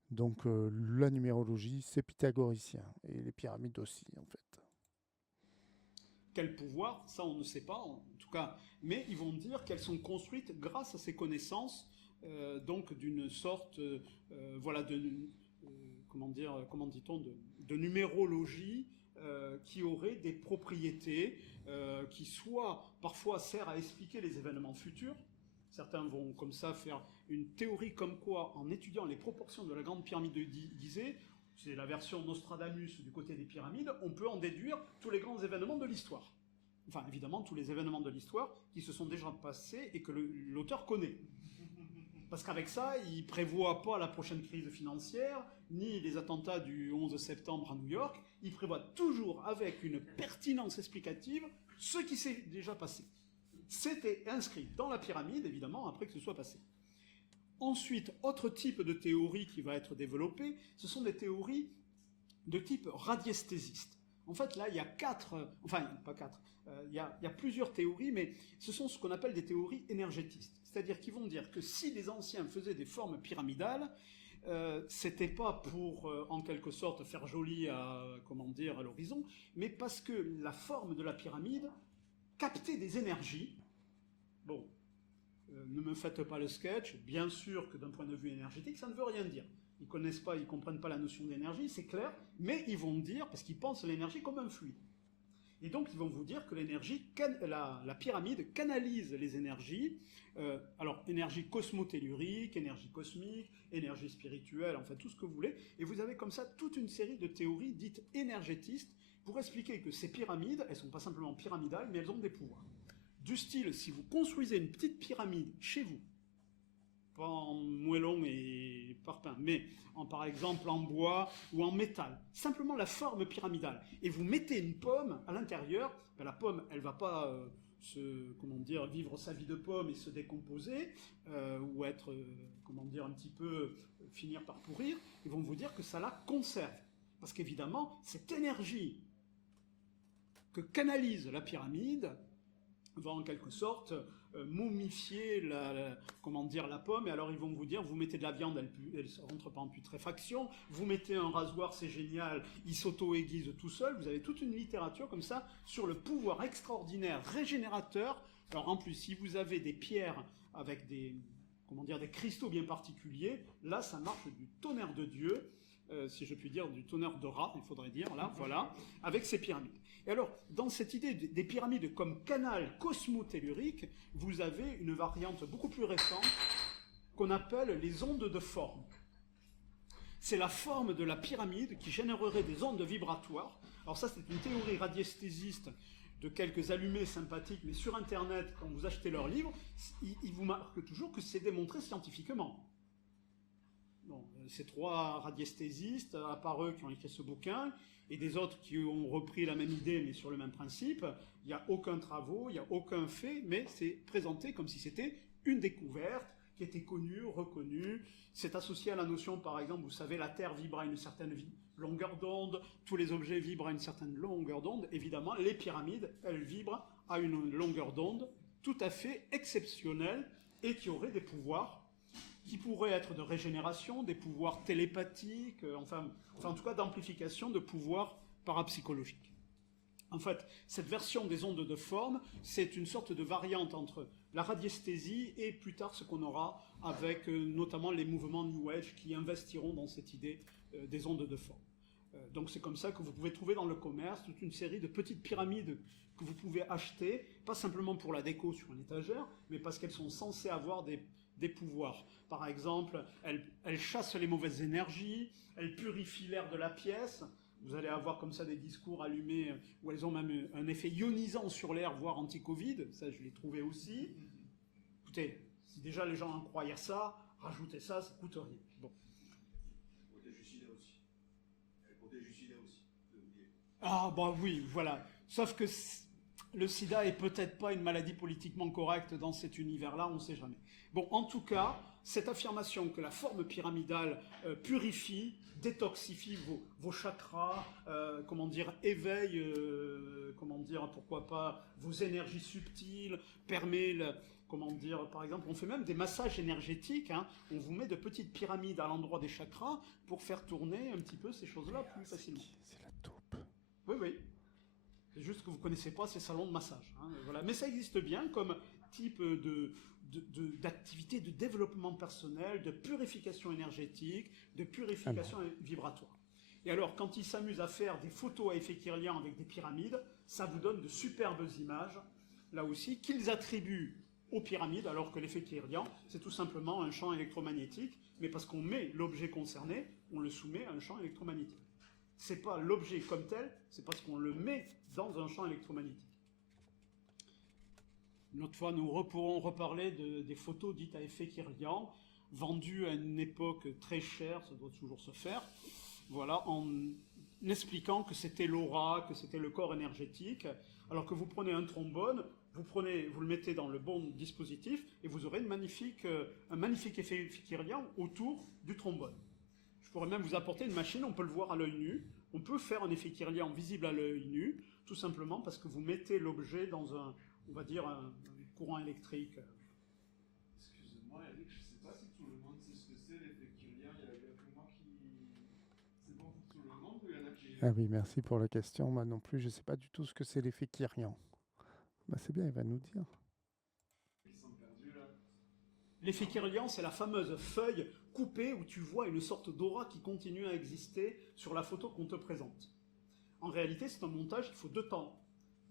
Donc la numérologie, c'est pythagoricien, et les pyramides aussi, en fait. Quel pouvoir, ça on ne sait pas. En tout cas, mais ils vont dire qu'elles sont construites grâce à ces connaissances, donc d'une sorte, voilà, comment dit-on, de numérologie qui aurait des propriétés qui soit parfois sert à expliquer les événements futurs. Certains vont comme ça faire une théorie comme quoi, en étudiant les proportions de la grande pyramide de Gizeh, c'est la version Nostradamus du côté des pyramides, on peut en déduire tous les grands événements de l'histoire. Enfin, évidemment, tous les événements de l'histoire qui se sont déjà passés et que l'auteur connaît. Parce qu'avec ça, il ne prévoit pas la prochaine crise financière, ni les attentats du 11 septembre à New York. Il prévoit toujours, avec une pertinence explicative, ce qui s'est déjà passé. C'était inscrit dans la pyramide, évidemment, après que ce soit passé. Ensuite, autre type de théorie qui va être développée, ce sont des théories de type radiesthésiste. En fait, là, il y a il y a plusieurs théories, mais ce sont ce qu'on appelle des théories énergétistes. C'est-à-dire qu'ils vont dire que si les anciens faisaient des formes pyramidales, c'était pas pour, en quelque sorte, faire joli à l'horizon, mais parce que la forme de la pyramide captait des énergies. Bon, ne me faites pas le sketch, bien sûr que d'un point de vue énergétique, ça ne veut rien dire. Ils connaissent pas, ils comprennent pas la notion d'énergie, c'est clair, mais ils vont dire, parce qu'ils pensent l'énergie comme un fluide. Et donc, ils vont vous dire que la pyramide canalise les énergies, alors énergie cosmotellurique, énergie cosmique, énergie spirituelle, enfin tout ce que vous voulez, et vous avez comme ça toute une série de théories dites énergétistes pour expliquer que ces pyramides, elles ne sont pas simplement pyramidales, mais elles ont des pouvoirs. Du style, si vous construisez une petite pyramide chez vous, pas en moellon et parpaing, mais par exemple en bois ou en métal, simplement la forme pyramidale, et vous mettez une pomme à l'intérieur, ben la pomme, elle ne va pas vivre sa vie de pomme et se décomposer, ou être, un petit peu, finir par pourrir. Ils vont vous dire que ça la conserve. Parce qu'évidemment, cette énergie que canalise la pyramide va en quelque sorte momifier la pomme, et alors ils vont vous dire, vous mettez de la viande, elle ne rentre pas en putréfaction, vous mettez un rasoir, c'est génial, il s'auto-aiguise tout seul. Vous avez toute une littérature comme ça sur le pouvoir extraordinaire régénérateur. Alors en plus, si vous avez des pierres avec des cristaux bien particuliers, là ça marche du tonnerre de Dieu, si je puis dire, du tonnerre de rat, il faudrait dire, là, voilà, avec ces pyramides. Et alors, dans cette idée des pyramides comme canal cosmotellurique, vous avez une variante beaucoup plus récente qu'on appelle les ondes de forme. C'est la forme de la pyramide qui générerait des ondes vibratoires. Alors ça, c'est une théorie radiesthésiste de quelques allumés sympathiques, mais sur Internet, quand vous achetez leurs livres, ils vous marquent toujours que c'est démontré scientifiquement. Bon, ces trois radiesthésistes, à part eux qui ont écrit ce bouquin, et des autres qui ont repris la même idée, mais sur le même principe, il n'y a aucun travaux, il n'y a aucun fait, mais c'est présenté comme si c'était une découverte qui était connue, reconnue. C'est associé à la notion, par exemple, vous savez, la Terre vibre à une certaine longueur d'onde, tous les objets vibrent à une certaine longueur d'onde. Évidemment, les pyramides, elles vibrent à une longueur d'onde tout à fait exceptionnelle et qui aurait des pouvoirs qui pourraient être de régénération, des pouvoirs télépathiques, en tout cas d'amplification de pouvoirs parapsychologiques. En fait, cette version des ondes de forme, c'est une sorte de variante entre la radiesthésie et plus tard ce qu'on aura avec notamment les mouvements New Age qui investiront dans cette idée des ondes de forme. Donc c'est comme ça que vous pouvez trouver dans le commerce toute une série de petites pyramides que vous pouvez acheter, pas simplement pour la déco sur une étagère, mais parce qu'elles sont censées avoir des pouvoirs. Par exemple, elles chassent les mauvaises énergies, elles purifient l'air de la pièce. Vous allez avoir comme ça des discours allumés où elles ont même un effet ionisant sur l'air, voire anti-Covid. Ça, je l'ai trouvé aussi. Écoutez, si déjà les gens en croyaient ça, rajoutez ça, ça coûte rien. Bon. Elle protège du sida aussi. Ah, bah oui, voilà. Sauf que le sida est peut-être pas une maladie politiquement correcte dans cet univers-là, on ne sait jamais. Bon, en tout cas, cette affirmation que la forme pyramidale purifie, détoxifie vos chakras, éveille, pourquoi pas, vos énergies subtiles, permet, par exemple, on fait même des massages énergétiques, hein, on vous met de petites pyramides à l'endroit des chakras pour faire tourner un petit peu ces choses-là plus facilement. C'est la taupe. Oui, oui. juste que vous ne connaissez pas ces salons de massage. Hein, voilà. Mais ça existe bien comme type d'activité de développement personnel, de purification énergétique, de purification vibratoire. Et alors, quand ils s'amusent à faire des photos à effet Kirlian avec des pyramides, ça vous donne de superbes images, là aussi, qu'ils attribuent aux pyramides, alors que l'effet Kirlian, c'est tout simplement un champ électromagnétique, mais parce qu'on met l'objet concerné, on le soumet à un champ électromagnétique. C'est pas l'objet comme tel, c'est parce qu'on le met dans un champ électromagnétique. Une autre fois, nous pourrons reparler des photos dites à effet Kirlian, vendues à une époque très chère, ça doit toujours se faire, voilà, en expliquant que c'était l'aura, que c'était le corps énergétique, alors que vous prenez un trombone, vous le mettez dans le bon dispositif, et vous aurez un magnifique effet Kirlian autour du trombone. Je pourrais même vous apporter une machine, on peut le voir à l'œil nu, on peut faire un effet Kirlian visible à l'œil nu, tout simplement parce que vous mettez l'objet dans un, on va dire, un courant électrique. Excusez-moi Eric, je ne sais pas si tout le monde sait ce que c'est l'effet Kirlian, il y a que moi qui... C'est bon pour tout le monde ou il y en a qui... Ah oui, merci pour la question. Moi non plus, je ne sais pas du tout ce que c'est l'effet Kirlian. Bah, c'est bien, il va nous dire. Ils sont perdus là. L'effet Kirlian, c'est la fameuse feuille coupée où tu vois une sorte d'aura qui continue à exister sur la photo qu'on te présente. En réalité, c'est un montage, il faut 2 temps.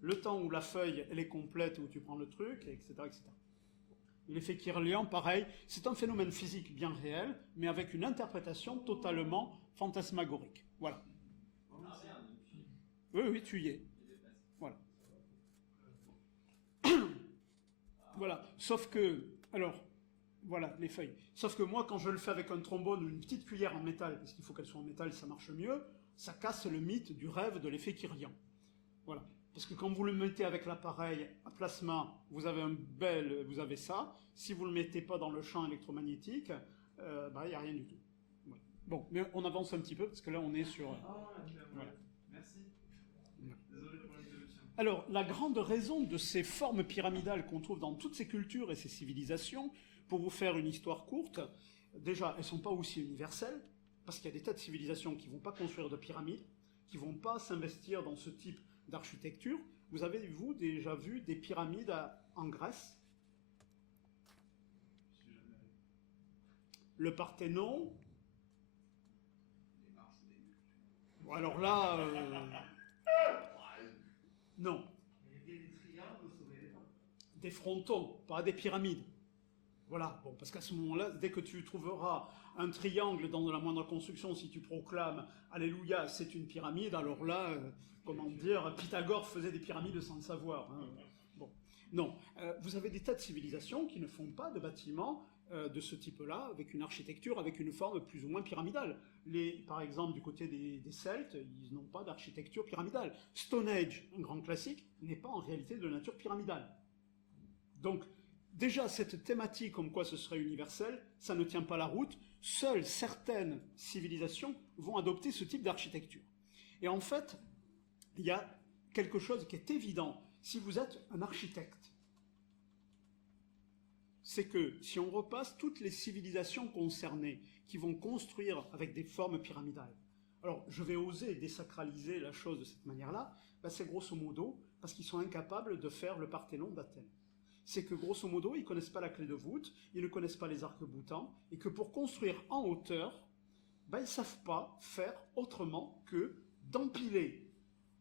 Le temps où la feuille elle est complète, où tu prends le truc, etc. etc. L'effet Kirlian, pareil, c'est un phénomène physique bien réel, mais avec une interprétation totalement fantasmagorique. Voilà. Oui, tu y es. Voilà. Voilà. Sauf que, alors, voilà, les feuilles. Sauf que moi, quand je le fais avec un trombone ou une petite cuillère en métal, parce qu'il faut qu'elle soit en métal, ça marche mieux, ça casse le mythe du rêve de l'effet Kirlian. Voilà. Parce que quand vous le mettez avec l'appareil à plasma, vous avez ça. Si vous ne le mettez pas dans le champ électromagnétique, il n'y a rien du tout. Voilà. Bon, mais on avance un petit peu, parce que là, on est sur... Voilà. Merci. Désolé pour l'interruption. Alors, la grande raison de ces formes pyramidales qu'on trouve dans toutes ces cultures et ces civilisations, pour vous faire une histoire courte, déjà, elles ne sont pas aussi universelles, parce qu'il y a des tas de civilisations qui ne vont pas construire de pyramides, qui ne vont pas s'investir dans ce type d'architecture. Vous avez, vous, déjà vu des pyramides en Grèce? Le Parthénon? Bon, alors là... non. Des frontons, pas des pyramides. Voilà, bon, parce qu'à ce moment-là, dès que tu trouveras un triangle dans la moindre construction, si tu proclames « Alléluia, c'est une pyramide », alors là, comment dire, Pythagore faisait des pyramides sans le savoir. Hein. Bon, non. Vous avez des tas de civilisations qui ne font pas de bâtiments de ce type-là, avec une architecture, avec une forme plus ou moins pyramidale. Par exemple, du côté des Celtes, ils n'ont pas d'architecture pyramidale. Stone Age, un grand classique, n'est pas en réalité de nature pyramidale. Donc, déjà, cette thématique comme quoi ce serait universel, ça ne tient pas la route. Seules certaines civilisations vont adopter ce type d'architecture. Et en fait, il y a quelque chose qui est évident. Si vous êtes un architecte, c'est que si on repasse toutes les civilisations concernées qui vont construire avec des formes pyramidales, alors je vais oser désacraliser la chose de cette manière-là, c'est grosso modo parce qu'ils sont incapables de faire le Parthénon d'Athènes. C'est que grosso modo, ils ne connaissent pas la clé de voûte, ils ne connaissent pas les arcs-boutants, et que pour construire en hauteur, ils ne savent pas faire autrement que d'empiler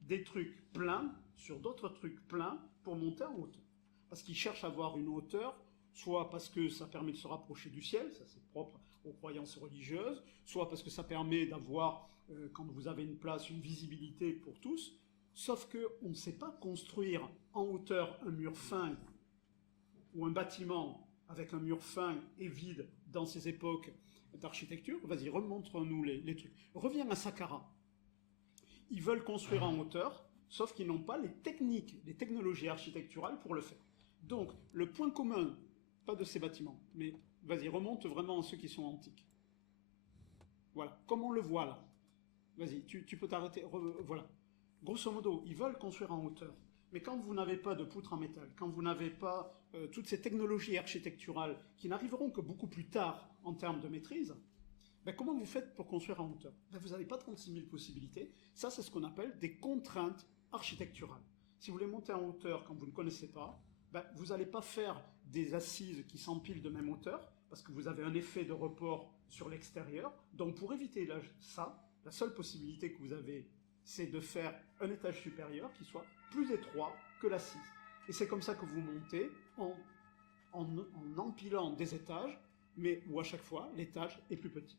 des trucs pleins sur d'autres trucs pleins pour monter en hauteur. Parce qu'ils cherchent à avoir une hauteur, soit parce que ça permet de se rapprocher du ciel, ça c'est propre aux croyances religieuses, soit parce que ça permet d'avoir, quand vous avez une place, une visibilité pour tous, sauf qu'on ne sait pas construire en hauteur un mur fin ou un bâtiment avec un mur fin et vide dans ces époques d'architecture. Vas-y, remontre-nous les trucs. Reviens à Saqqara. Ils veulent construire en hauteur, sauf qu'ils n'ont pas les techniques, les technologies architecturales pour le faire. Donc, le point commun, pas de ces bâtiments, mais vas-y, remonte vraiment à ceux qui sont antiques. Voilà, comme on le voit là. Vas-y, tu peux t'arrêter. Voilà. Grosso modo, ils veulent construire en hauteur. Mais quand vous n'avez pas de poutre en métal, quand vous n'avez pas toutes ces technologies architecturales qui n'arriveront que beaucoup plus tard en termes de maîtrise, comment vous faites pour construire en hauteur? Vous n'avez pas 36 000 possibilités. Ça, c'est ce qu'on appelle des contraintes architecturales. Si vous voulez monter en hauteur quand vous ne connaissez pas, ben, vous n'allez pas faire des assises qui s'empilent de même hauteur, parce que vous avez un effet de report sur l'extérieur. Donc pour éviter ça, la seule possibilité que vous avez, c'est de faire un étage supérieur qui soit plus étroit que l'assise. Et c'est comme ça que vous montez en empilant des étages, mais où à chaque fois, l'étage est plus petit.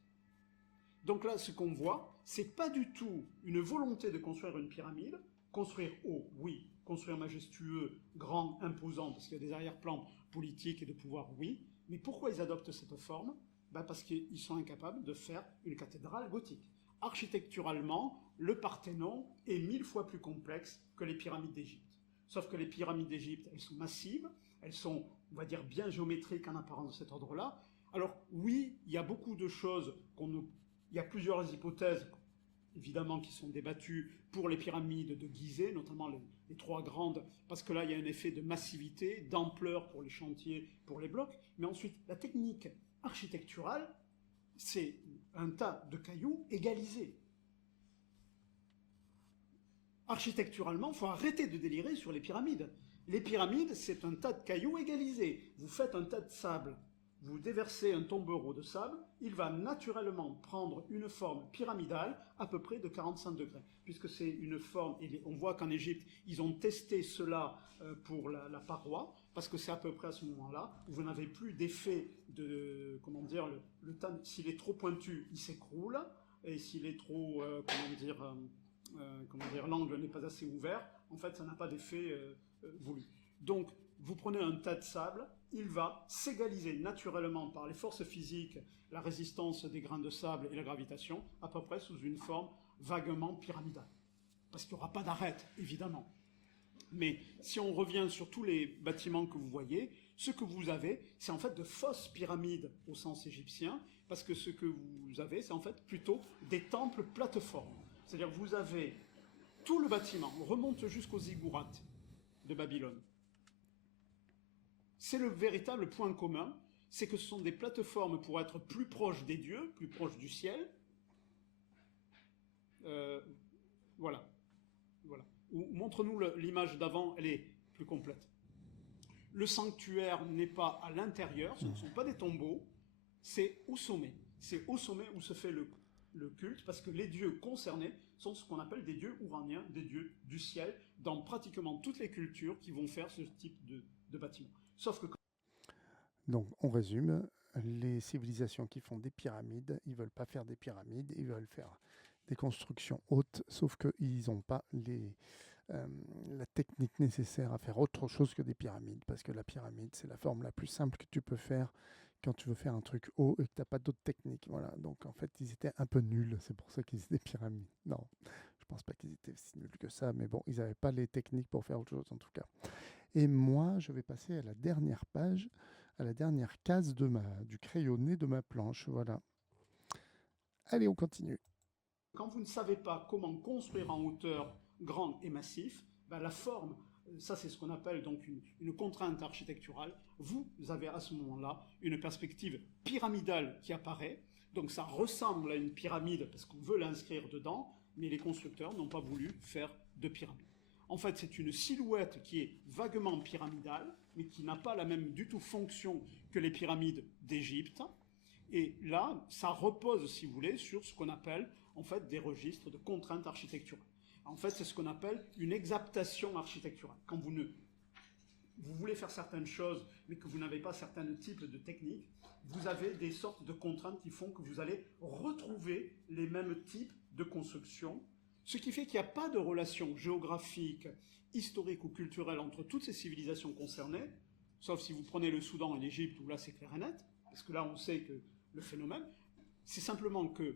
Donc là, ce qu'on voit, c'est pas du tout une volonté de construire une pyramide. Construire haut, oui. Construire majestueux, grand, imposant, parce qu'il y a des arrière-plans politiques et de pouvoir, oui. Mais pourquoi ils adoptent cette forme? Ben parce qu'ils sont incapables de faire une cathédrale gothique. Architecturalement, le Parthénon est 1000 fois plus complexe que les pyramides d'Égypte. Sauf que les pyramides d'Égypte, elles sont massives, elles sont, on va dire, bien géométriques en apparence de cet ordre-là. Alors oui, il y a beaucoup de choses il y a plusieurs hypothèses, évidemment, qui sont débattues pour les pyramides de Gizeh, notamment les 3 grandes, parce que là, il y a un effet de massivité, d'ampleur pour les chantiers, pour les blocs. Mais ensuite, la technique architecturale, c'est un tas de cailloux égalisés. Architecturalement, il faut arrêter de délirer sur les pyramides. Les pyramides, c'est un tas de cailloux égalisés. Vous faites un tas de sable, vous déversez un tombereau de sable, il va naturellement prendre une forme pyramidale à peu près de 45 degrés. Puisque c'est une forme, et on voit qu'en Égypte, ils ont testé cela pour la paroi, parce que c'est à peu près à ce moment-là où vous n'avez plus d'effet de, comment dire, le tas, s'il est trop pointu, il s'écroule, et s'il est trop, l'angle n'est pas assez ouvert, en fait, ça n'a pas d'effet voulu. Donc, vous prenez un tas de sable, il va s'égaliser naturellement par les forces physiques, la résistance des grains de sable et la gravitation, à peu près sous une forme vaguement pyramidale. Parce qu'il n'y aura pas d'arête, évidemment. Mais si on revient sur tous les bâtiments que vous voyez, ce que vous avez, c'est en fait de fausses pyramides au sens égyptien, parce que ce que vous avez, c'est en fait plutôt des temples plateformes. C'est-à-dire vous avez tout le bâtiment, on remonte jusqu'aux ziggourats de Babylone. C'est le véritable point commun, c'est que ce sont des plateformes pour être plus proches des dieux, plus proches du ciel. Voilà. Montre-nous l'image d'avant, elle est plus complète. Le sanctuaire n'est pas à l'intérieur, ce ne sont pas des tombeaux, c'est au sommet. C'est au sommet où se fait le culte, parce que les dieux concernés sont ce qu'on appelle des dieux ouraniens, des dieux du ciel, dans pratiquement toutes les cultures qui vont faire ce type de bâtiment. Sauf que... Donc, on résume, les civilisations qui font des pyramides, ils ne veulent pas faire des pyramides, ils veulent faire des constructions hautes, sauf qu'ils n'ont pas la technique nécessaire à faire autre chose que des pyramides, parce que la pyramide, c'est la forme la plus simple que tu peux faire quand tu veux faire un truc haut et que tu n'as pas d'autres techniques. Voilà. Donc, en fait, ils étaient un peu nuls, c'est pour ça qu'ils étaient des pyramides. Non, je ne pense pas qu'ils étaient si nuls que ça, mais bon, ils n'avaient pas les techniques pour faire autre chose, en tout cas. Et moi, je vais passer à la dernière page, à la dernière case du crayonné de ma planche. Voilà. Allez, on continue. Quand vous ne savez pas comment construire en hauteur grande et massif, ben la forme, ça c'est ce qu'on appelle donc une contrainte architecturale. Vous avez à ce moment-là une perspective pyramidale qui apparaît. Donc ça ressemble à une pyramide parce qu'on veut l'inscrire dedans, mais les constructeurs n'ont pas voulu faire de pyramide. En fait, c'est une silhouette qui est vaguement pyramidale, mais qui n'a pas la même du tout fonction que les pyramides d'Égypte. Et là, ça repose, si vous voulez, sur ce qu'on appelle en fait des registres de contraintes architecturales. En fait, c'est ce qu'on appelle une exaptation architecturale. Quand vous voulez faire certaines choses, mais que vous n'avez pas certains types de techniques, vous avez des sortes de contraintes qui font que vous allez retrouver les mêmes types de constructions, ce qui fait qu'il n'y a pas de relation géographique, historique ou culturelle entre toutes ces civilisations concernées, sauf si vous prenez le Soudan et l'Égypte, où là c'est clair et net, parce que là on sait que le phénomène, c'est simplement que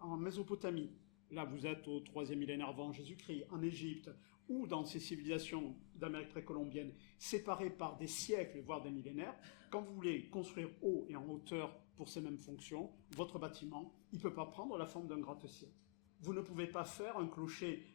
en Mésopotamie, là vous êtes au 3e millénaire avant Jésus-Christ, en Égypte, ou dans ces civilisations d'Amérique précolombienne, séparées par des siècles, voire des millénaires, quand vous voulez construire haut et en hauteur pour ces mêmes fonctions, votre bâtiment, il ne peut pas prendre la forme d'un gratte-ciel. Vous ne pouvez pas faire un clocher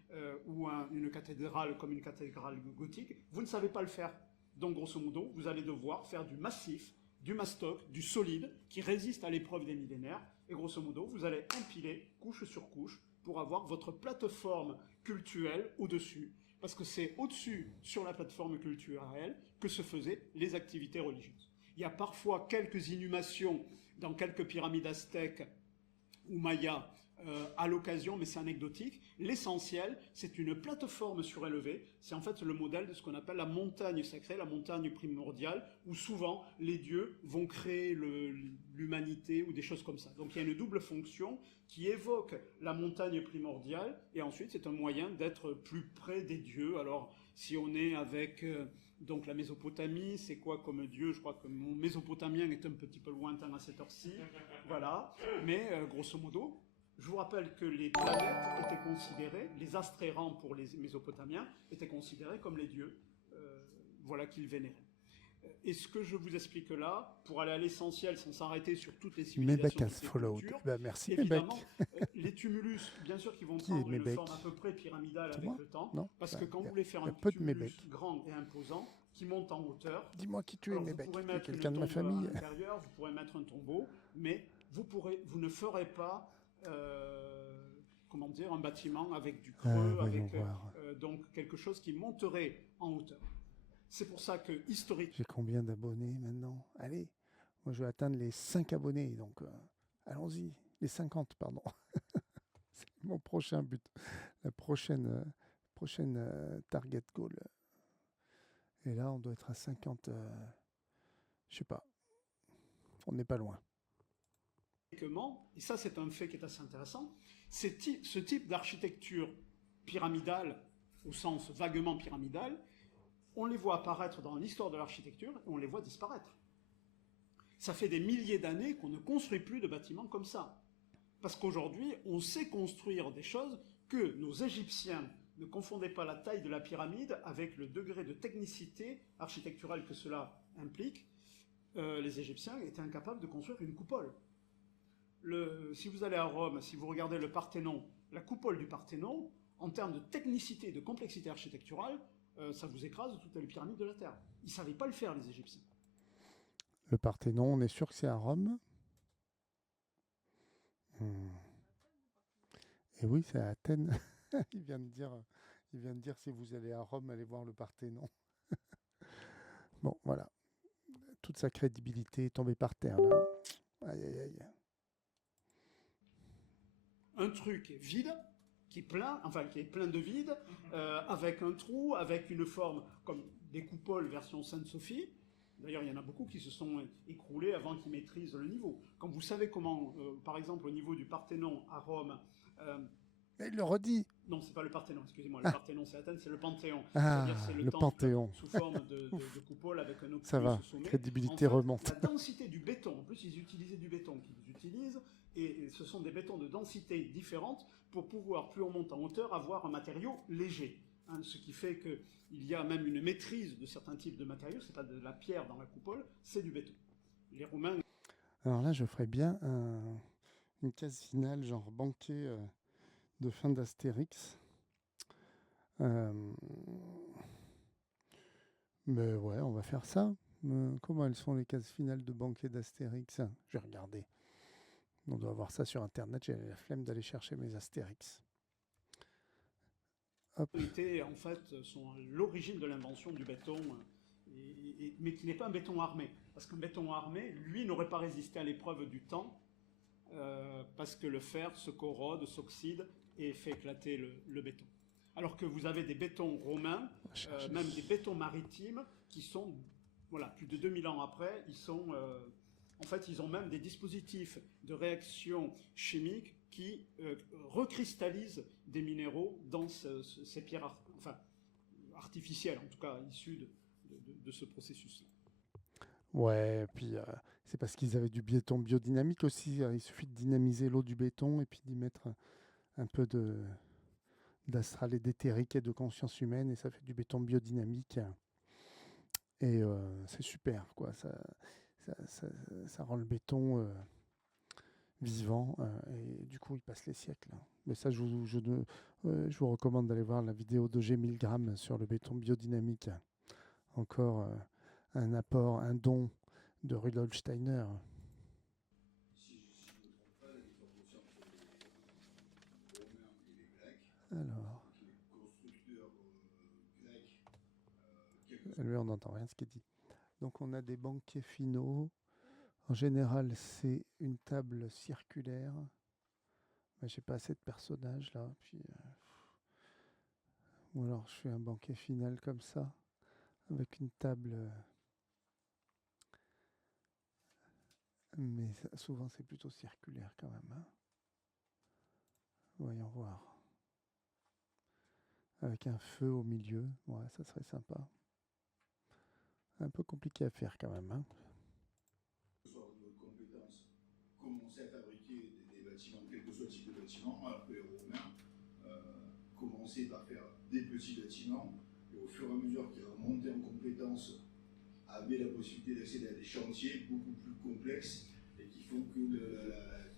ou une cathédrale comme une cathédrale gothique, vous ne savez pas le faire. Donc grosso modo, vous allez devoir faire du massif, du mastoc, du solide, qui résiste à l'épreuve des millénaires, et grosso modo, vous allez empiler couche sur couche pour avoir votre plateforme cultuelle au-dessus. parce que c'est au-dessus, sur la plateforme culturelle, que se faisaient les activités religieuses. Il y a parfois quelques inhumations dans quelques pyramides aztèques ou mayas à l'occasion, mais c'est anecdotique. L'essentiel, c'est une plateforme surélevée. C'est en fait le modèle de ce qu'on appelle la montagne sacrée, la montagne primordiale, où souvent les dieux vont créer l'humanité ou des choses comme ça. Donc il y a une double fonction qui évoque la montagne primordiale, et ensuite c'est un moyen d'être plus près des dieux. Alors si on est avec donc la Mésopotamie, c'est quoi comme dieu? Je crois que mon mésopotamien est un petit peu lointain à cette heure-ci. Voilà. Mais grosso modo, je vous rappelle que les planètes étaient considérées, les astres errants pour les Mésopotamiens, étaient considérés comme les dieux, voilà qu'ils vénéraient. Et ce que je vous explique là, pour aller à l'essentiel sans s'arrêter sur toutes les civilisations, toutes les cultures, merci évidemment, les tumulus, bien sûr, qui vont prendre une Mébec? forme à peu près pyramidale avec le temps, Non, parce que quand vous voulez faire un tumulus grand et imposant, qui monte en hauteur, dis-moi qui tu es, vous Mébec? pourrez mettre Quelqu'un de une ma tombe famille? à l'intérieur, vous pourrez mettre un tombeau, mais vous ne ferez pas comment dire, un bâtiment avec du creux, avec donc quelque chose qui monterait en hauteur. C'est pour ça que, historiquement... J'ai combien d'abonnés maintenant? Allez, moi je vais atteindre les 5 abonnés, donc allons-y, les 50, pardon. C'est mon prochain but, la prochaine target goal. Et là, on doit être à 50, je sais pas, on n'est pas loin. Et ça c'est un fait qui est assez intéressant, ce type d'architecture pyramidale, au sens vaguement pyramidal, on les voit apparaître dans l'histoire de l'architecture et on les voit disparaître. Ça fait des milliers d'années qu'on ne construit plus de bâtiments comme ça. Parce qu'aujourd'hui, on sait construire des choses que nos Égyptiens ne confondaient pas la taille de la pyramide avec le degré de technicité architecturale que cela implique. Les Égyptiens étaient incapables de construire une coupole. Si vous allez à Rome, si vous regardez le Parthénon, la coupole du Parthénon, en termes de technicité et de complexité architecturale, ça vous écrase toutes les pyramides de la Terre. Ils ne savaient pas le faire, les Égyptiens. Le Parthénon, on est sûr que c'est à Rome? Et oui, c'est à Athènes. il vient de dire si vous allez à Rome, allez voir le Parthénon. Bon, voilà. Toute sa crédibilité est tombée par terre, là. Aïe, aïe, aïe. Un truc vide, qui est plein de vide, avec un trou, avec une forme comme des coupoles version Sainte-Sophie. D'ailleurs, il y en a beaucoup qui se sont écroulés avant qu'ils maîtrisent le niveau. Quand vous savez comment, par exemple, au niveau du Parthénon à Rome... il le redit. Non, c'est pas le Parthénon, excusez-moi. Le Parthénon, c'est Athènes, c'est le Panthéon. C'est-à-dire, c'est le Panthéon. sous forme de coupole avec un oculus Ça va, au sommet. crédibilité en fait, remonte. La densité du béton, en plus, ils utilisaient du béton qu'ils utilisent, et ce sont des bétons de densité différente pour pouvoir, plus on monte en hauteur, avoir un matériau léger. Ce qui fait qu'il y a même une maîtrise de certains types de matériaux. C'est pas de la pierre dans la coupole, c'est du béton. Les Romains... Alors là, je ferais bien une case finale, genre banquet de fin d'Astérix. Mais ouais, on va faire ça. Comment elles sont les cases finales de banquet d'Astérix? Je vais regarder. On doit avoir ça sur Internet. J'ai la flemme d'aller chercher mes Astérix. Hop. En fait, sont l'origine de l'invention du béton, mais qui n'est pas un béton armé. Parce qu'un béton armé, lui, n'aurait pas résisté à l'épreuve du temps, parce que le fer se corrode, s'oxyde et fait éclater le béton. Alors que vous avez des bétons romains, même des bétons maritimes, qui sont, voilà, plus de 2000 ans après, en fait, ils ont même des dispositifs de réaction chimique qui recristallisent des minéraux dans ces pierres artificielles, en tout cas issues de ce processus-là. Ouais, et puis c'est parce qu'ils avaient du béton biodynamique aussi. Il suffit de dynamiser l'eau du béton et puis d'y mettre un peu d'astral et d'éthérique et de conscience humaine, et ça fait du béton biodynamique. Et c'est super, quoi. Ça rend le béton vivant, et du coup, il passe les siècles. Mais ça, je vous recommande d'aller voir la vidéo de G. Milgram sur le béton biodynamique. Encore un apport, un don de Rudolf Steiner. Alors. on n'entend rien de ce qui est dit. Donc on a des banquets finaux. En général, c'est une table circulaire. Mais j'ai pas assez de personnages là. Puis, ou alors je fais un banquet final comme ça, avec une table. Mais souvent c'est plutôt circulaire quand même. Hein. Voyons voir. Avec un feu au milieu, ouais, ça serait sympa. Un peu compliqué à faire quand même. Hein. Soit au niveau de compétences, commencer à fabriquer des bâtiments, quel que soit le type de bâtiment, alors que les Romains commençaient par faire des petits bâtiments, et au fur et à mesure qu'ils remontaient en compétences, avaient la possibilité d'accéder à des chantiers beaucoup plus complexes, et qui font que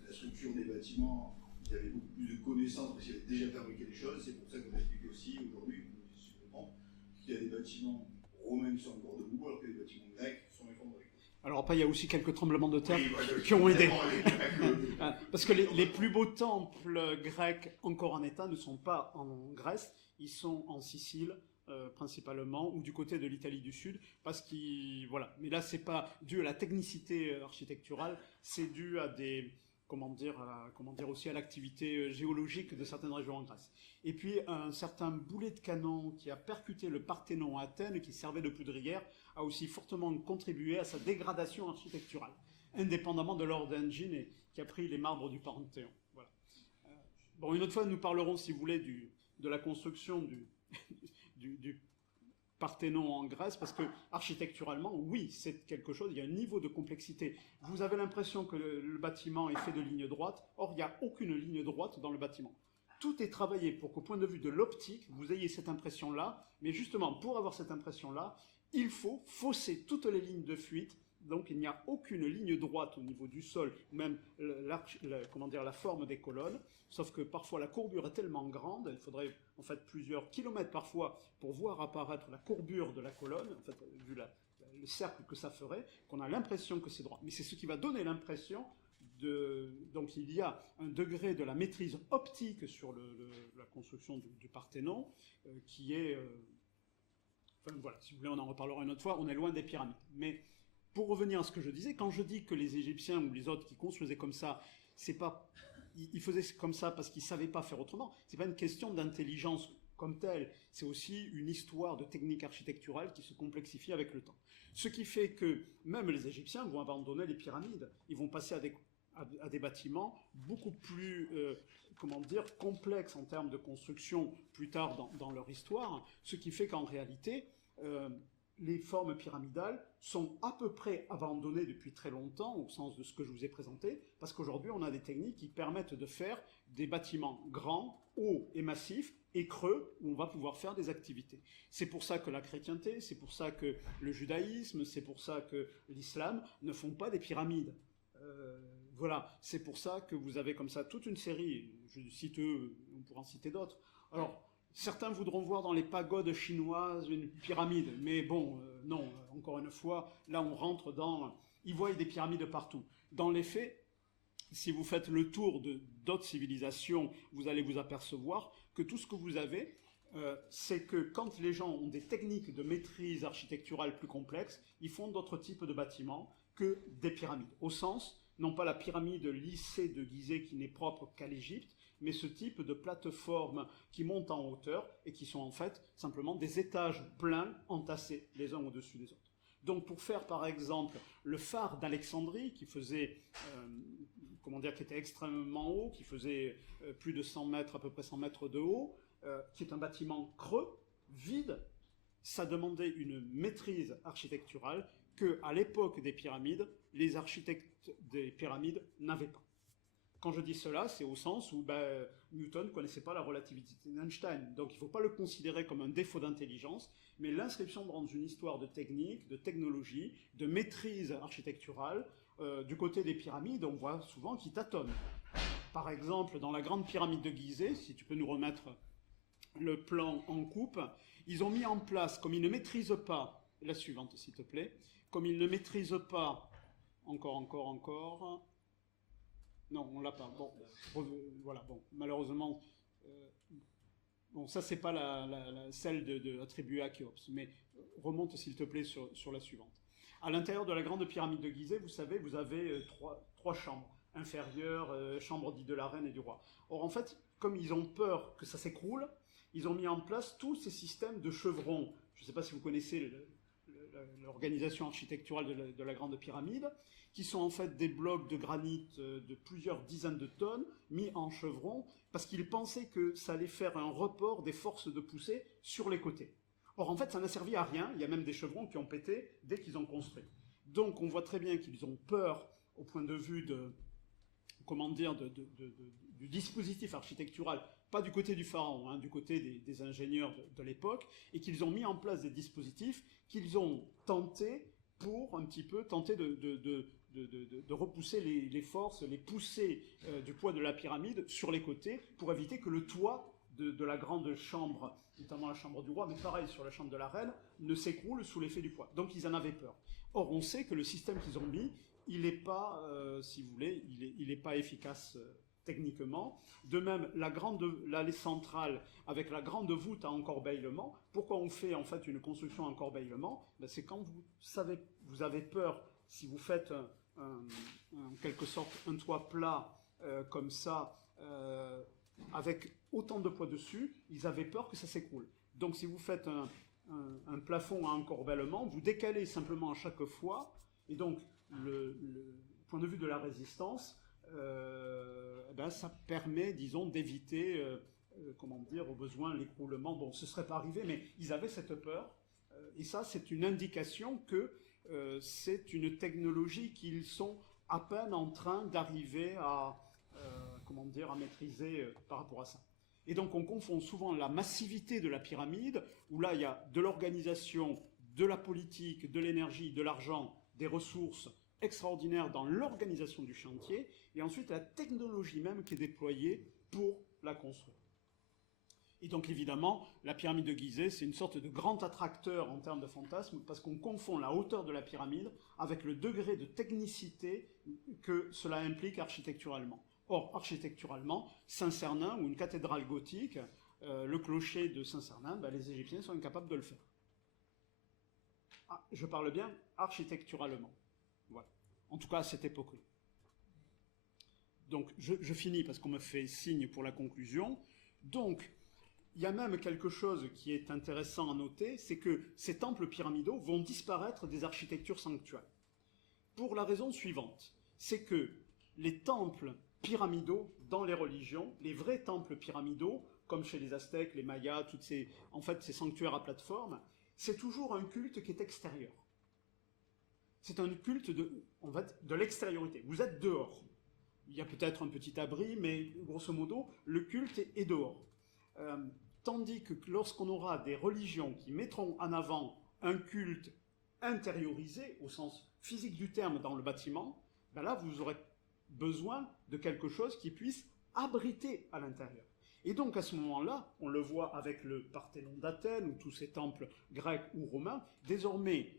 la structure des bâtiments, ils avaient beaucoup plus de connaissances, parce qu'ils avaient déjà fabriqué des choses. C'est pour ça qu'on explique aussi aujourd'hui, si je comprends, qu'il y a des bâtiments romains qui sont encore debout, alors que les bâtiments grecs sont effondrés. Alors après, il y a aussi quelques tremblements de terre Oui, qui ont aidé. Grecs, Parce que les plus beaux temples grecs encore en état ne sont pas en Grèce, ils sont en Sicile principalement, ou du côté de l'Italie du Sud, parce qu'ils... Voilà. Mais là, c'est pas dû à la technicité architecturale, c'est dû à des... Comment dire aussi à l'activité géologique de certaines régions en Grèce. Et puis un certain boulet de canon qui a percuté le Parthénon à Athènes, qui servait de poudrière, a aussi fortement contribué à sa dégradation architecturale, indépendamment de Lord Engine et qui a pris les marbres du Panthéon. Voilà. Bon, une autre fois, nous parlerons, si vous voulez, de la construction du Parthénon en Grèce, parce que architecturalement, oui, c'est quelque chose, il y a un niveau de complexité. Vous avez l'impression que le bâtiment est fait de lignes droites, or il n'y a aucune ligne droite dans le bâtiment. Tout est travaillé pour qu'au point de vue de l'optique, vous ayez cette impression-là, mais justement, pour avoir cette impression-là, il faut fausser toutes les lignes de fuite, donc il n'y a aucune ligne droite au niveau du sol, même la forme des colonnes, sauf que parfois la courbure est tellement grande, il faudrait en fait plusieurs kilomètres parfois pour voir apparaître la courbure de la colonne, en fait, vu le cercle que ça ferait, qu'on a l'impression que c'est droit. Mais c'est ce qui va donner l'impression de... Donc il y a un degré de la maîtrise optique sur la construction du Parthénon qui est... Enfin voilà, si vous voulez on en reparlera une autre fois, on est loin des pyramides. Mais pour revenir à ce que je disais, quand je dis que les Égyptiens ou les autres qui construisaient comme ça, c'est pas... Ils faisaient comme ça parce qu'ils ne savaient pas faire autrement. Ce n'est pas une question d'intelligence comme telle, c'est aussi une histoire de technique architecturale qui se complexifie avec le temps. Ce qui fait que même les Égyptiens vont abandonner les pyramides. Ils vont passer à des bâtiments beaucoup plus complexes en termes de construction plus tard dans leur histoire, ce qui fait qu'en réalité, les formes pyramidales sont à peu près abandonnées depuis très longtemps, au sens de ce que je vous ai présenté, parce qu'aujourd'hui, on a des techniques qui permettent de faire des bâtiments grands, hauts et massifs, et creux, où on va pouvoir faire des activités. C'est pour ça que la chrétienté, c'est pour ça que le judaïsme, c'est pour ça que l'islam ne font pas des pyramides. Voilà, c'est pour ça que vous avez comme ça toute une série, je cite eux, on pourra en citer d'autres. Alors, certains voudront voir dans les pagodes chinoises une pyramide, mais bon, non, encore une fois, là on rentre dans... Ils voient des pyramides partout. Dans les faits, si vous faites le tour d'autres civilisations, vous allez vous apercevoir que tout ce que vous avez, c'est que quand les gens ont des techniques de maîtrise architecturale plus complexes, ils font d'autres types de bâtiments que des pyramides. Au sens, non pas la pyramide lissée de Gizeh qui n'est propre qu'à l'Égypte, mais ce type de plateformes qui montent en hauteur et qui sont en fait simplement des étages pleins entassés les uns au-dessus des autres. Donc pour faire par exemple le phare d'Alexandrie qui faisait, qui était extrêmement haut, qui faisait plus de 100 mètres, à peu près 100 mètres de haut, qui est un bâtiment creux, vide, ça demandait une maîtrise architecturale que, à l'époque des pyramides, les architectes des pyramides n'avaient pas. Quand je dis cela, c'est au sens où Newton ne connaissait pas la relativité d'Einstein. Donc il ne faut pas le considérer comme un défaut d'intelligence, mais l'inscription dans une histoire de technique, de technologie, de maîtrise architecturale. Du côté des pyramides, on voit souvent qu'ils tâtonnent. Par exemple, dans la grande pyramide de Gizeh, si tu peux nous remettre le plan en coupe, ils ont mis en place, comme ils ne maîtrisent pas, la suivante s'il te plaît, comme ils ne maîtrisent pas, encore... Non, on l'a pas. Bon, voilà. Bon, malheureusement, Bon, ça, c'est pas celle attribuée à Khéops, mais remonte, s'il te plaît, sur la suivante. À l'intérieur de la grande pyramide de Gizeh, vous savez, vous avez trois chambres inférieures, chambre dite de la reine et du roi. Or, en fait, comme ils ont peur que ça s'écroule, ils ont mis en place tous ces systèmes de chevrons. Je ne sais pas si vous connaissez l'organisation architecturale de la grande pyramide, qui sont en fait des blocs de granit de plusieurs dizaines de tonnes mis en chevrons, parce qu'ils pensaient que ça allait faire un report des forces de poussée sur les côtés. Or, en fait, ça n'a servi à rien. Il y a même des chevrons qui ont pété dès qu'ils ont construit. Donc, on voit très bien qu'ils ont peur au point de vue du dispositif architectural, pas du côté du pharaon, hein, du côté des ingénieurs de l'époque, et qu'ils ont mis en place des dispositifs qu'ils ont tenté pour un petit peu tenter de repousser les forces, les poussées du poids de la pyramide sur les côtés pour éviter que le toit de la grande chambre, notamment la chambre du roi, mais pareil sur la chambre de la reine, ne s'écroule sous l'effet du poids. Donc ils en avaient peur. Or, on sait que le système qu'ils ont mis, il n'est pas, si vous voulez, il n'est pas efficace techniquement. De même, l'allée centrale avec la grande voûte à encorbellement. Pourquoi on fait en fait une construction à encorbellement? Ben, c'est quand vous avez peur, si vous faites en quelque sorte un toit plat comme ça, avec autant de poids dessus, ils avaient peur que ça s'écroule. Donc si vous faites un plafond à encorbellement, vous décalez simplement à chaque fois, et donc le point de vue de la résistance, ben, ça permet, disons, d'éviter, au besoin, l'écroulement. Bon, ce ne serait pas arrivé, mais ils avaient cette peur, et ça, c'est une indication que c'est une technologie qu'ils sont à peine en train d'arriver à maîtriser par rapport à ça. Et donc, on confond souvent la massivité de la pyramide, où là, il y a de l'organisation, de la politique, de l'énergie, de l'argent, des ressources extraordinaires dans l'organisation du chantier, et ensuite la technologie même qui est déployée pour la construire. Et donc évidemment, la pyramide de Gizeh, c'est une sorte de grand attracteur en termes de fantasme, parce qu'on confond la hauteur de la pyramide avec le degré de technicité que cela implique architecturalement. Or, architecturalement, Saint-Cernin ou une cathédrale gothique, le clocher de Saint-Cernin, ben, les Égyptiens sont incapables de le faire. Ah, je parle bien architecturalement. Voilà. En tout cas, à cette époque-là. Donc, je finis parce qu'on me fait signe pour la conclusion. Donc, il y a même quelque chose qui est intéressant à noter, c'est que ces temples pyramidaux vont disparaître des architectures sanctuaires. Pour la raison suivante, c'est que les temples pyramidaux dans les religions, les vrais temples pyramidaux, comme chez les Aztèques, les Mayas, ces sanctuaires à plateforme, c'est toujours un culte qui est extérieur. C'est un culte de l'extériorité. Vous êtes dehors. Il y a peut-être un petit abri, mais grosso modo, le culte est dehors. Tandis que lorsqu'on aura des religions qui mettront en avant un culte intériorisé, au sens physique du terme, dans le bâtiment, ben là, vous aurez besoin de quelque chose qui puisse abriter à l'intérieur. Et donc, à ce moment-là, on le voit avec le Parthénon d'Athènes, ou tous ces temples grecs ou romains, désormais,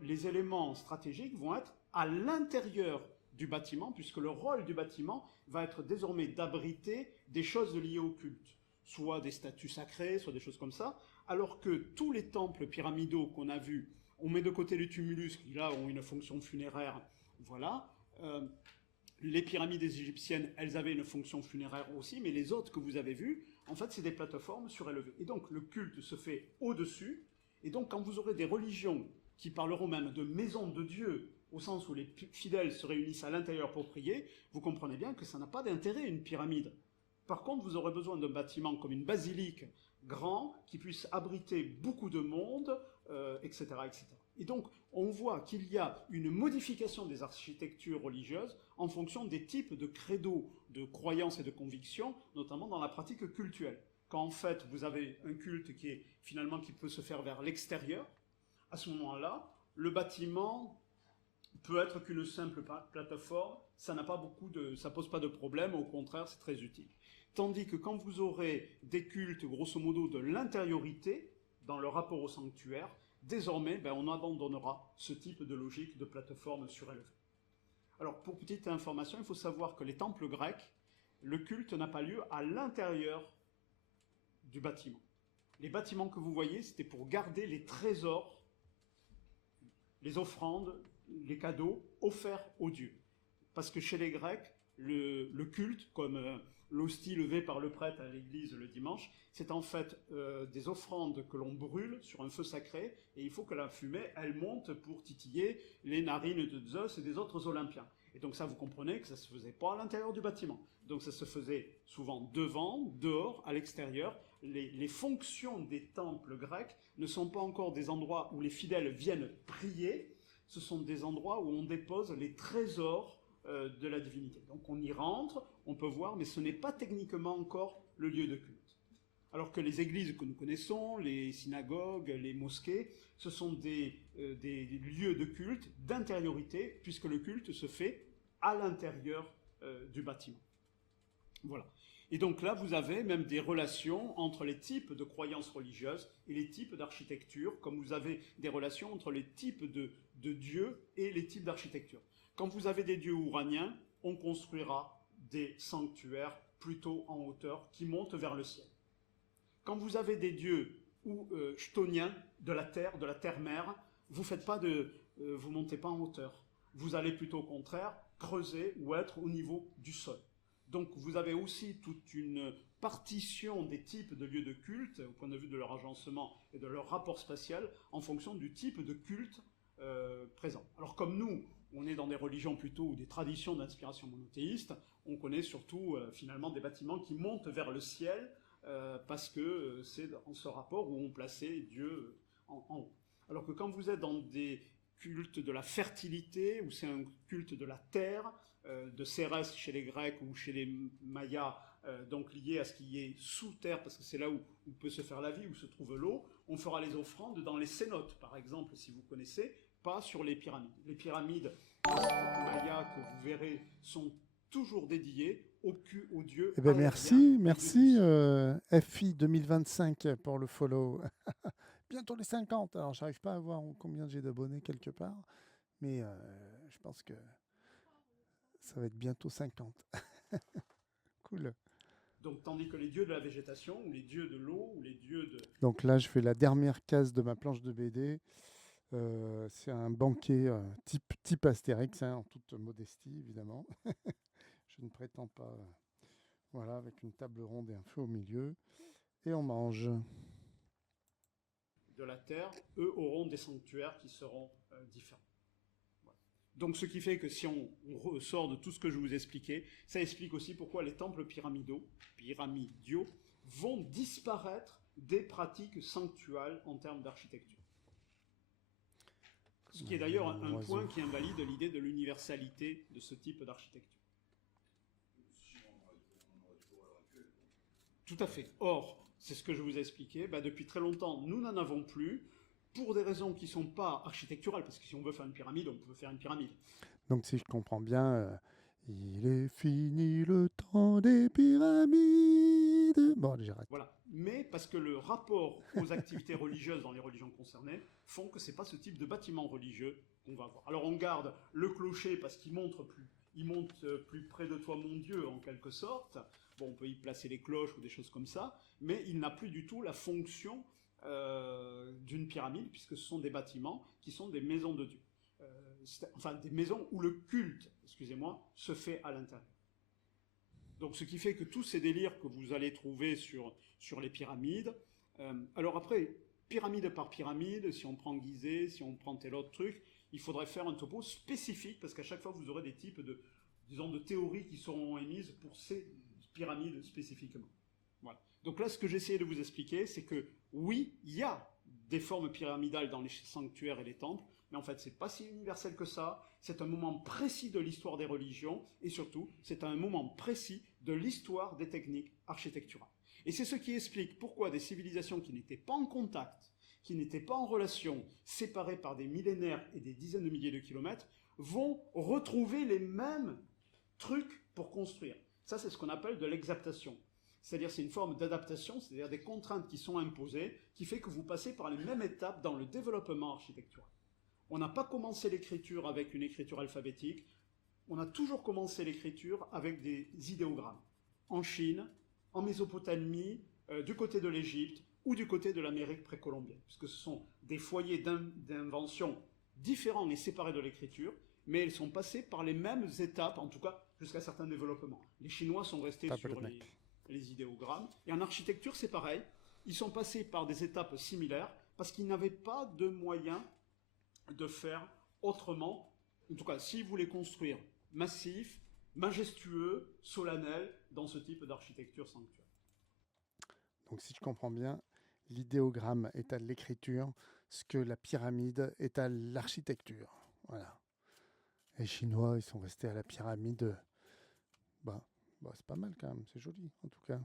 les éléments stratégiques vont être à l'intérieur du bâtiment, puisque le rôle du bâtiment va être désormais d'abriter des choses liées au culte, soit des statues sacrées, soit des choses comme ça, alors que tous les temples pyramidaux qu'on a vus, on met de côté les tumulus qui là ont une fonction funéraire, voilà. Les pyramides égyptiennes, elles avaient une fonction funéraire aussi, mais les autres que vous avez vues, en fait, c'est des plateformes surélevées. Et donc, le culte se fait au-dessus, et donc, quand vous aurez des religions qui parleront même de maison de Dieu, au sens où les fidèles se réunissent à l'intérieur pour prier, vous comprenez bien que ça n'a pas d'intérêt, une pyramide. Par contre, vous aurez besoin d'un bâtiment comme une basilique grand, qui puisse abriter beaucoup de monde, etc., etc. Et donc, on voit qu'il y a une modification des architectures religieuses en fonction des types de credos, de croyances et de convictions, notamment dans la pratique cultuelle. Quand en fait, vous avez un culte qui peut se faire vers l'extérieur, à ce moment-là, le bâtiment peut être qu'une simple plateforme, ça pose pas de problème, au contraire, c'est très utile. Tandis que quand vous aurez des cultes, grosso modo, de l'intériorité, dans le rapport au sanctuaire, désormais, on abandonnera ce type de logique de plateforme surélevée. Alors, pour petite information, il faut savoir que les temples grecs, le culte n'a pas lieu à l'intérieur du bâtiment. Les bâtiments que vous voyez, c'était pour garder les trésors, les offrandes, les cadeaux offerts aux dieux. Parce que chez les Grecs, le culte, comme l'hostie levée par le prêtre à l'église le dimanche, c'est en fait des offrandes que l'on brûle sur un feu sacré, et il faut que la fumée, elle monte pour titiller les narines de Zeus et des autres Olympiens. Et donc ça, vous comprenez que ça ne se faisait pas à l'intérieur du bâtiment. Donc ça se faisait souvent devant, dehors, à l'extérieur. Les fonctions des temples grecs ne sont pas encore des endroits où les fidèles viennent prier, ce sont des endroits où on dépose les trésors de la divinité. Donc on y rentre, on peut voir, mais ce n'est pas techniquement encore le lieu de culte. Alors que les églises que nous connaissons, les synagogues, les mosquées, ce sont des lieux de culte, d'intériorité, puisque le culte se fait à l'intérieur du bâtiment. Voilà. Et donc là, vous avez même des relations entre les types de croyances religieuses et les types d'architecture, comme vous avez des relations entre les types de dieux et les types d'architecture. Quand vous avez des dieux ouraniens, on construira des sanctuaires plutôt en hauteur qui montent vers le ciel. Quand vous avez des dieux chtoniens de la terre-mer, vous montez pas en hauteur. Vous allez plutôt au contraire creuser ou être au niveau du sol. Donc vous avez aussi toute une partition des types de lieux de culte, au point de vue de leur agencement et de leur rapport spatial, en fonction du type de culte présent. Alors comme nous, on est dans des religions plutôt ou des traditions d'inspiration monothéiste, on connaît surtout finalement des bâtiments qui montent vers le ciel, parce que c'est dans ce rapport où on plaçait Dieu en haut. Alors que quand vous êtes dans des cultes de la fertilité, où c'est un culte de la terre, de Cérès chez les Grecs ou chez les Mayas, donc lié à ce qui est sous terre, parce que c'est là où peut se faire la vie, où se trouve l'eau, on fera les offrandes dans les cénotes, par exemple, si vous connaissez, pas sur les pyramides. Les pyramides Mayas que vous verrez sont toujours dédiées au dieu. Eh ben merci FI 2025 pour le follow. Bientôt les 50. Alors, j'arrive pas à voir combien j'ai d'abonnés quelque part, mais je pense que ça va être bientôt 50. Cool. Donc, tandis que les dieux de la végétation, ou les dieux de l'eau, ou les dieux de... Donc là, je fais la dernière case de ma planche de BD. C'est un banquet type Astérix, hein, en toute modestie, évidemment. Je ne prétends pas... voilà, avec une table ronde et un feu au milieu. Et on mange. De la terre, eux auront des sanctuaires qui seront différents. Voilà. Donc ce qui fait que si on ressort de tout ce que je vous expliquais, ça explique aussi pourquoi les temples pyramidiaux vont disparaître des pratiques sanctuales en termes d'architecture. Ce qui est d'ailleurs un point qui invalide l'idée de l'universalité de ce type d'architecture. Tout à fait. Or, c'est ce que je vous ai expliqué, depuis très longtemps, nous n'en avons plus, pour des raisons qui ne sont pas architecturales, parce que si on veut faire une pyramide, on peut faire une pyramide. Donc si je comprends bien, il est fini le temps des pyramides. Bon, allez, j'arrête. Voilà. Mais parce que le rapport aux activités religieuses dans les religions concernées font que ce n'est pas ce type de bâtiment religieux qu'on va avoir. Alors on garde le clocher parce qu'il monte plus près de toi, mon Dieu, en quelque sorte. Bon, on peut y placer les cloches ou des choses comme ça, mais il n'a plus du tout la fonction d'une pyramide, puisque ce sont des bâtiments qui sont des maisons de Dieu. Enfin, des maisons où le culte, se fait à l'intérieur. Donc, ce qui fait que tous ces délires que vous allez trouver sur les pyramides, alors après, pyramide par pyramide, si on prend Gizeh, si on prend tel autre truc, il faudrait faire un topo spécifique, parce qu'à chaque fois, vous aurez des types de théories qui seront émises pour ces pyramides spécifiquement. Voilà. Donc là, ce que j'essayais de vous expliquer, c'est que oui, il y a des formes pyramidales dans les sanctuaires et les temples, mais en fait, c'est pas si universel que ça. C'est un moment précis de l'histoire des religions, et surtout, c'est un moment précis de l'histoire des techniques architecturales. Et c'est ce qui explique pourquoi des civilisations qui n'étaient pas en contact, qui n'étaient pas en relation, séparées par des millénaires et des dizaines de milliers de kilomètres, vont retrouver les mêmes trucs pour construire. Ça, c'est ce qu'on appelle de l'exaptation. C'est-à-dire, c'est une forme d'adaptation, c'est-à-dire des contraintes qui sont imposées, qui fait que vous passez par les mêmes étapes dans le développement architectural. On n'a pas commencé l'écriture avec une écriture alphabétique, on a toujours commencé l'écriture avec des idéogrammes. En Chine, en Mésopotamie, du côté de l'Égypte ou du côté de l'Amérique précolombienne, puisque ce sont des foyers d'invention différents et séparés de l'écriture, mais ils sont passés par les mêmes étapes, en tout cas jusqu'à certains développements. Les Chinois sont restés sur les idéogrammes, et en architecture c'est pareil, ils sont passés par des étapes similaires, parce qu'ils n'avaient pas de moyens de faire autrement, en tout cas s'ils voulaient construire massif, majestueux, solennel, dans ce type d'architecture sanctuaire. Donc si je comprends bien, l'idéogramme est à l'écriture, ce que la pyramide est à l'architecture. Voilà. Les Chinois, ils sont restés à la pyramide. C'est pas mal quand même, c'est joli en tout cas.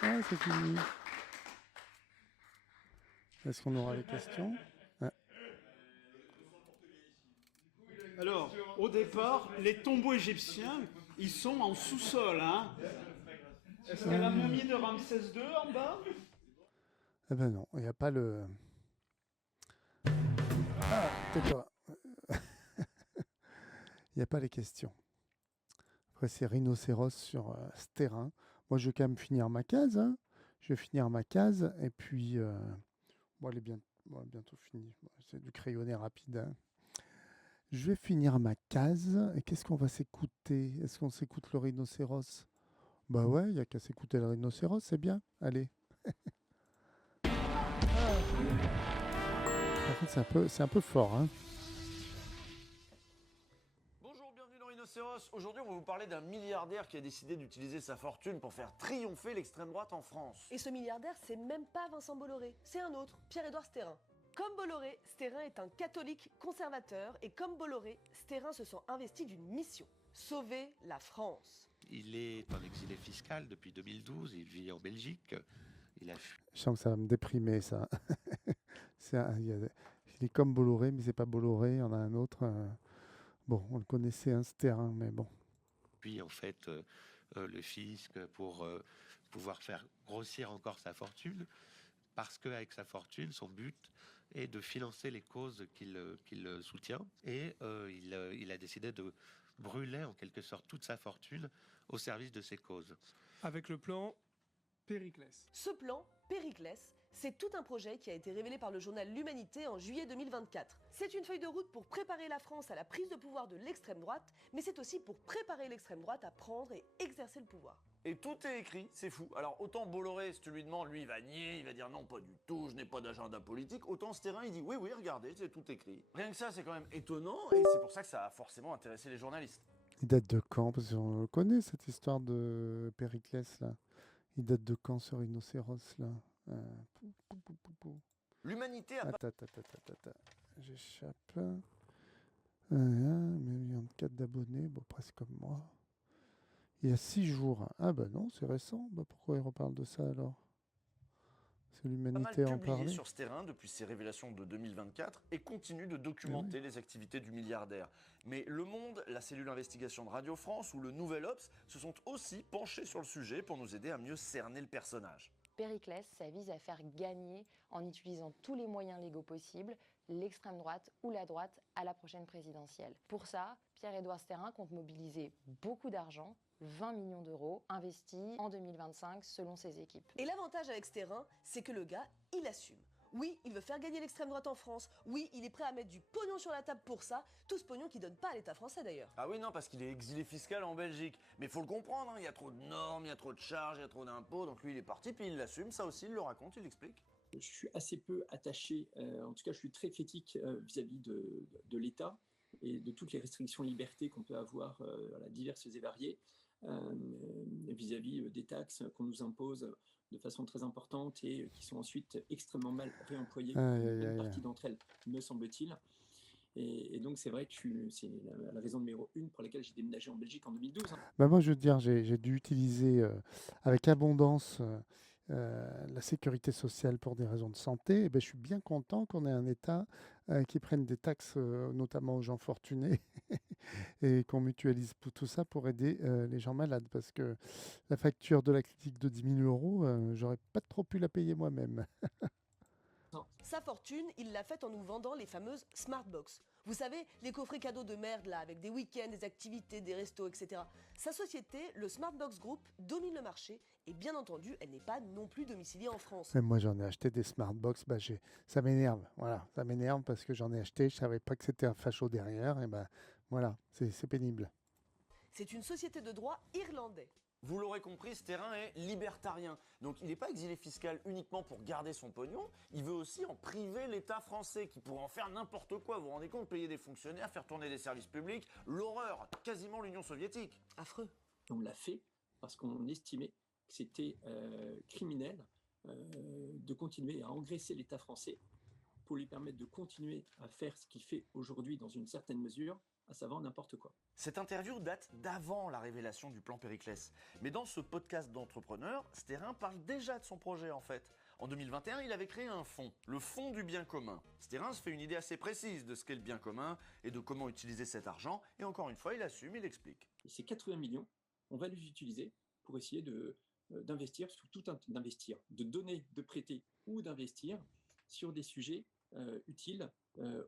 Ah, c'est fini. Est-ce qu'on aura les questions? Alors, au départ, les tombeaux égyptiens, ils sont en sous-sol. Hein. Est-ce qu'il y a la momie de Ramsès II en bas? Eh ben non, il n'y a pas le... Ah, tais-toi. Il n'y a pas les questions. Après, c'est rhinocéros sur ce terrain. Moi, je vais quand même finir ma case. Hein. Je vais finir ma case. Et puis, elle est bientôt finie. C'est du crayonné rapide. Hein. Je vais finir ma case. Et qu'est-ce qu'on va s'écouter? Est-ce qu'on s'écoute le rhinocéros? Bah ouais, il n'y a qu'à s'écouter le rhinocéros, c'est bien. Allez. Par contre, c'est un peu fort. Hein. Bonjour, bienvenue dans Rhinocéros. Aujourd'hui, on va vous parler d'un milliardaire qui a décidé d'utiliser sa fortune pour faire triompher l'extrême droite en France. Et ce milliardaire, c'est même pas Vincent Bolloré, c'est un autre, Pierre-Édouard Stérin. Comme Bolloré, Stérin est un catholique conservateur et comme Bolloré, Stérin se sent investi d'une mission, sauver la France. Il est en exilé fiscal depuis 2012, il vit en Belgique. Je sens que ça va me déprimer, ça. Il est comme Bolloré, mais c'est pas Bolloré, il y en a un autre. Bon, on le connaissait, hein, ce terrain, mais bon. Puis, en fait, le fisc, pour pouvoir faire grossir encore sa fortune, parce qu'avec sa fortune, son but est de financer les causes qu'il soutient. Et il a décidé de brûler, en quelque sorte, toute sa fortune au service de ces causes. Avec le plan Périclès. Ce plan, Périclès, c'est tout un projet qui a été révélé par le journal L'Humanité en juillet 2024. C'est une feuille de route pour préparer la France à la prise de pouvoir de l'extrême droite, mais c'est aussi pour préparer l'extrême droite à prendre et exercer le pouvoir. Et tout est écrit, c'est fou. Alors autant Bolloré, si tu lui demandes, lui il va nier, il va dire non pas du tout, je n'ai pas d'agenda politique. Autant Stérin, il dit oui, regardez, c'est tout écrit. Rien que ça, c'est quand même étonnant et c'est pour ça que ça a forcément intéressé les journalistes. Il date de quand? Parce qu'on connaît cette histoire de Périclès, là. Il date de quand, ce rhinocéros, là? L'Humanité a Attends. J'échappe. 1,4 million d'abonnés, presque comme moi. Il y a 6 jours. Ah bah non, c'est récent. Pourquoi il reparle de ça alors? C'est l'Humanité en publié parler. sur ce terrain depuis ses révélations de 2024 et continue de documenter les activités du milliardaire. Mais Le Monde, la cellule investigation de Radio France ou le Nouvel Obs se sont aussi penchés sur le sujet pour nous aider à mieux cerner le personnage. Périclès, ça vise à faire gagner, en utilisant tous les moyens légaux possibles, l'extrême droite ou la droite à la prochaine présidentielle. Pour ça, Pierre-Édouard Stérin compte mobiliser beaucoup d'argent, 20 millions d'euros, investis en 2025 selon ses équipes. Et l'avantage avec Stérin, c'est que le gars, il assume. Oui, il veut faire gagner l'extrême droite en France. Oui, il est prêt à mettre du pognon sur la table pour ça. Tout ce pognon qui donne pas à l'État français d'ailleurs. Ah oui, non, parce qu'il est exilé fiscal en Belgique. Mais il faut le comprendre, hein, il y a trop de normes, il y a trop de charges, il y a trop d'impôts. Donc lui, il est parti, puis il l'assume. Ça aussi, il le raconte, il l'explique. Je suis assez peu attaché, en tout cas je suis très critique vis-à-vis de l'État et de toutes les restrictions de liberté qu'on peut avoir, diverses et variées, vis-à-vis des taxes qu'on nous impose de façon très importante et qui sont ensuite extrêmement mal réemployées. Une partie d'entre elles, me semble-t-il. Et donc c'est vrai que c'est la raison numéro 1 pour laquelle j'ai déménagé en Belgique en 2012. Moi je veux dire, j'ai dû utiliser avec abondance la sécurité sociale pour des raisons de santé. Et je suis bien content qu'on ait un État qui prenne des taxes, notamment aux gens fortunés, et qu'on mutualise tout ça pour aider les gens malades. Parce que la facture de la clinique de 10 000 €, j'aurais pas trop pu la payer moi-même. Sa fortune, il l'a faite en nous vendant les fameuses Smartbox. Vous savez, les coffrets cadeaux de merde là, avec des week-ends, des activités, des restos, etc. Sa société, le Smartbox Group, domine le marché et bien entendu, elle n'est pas non plus domiciliée en France. Et moi, j'en ai acheté des Smartbox. Ça m'énerve. Voilà, ça m'énerve parce que j'en ai acheté. Je savais pas que c'était un facho derrière. Et voilà, c'est pénible. C'est une société de droit irlandais. Vous l'aurez compris, ce terrain est libertarien. Donc il n'est pas exilé fiscal uniquement pour garder son pognon, il veut aussi en priver l'État français qui pourrait en faire n'importe quoi. Vous vous rendez compte, payer des fonctionnaires, faire tourner des services publics, l'horreur, quasiment l'Union soviétique. Affreux. On l'a fait parce qu'on estimait que c'était criminel de continuer à engraisser l'État français pour lui permettre de continuer à faire ce qu'il fait aujourd'hui dans une certaine mesure, à savoir n'importe quoi. Cette interview date d'avant la révélation du plan Périclès. Mais dans ce podcast d'entrepreneurs, Stérin parle déjà de son projet en fait. En 2021, il avait créé un fonds, le Fonds du bien commun. Stérin se fait une idée assez précise de ce qu'est le bien commun et de comment utiliser cet argent. Et encore une fois, il assume, il explique. Et ces 80 millions, on va les utiliser pour essayer d'investir sur d'investir, de donner, de prêter ou d'investir sur des sujets utiles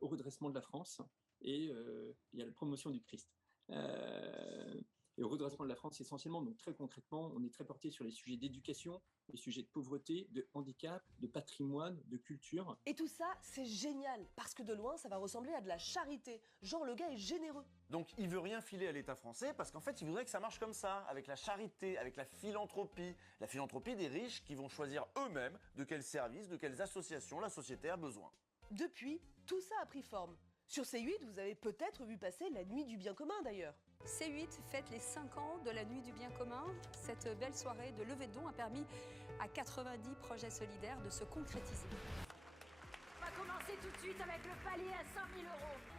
au redressement de la France et à la promotion du Christ. Et au redressement de la France essentiellement, donc très concrètement, on est très porté sur les sujets d'éducation, les sujets de pauvreté, de handicap, de patrimoine, de culture. Et tout ça, c'est génial, parce que de loin, ça va ressembler à de la charité. Genre, le gars est généreux. Donc il veut rien filer à l'État français parce qu'en fait il voudrait que ça marche comme ça, avec la charité, avec la philanthropie des riches qui vont choisir eux-mêmes de quels services, de quelles associations la société a besoin. Depuis, tout ça a pris forme. Sur C8, vous avez peut-être vu passer la Nuit du bien commun d'ailleurs. C8 fête les 5 ans de la Nuit du bien commun. Cette belle soirée de levée de dons a permis à 90 projets solidaires de se concrétiser. On va commencer tout de suite avec le palier à 5 000 €.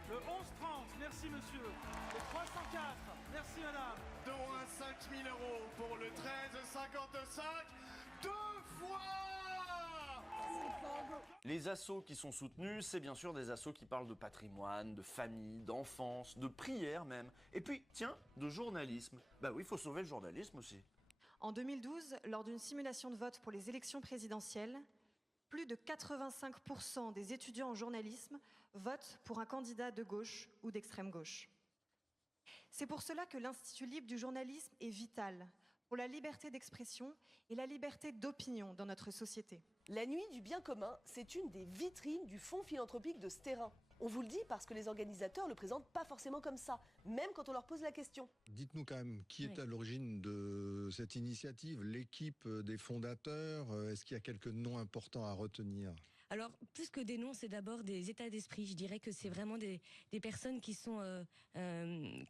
Le 11,30, merci monsieur. Le 304, merci madame. Don à 5 000 € pour le 13,55, 2 fois. Les assos qui sont soutenus, c'est bien sûr des assos qui parlent de patrimoine, de famille, d'enfance, de prière même. Et puis, tiens, de journalisme. Bah oui, il faut sauver le journalisme aussi. En 2012, lors d'une simulation de vote pour les élections présidentielles, plus de 85% des étudiants en journalisme votent pour un candidat de gauche ou d'extrême gauche. C'est pour cela que l'Institut libre du journalisme est vital pour la liberté d'expression et la liberté d'opinion dans notre société. La Nuit du bien commun, c'est une des vitrines du fonds philanthropique de Stérin. On vous le dit parce que les organisateurs le présentent pas forcément comme ça, même quand on leur pose la question. Dites-nous quand même, qui est à l'origine de cette initiative? L'équipe des fondateurs? Est-ce qu'il y a quelques noms importants à retenir? Alors, plus que des noms, c'est d'abord des états d'esprit. Je dirais que c'est vraiment des personnes qui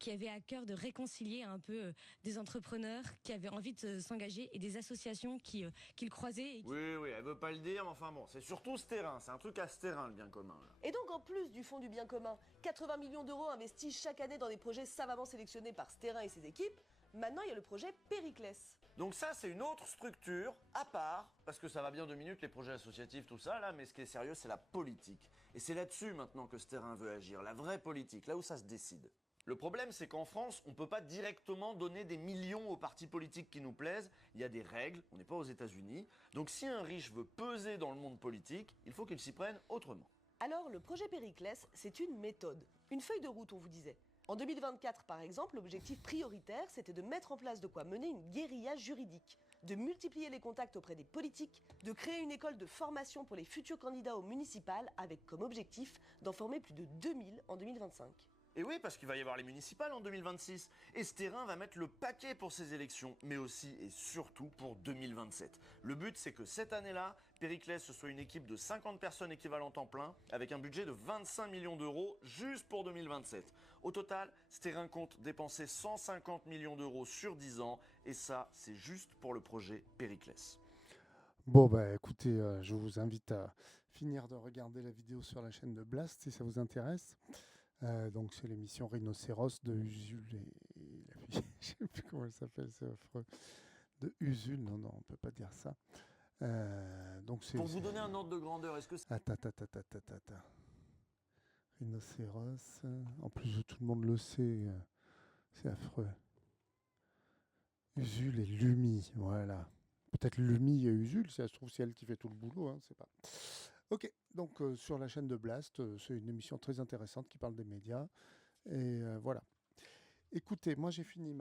avaient à cœur de réconcilier un peu des entrepreneurs qui avaient envie de s'engager et des associations qui le croisaient. Oui, elle veut pas le dire, mais enfin bon, c'est surtout Stérin, c'est un truc à Stérin le bien commun. Là. Et donc en plus du fonds du bien commun, 80 millions d'euros investis chaque année dans des projets savamment sélectionnés par Stérin et ses équipes, maintenant il y a le projet Périclès. Donc ça, c'est une autre structure à part, parce que ça va bien 2 minutes, les projets associatifs, tout ça, là, mais ce qui est sérieux, c'est la politique. Et c'est là-dessus maintenant que Stérin veut agir, la vraie politique, là où ça se décide. Le problème, c'est qu'en France, on ne peut pas directement donner des millions aux partis politiques qui nous plaisent. Il y a des règles, on n'est pas aux États-Unis. Donc si un riche veut peser dans le monde politique, il faut qu'il s'y prenne autrement. Alors, le projet Périclès, c'est une méthode, une feuille de route, on vous disait. En 2024, par exemple, l'objectif prioritaire, c'était de mettre en place de quoi mener une guérilla juridique, de multiplier les contacts auprès des politiques, de créer une école de formation pour les futurs candidats aux municipales, avec comme objectif d'en former plus de 2000 en 2025. Et oui, parce qu'il va y avoir les municipales en 2026. Et Stérin va mettre le paquet pour ces élections, mais aussi et surtout pour 2027. Le but, c'est que cette année-là, Périclès, ce soit une équipe de 50 personnes équivalentes en plein, avec un budget de 25 millions d'euros juste pour 2027. Au total, Stérin compte dépenser 150 millions d'euros sur 10 ans, et ça, c'est juste pour le projet Périclès. Bon, écoutez, je vous invite à finir de regarder la vidéo sur la chaîne de Blast, si ça vous intéresse. Donc c'est l'émission Rhinocéros de Usul et la fille, je sais plus comment elle s'appelle, c'est affreux, de Usul, non, on peut pas dire ça. Donc pour vous donner un ordre de grandeur, est-ce que c'est... Attends. Rhinocéros, en plus tout le monde le sait, c'est affreux. Usul et Lumi, voilà. Peut-être Lumi et Usul, si ça se trouve c'est elle qui fait tout le boulot, hein, c'est pas... Ok, donc sur la chaîne de Blast, c'est une émission très intéressante qui parle des médias. Et voilà. Écoutez, moi j'ai fini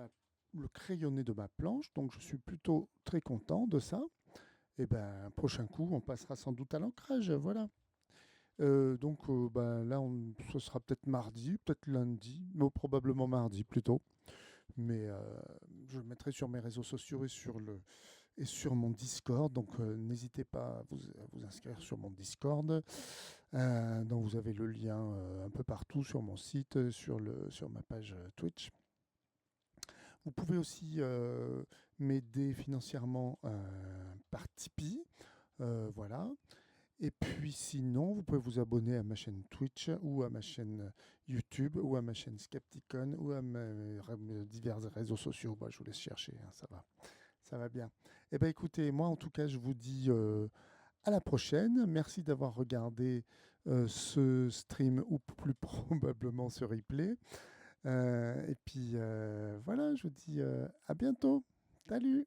le crayonné de ma planche, donc je suis plutôt très content de ça. Et ben, prochain coup, on passera sans doute à l'ancrage, voilà. Donc là, ce sera peut-être mardi, peut-être lundi, mais probablement mardi plutôt. Mais je le mettrai sur mes réseaux sociaux et sur mon Discord. Donc n'hésitez pas à vous inscrire sur mon Discord. Donc vous avez le lien un peu partout sur mon site, sur ma page Twitch. Vous pouvez aussi m'aider financièrement par Tipeee. Voilà. Et puis sinon, vous pouvez vous abonner à ma chaîne Twitch ou à ma chaîne YouTube ou à ma chaîne Skepticon ou à mes divers réseaux sociaux. Bah, je vous laisse chercher, hein, ça va bien. Eh bien écoutez, moi en tout cas, je vous dis à la prochaine. Merci d'avoir regardé ce stream ou plus probablement ce replay. Et puis voilà, je vous dis à bientôt. Salut!